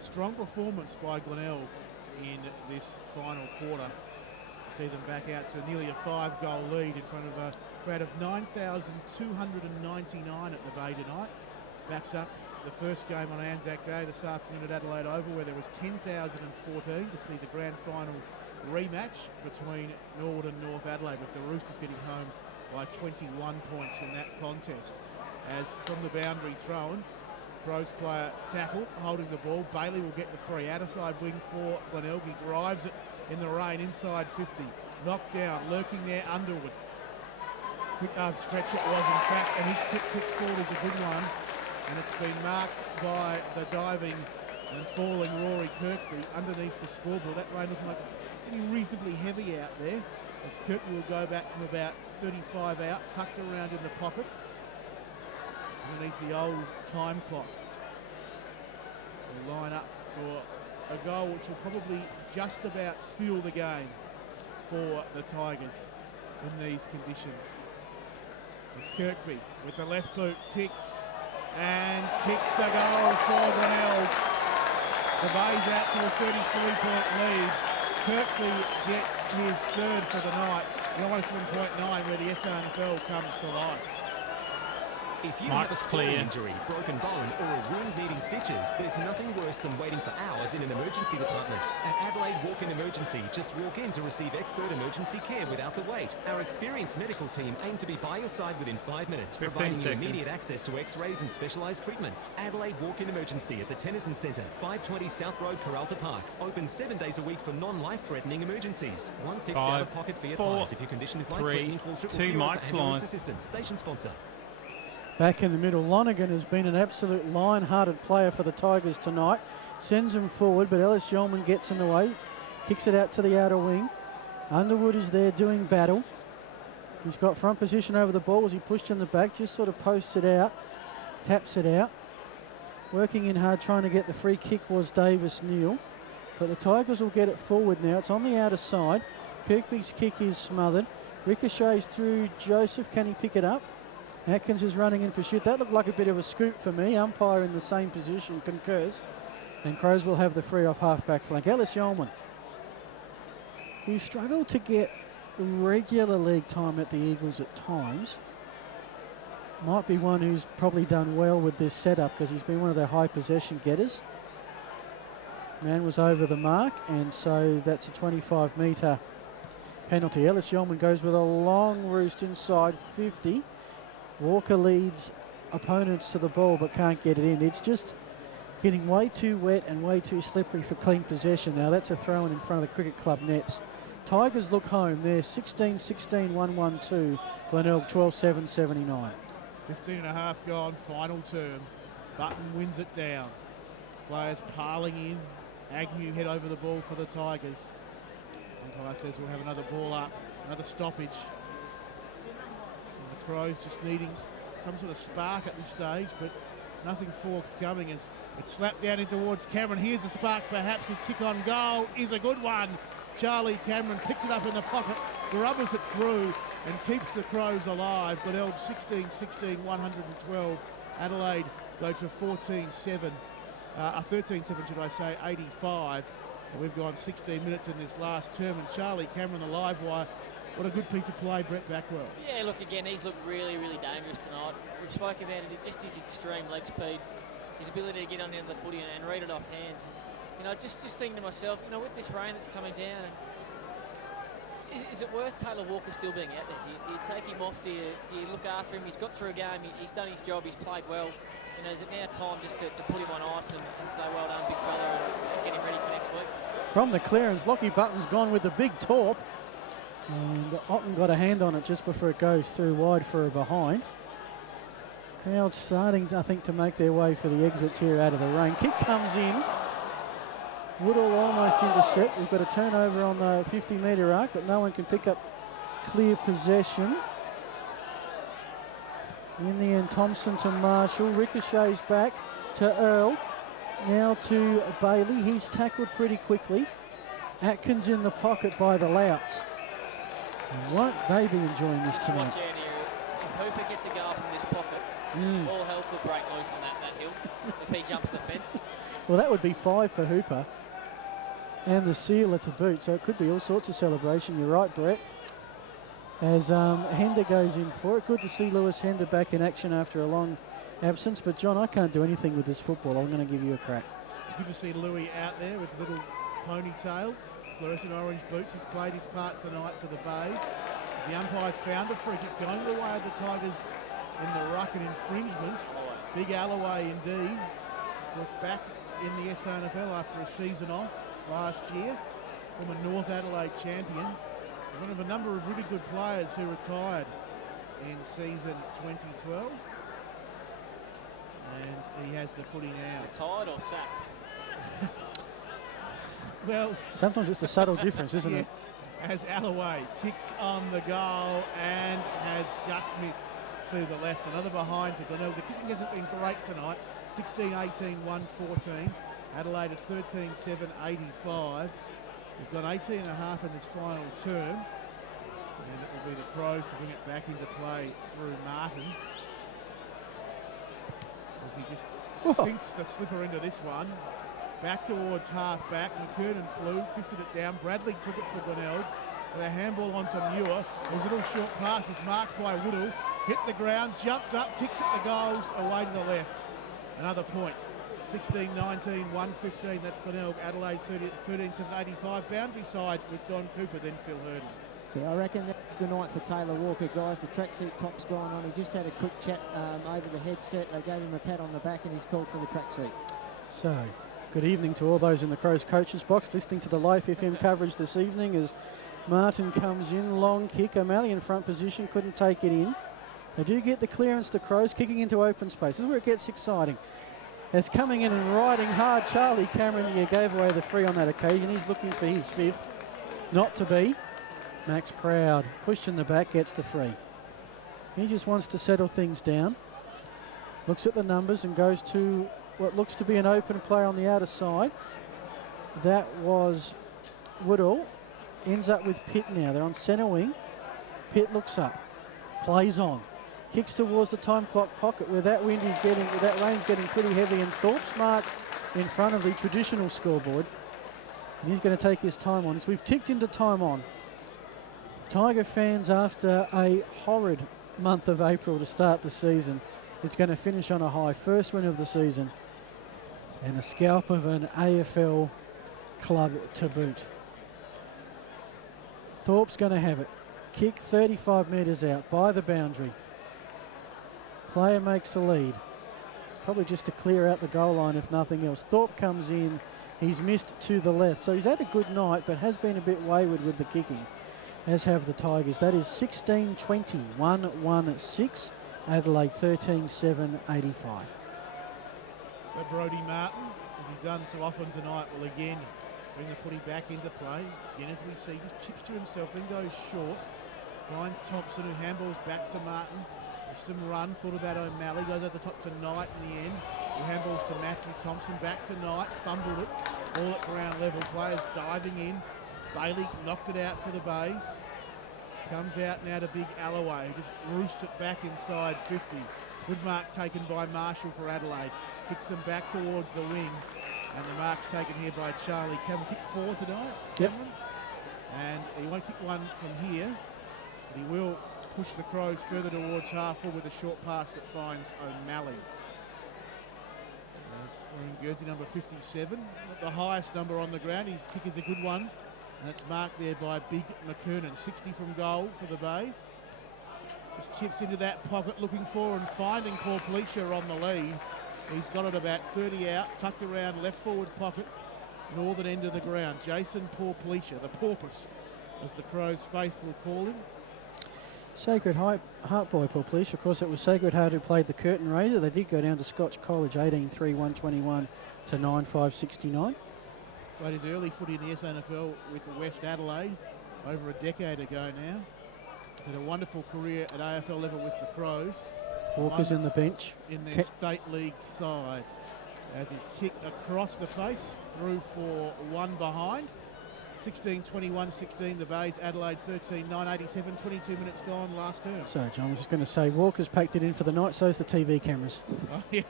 a strong performance by Glenelg in this final quarter. See them back out to nearly a 5-goal lead in front of a crowd of 9,299 at the Bay tonight. Backs up the first game on Anzac Day this afternoon at Adelaide Oval, where there was 10,014 to see the grand final rematch between Norwood and North Adelaide, with the Roosters getting home by 21 points in that contest. As from the boundary thrown, Crows player tackle, holding the ball. Bailey will get the free. Outer side wing for Glenelg. He drives it in the rain inside 50. Knocked down, lurking there, Underwood. Quick stretch it was in fact, and his kick forward is a good one. And it's been marked by the diving and falling Rory Kirkby underneath the scoreboard. That rain looking like it's getting reasonably heavy out there, as Kirkby will go back from about 35 out, tucked around in the pocket, underneath the old time clock. We'll line up for a goal which will probably just about seal the game for the Tigers in these conditions. As Kirkby with the left boot kicks and kicks a goal for Glenelg. The Bay's out to a 33-point lead. Kirkby gets his third for the night. 107.9 where the SANFL comes to life. If you have a spinal injury, broken bone, or a wound needing stitches, there's nothing worse than waiting for hours in an emergency department. At Adelaide Walk-In Emergency, just walk in to receive expert emergency care without the wait. Our experienced medical team aim to be by your side within 5 minutes, providing you immediate access to x-rays and specialised treatments. Adelaide Walk-In Emergency at the Tennyson Centre, 520 South Road, Karalta Park. Open 7 days a week for non-life-threatening emergencies. One fixed out-of-pocket fee applies. If your condition is life-threatening, call 000 for ambulance assistance. Station sponsor. Back in the middle, Lonergan has been an absolute lion-hearted player for the Tigers tonight. Sends them forward, but Ellis Yeoman gets in the way. Kicks it out to the outer wing. Underwood is there doing battle. He's got front position over the ball as he pushed in the back, just sort of posts it out, taps it out. Working in hard, trying to get the free kick was Davis Neal. But the Tigers will get it forward now. It's on the outer side. Kirkby's kick is smothered. Ricochets through Joseph. Can he pick it up? Atkins is running in pursuit. That looked like a bit of a scoop for me. Umpire in the same position concurs. And Crows will have the free off half-back flank. Ellis Yeoman, who struggled to get regular league time at the Eagles at times, might be one who's probably done well with this setup because he's been one of their high possession getters. Man was over the mark, and so that's a 25-metre penalty. Ellis Yeoman goes with a long roost inside 50. Walker leads opponents to the ball but can't get it in. It's just getting way too wet and way too slippery for clean possession now. That's a throw-in in front of the Cricket Club nets. Tigers look home. They're 16-16, 1-1-2. Glenelg 12-7, 79. 15 and a half gone, final term. Button wins it down. Players piling in. Agnew head over the ball for the Tigers. Umpire says we'll have another ball up, another stoppage. Crows just needing some sort of spark at this stage, but nothing forthcoming as it's slapped down in towards Cameron. Here's the spark, perhaps his kick on goal is a good one. Charlie Cameron picks it up in the pocket, rubbers it through and keeps the Crows alive. Glenelg 16-16, 112. Adelaide go to 13-7 should I say, 85. And we've gone 16 minutes in this last term, and Charlie Cameron, the live wire. What a good piece of play, Brett Backwell. Yeah, look, again, he's looked really, really dangerous tonight. We've spoken about it, just his extreme leg speed, his ability to get under the footy and read it off hands. You know, just thinking to myself, you know, with this rain that's coming down, is it worth Taylor Walker still being out there? Do you take him off? Do you look after him? He's got through a game, he's done his job, he's played well. You know, is it now time just to put him on ice and say, well done, big fella, and get him ready for next week? From the clearance, Lockie Button's gone with the big torp. And Otten got a hand on it just before it goes through wide for a behind. Crowd starting, I think, to make their way for the exits here out of the rain. Kick comes in. Woodall almost intercept. We've got a turnover on the 50-metre arc, but no one can pick up clear possession. In the end, Thompson to Marshall. Ricochets back to Earl. Now to Bailey. He's tackled pretty quickly. Atkins in the pocket by the Louts. Won't they be enjoying this tonight? If Hooper gets a goal from this pocket, all hell could break loose on that hill if he jumps the fence. Well, that would be 5 for Hooper. And the sealer to boot, so it could be all sorts of celebration. You're right, Brett. As Hender goes in for it. Good to see Lewis Hender back in action after a long absence. But, John, I can't do anything with this football. I'm going to give you a crack. Good to see Louis out there with a little ponytail. Fluorescent orange boots. He's played his part tonight for the Bays. The umpire's found a free kick going the way of the Tigers in the ruck and infringement. Big Alloway indeed was back in the SANFL after a season off last year from a North Adelaide champion. One of a number of really good players who retired in season 2012. And he has the footy now. Retired or sacked? Well, sometimes it's a subtle difference, isn't it? As Alloway kicks on the goal and has just missed to the left. Another behind to Glenelg. The kicking hasn't been great tonight. 16-18, 1-14. Adelaide at 13-7, 85. We've got 18 and a half in this final term. And it will be the Crows to bring it back into play through Martin. As he just sinks the slipper into this one. Back towards half-back. McKernan flew, fisted it down. Bradley took it for Glenelg. With a handball onto Muir. There's a little short pass was marked by Woodall. Hit the ground, jumped up, kicks at the goals, away to the left. Another point. 16-19, 1-15. That's Glenelg. Adelaide 13-7, 85. Boundary side with Don Cooper, then Phil Hurden. Yeah, I reckon that's the night for Taylor Walker, guys. The tracksuit top's gone on. He just had a quick chat over the headset. They gave him a pat on the back and he's called for the tracksuit. So, good evening to all those in the Crows coaches box listening to the Life FM coverage this evening as Martin comes in. Long kick. O'Malley in front position, couldn't take it in. They do get the clearance, the Crows, kicking into open space. This is where it gets exciting. As coming in and riding hard, Charlie Cameron gave away the free on that occasion. He's looking for his fifth. Not to be. Max Proud, pushed in the back, gets the free. He just wants to settle things down. Looks at the numbers and goes to what looks to be an open player on the outer side. That was Woodall. Ends up with Pitt now. They're on centre wing. Pitt looks up. Plays on. Kicks towards the time clock pocket where that wind is getting, that rain's getting pretty heavy, and Thorpe's mark in front of the traditional scoreboard. And he's going to take his time on. As we've ticked into time on. Tiger fans, after a horrid month of April to start the season, it's going to finish on a high. First win of the season and a scalp of an AFL club to boot. Thorpe's going to have it. Kick 35 metres out by the boundary. Player makes the lead. Probably just to clear out the goal line if nothing else. Thorpe comes in. He's missed to the left. So he's had a good night but has been a bit wayward with the kicking, as have the Tigers. That is 16-20, 1-1-6. Adelaide 13-7, 85. So Brodie Martin, as he's done so often tonight, will again bring the footy back into play. Again, as we see, just chips to himself, then goes short. Finds Thompson, who handballs back to Martin. There's some run, thought about O'Malley, goes over the top to Knight in the end. Who handballs to Matthew Thompson, back to Knight, fumbled it. All at ground level, players diving in. Bailey knocked it out for the Bays. Comes out now to Big Alloway, who just roosts it back inside 50. Good mark taken by Marshall for Adelaide. Kicks them back towards the wing. And the mark's taken here by Charlie Cameron. Kick 4 tonight, Cameron. And he won't kick one from here, but he will push the Crows further towards half full with a short pass that finds O'Malley. Wearing jersey number 57, not the highest number on the ground. His kick is a good one. And it's marked there by Big McKernan. 60 from goal for the Bays. Just chips into that pocket, looking for and finding Paul Felicia on the lead. He's got it about 30 out, tucked around left forward pocket, northern end of the ground. Jason Paul Felicia, the porpoise, as the Crows faithful call him. Sacred Heart boy, Paul Felicia. Of course, it was Sacred Heart who played the curtain raiser. They did go down to Scotch College 18-3, 121 to 9-5-69. Played his early footy in the SANFL with the West Adelaide over a decade ago now. Had a wonderful career at AFL level with the Crows. Walker's in the bench. In their state league side. As he's kicked across the face, through for one behind. 16-21-16, the Bays, Adelaide 13-9, 87, 22 minutes gone last term. So, John, I was just going to say, Walker's packed it in for the night, so's the TV cameras. Oh, yeah,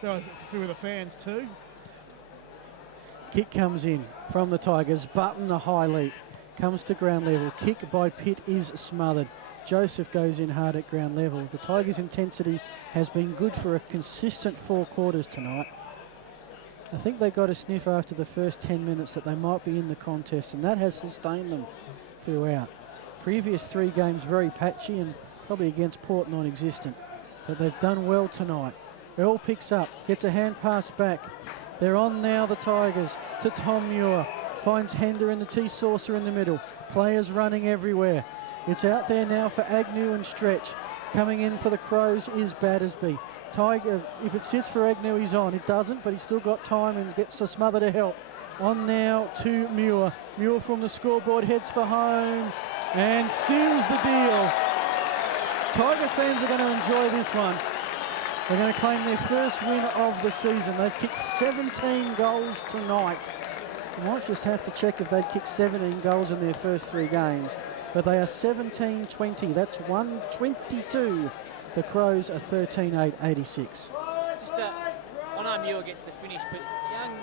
so it's through the fans too. Kick comes in from the Tigers. Button the high leap. Comes to ground level. Kick by Pitt is smothered. Joseph goes in hard at ground level. The Tigers' intensity has been good for a consistent 4 quarters tonight. I think they got a sniff after the first 10 minutes that they might be in the contest, and that has sustained them throughout. Previous 3 games very patchy and probably against Port non-existent, but they've done well tonight. Earl picks up, gets a hand pass back. They're on now, the Tigers, to Tom Muir. Finds Hender in the T-Saucer in the middle. Players running everywhere. It's out there now for Agnew and Stretch. Coming in for the Crows is Battersby. Tiger, if it sits for Agnew, he's on. It doesn't, but he's still got time and gets the smother to help. On now to Muir. Muir from the scoreboard heads for home and seals the deal. Tiger fans are going to enjoy this one. They're going to claim their first win of the season. They've kicked 17 goals tonight. You might just have to check if they'd kicked 17 goals in their first 3 games. But they are 17-20. That's 122. The Crows are 13-8-86. Just, I know Muir gets the finish, but young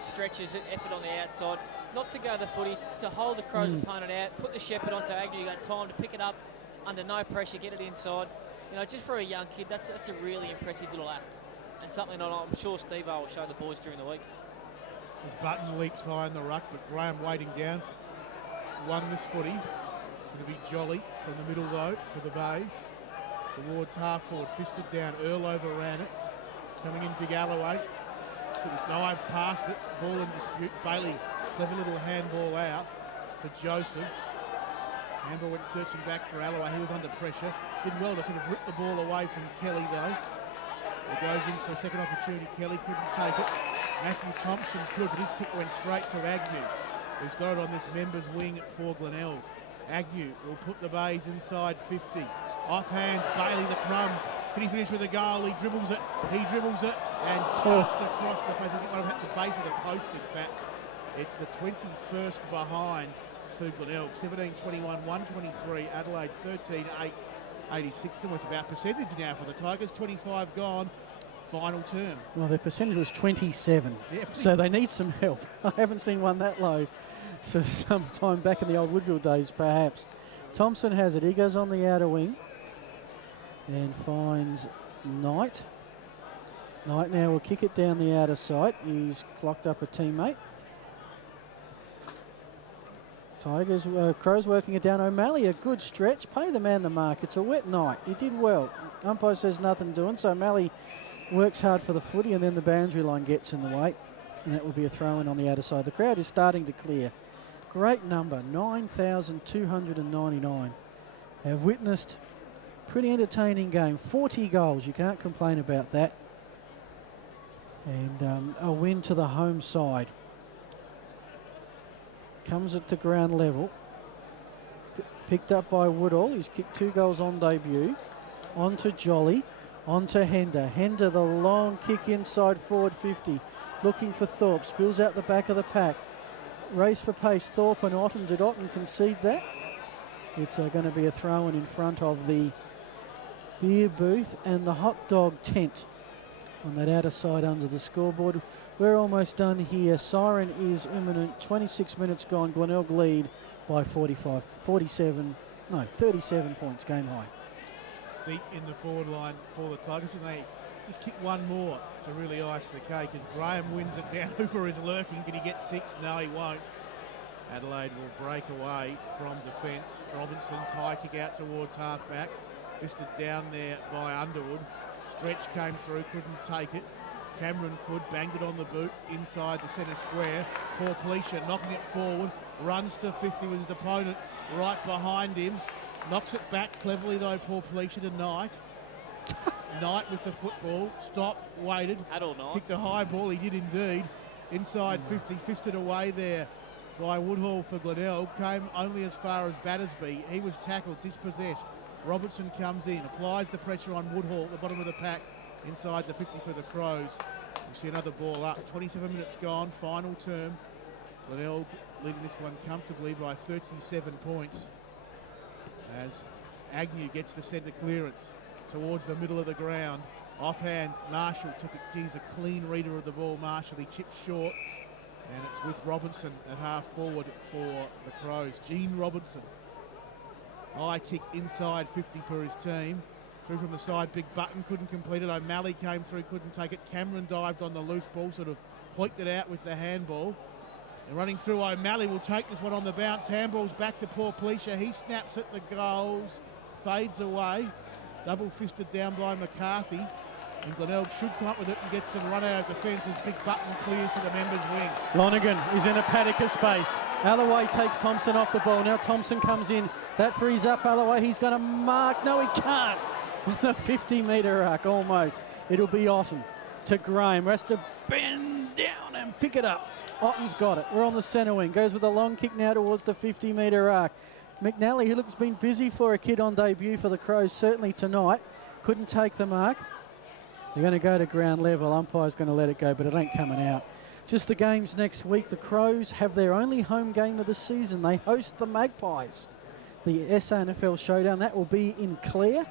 Stretch's effort on the outside, not to go the footy, to hold the Crows opponent out, put the shepherd onto Agnew, you got time to pick it up under no pressure, get it inside. You know, just for a young kid, that's a really impressive little act, and something that I'm sure Steve-O will show the boys during the week. As Button leaps high in the ruck, but Graham waiting down. Won this footy. Going to be Jolly from the middle though for the Bays. Towards half forward, fisted down. Earl overran it. Coming in Big Alloway. Sort of dive past it. Ball in dispute. Bailey, clever little handball out to Joseph. Handball went searching back for Alloway. He was under pressure. Did well to sort of rip the ball away from Kelly though. It goes in for a second opportunity. Kelly couldn't take it. Matthew Thompson could, but his kick went straight to Agnew, who's got it on this members wing for Glenelg. Agnew will put the Bays inside 50. Off hands, Bailey the crumbs. Can he finish with a goal? He dribbles it, and just across the face. I think might have hit the base of the post, in fact. It's the 21st behind to Glenelg. 17-21, 123. Adelaide 13-8-86. Almost about percentage now for the Tigers. 25 gone. Final term. Well, their percentage was 27, so they need some help. I haven't seen one that low so some time back in the old Woodville days, perhaps. Thompson has it. He goes on the outer wing and finds Knight. Knight now will kick it down the outer side. He's clocked up a teammate. Tigers, Crows working it down. O'Malley, a good stretch. Pay the man the mark. It's a wet night. He did well. Umpire says nothing doing, so O'Malley works hard for the footy, and then the boundary line gets in the way, and that will be a throw-in on the outer side. The crowd is starting to clear. Great number, 9,299. Have witnessed pretty entertaining game. 40 goals, you can't complain about that. And a win to the home side. Comes at the ground level. Picked up by Woodall. He's kicked 2 goals on debut. On to Jolly. On to Hender. Hender, the long kick inside forward 50. Looking for Thorpe. Spills out the back of the pack. Race for pace. Thorpe and Otten. Did Otten concede that? It's going to be a throw-in in front of the beer booth and the hot dog tent on that outer side under the scoreboard. We're almost done here. Siren is imminent. 26 minutes gone. Glenelg lead by 37 points. Game high. Deep in the forward line for the Tigers, and they just kick one more to really ice the cake as Graham wins it down. Hooper is lurking. Can he get 6? No, he won't. Adelaide will break away from defence. Robinson's high kick out towards half-back. Fisted down there by Underwood. Stretch came through, couldn't take it. Cameron could, banged it on the boot inside the centre square. Paul Pleasure knocking it forward. Runs to 50 with his opponent right behind him. Knocks it back cleverly though, Paul Pleasure to Knight. Knight with the football, stopped, waited, kicked a high ball, he did indeed. Inside 50, fisted away there by Woodhall for Glenelg. Came only as far as Battersby. He was tackled, dispossessed. Robertson comes in, applies the pressure on Woodhall at the bottom of the pack. Inside the 50 for the Crows. We see another ball up. 27 minutes gone, final term. Glenelg leading this one comfortably by 37 points. As Agnew gets the centre clearance towards the middle of the ground. Offhand, Marshall took it. He's a clean reader of the ball, Marshall. He chips short, and it's with Robinson at half forward for the Crows. Gene Robinson. High kick inside 50 for his team. Through from the side, Big Button couldn't complete it. O'Malley came through, couldn't take it. Cameron dived on the loose ball, sort of hoiked it out with the handball. And running through, O'Malley will take this one on the bounce. Handball's back to Paul Pleasure. He snaps at the goals, fades away. Double fisted down by McCarthy. And Glenelg should come up with it and get some run out of defence as Big Button clears to the members' wing. Lonergan is in a paddock of space. Alloway takes Thompson off the ball. Now Thompson comes in. That frees up Alloway. He's going to mark. No, he can't. On the 50-metre arc, almost. It'll be Otten to Graham. Has to bend down and pick it up. Otten's got it. We're on the centre wing. Goes with a long kick now towards the 50-metre arc. McNally, who looks been busy for a kid on debut for the Crows, certainly tonight. Couldn't take the mark. They're going to go to ground level. Umpire's going to let it go, but it ain't coming out. Just the games next week. The Crows have their only home game of the season. They host the Magpies. The SANFL showdown, that will be in Clare.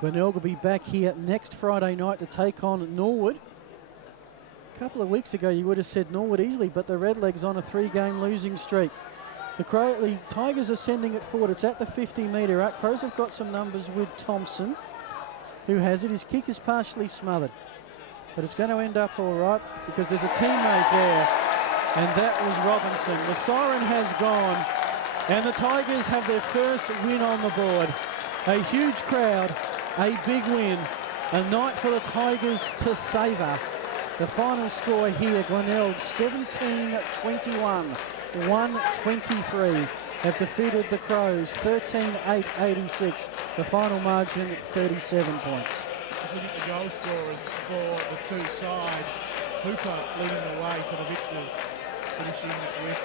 Glenelg will be back here next Friday night to take on Norwood. A couple of weeks ago, you would have said Norwood easily, but the Redlegs on a 3-game losing streak. The Tigers are sending it forward. It's at the 50-metre arc. Crows have got some numbers with Thompson, who has it. His kick is partially smothered, but it's going to end up all right because there's a teammate there, and that was Robinson. The siren has gone, and the Tigers have their first win on the board. A huge crowd, a big win, a night for the Tigers to savour. The final score here, Glenelg 17-21, 123 have defeated the Crows 13-8-86. The final margin 37 points. Just looking at the goal scorers for the two sides. Hooper leading the way for the Victors, finishing with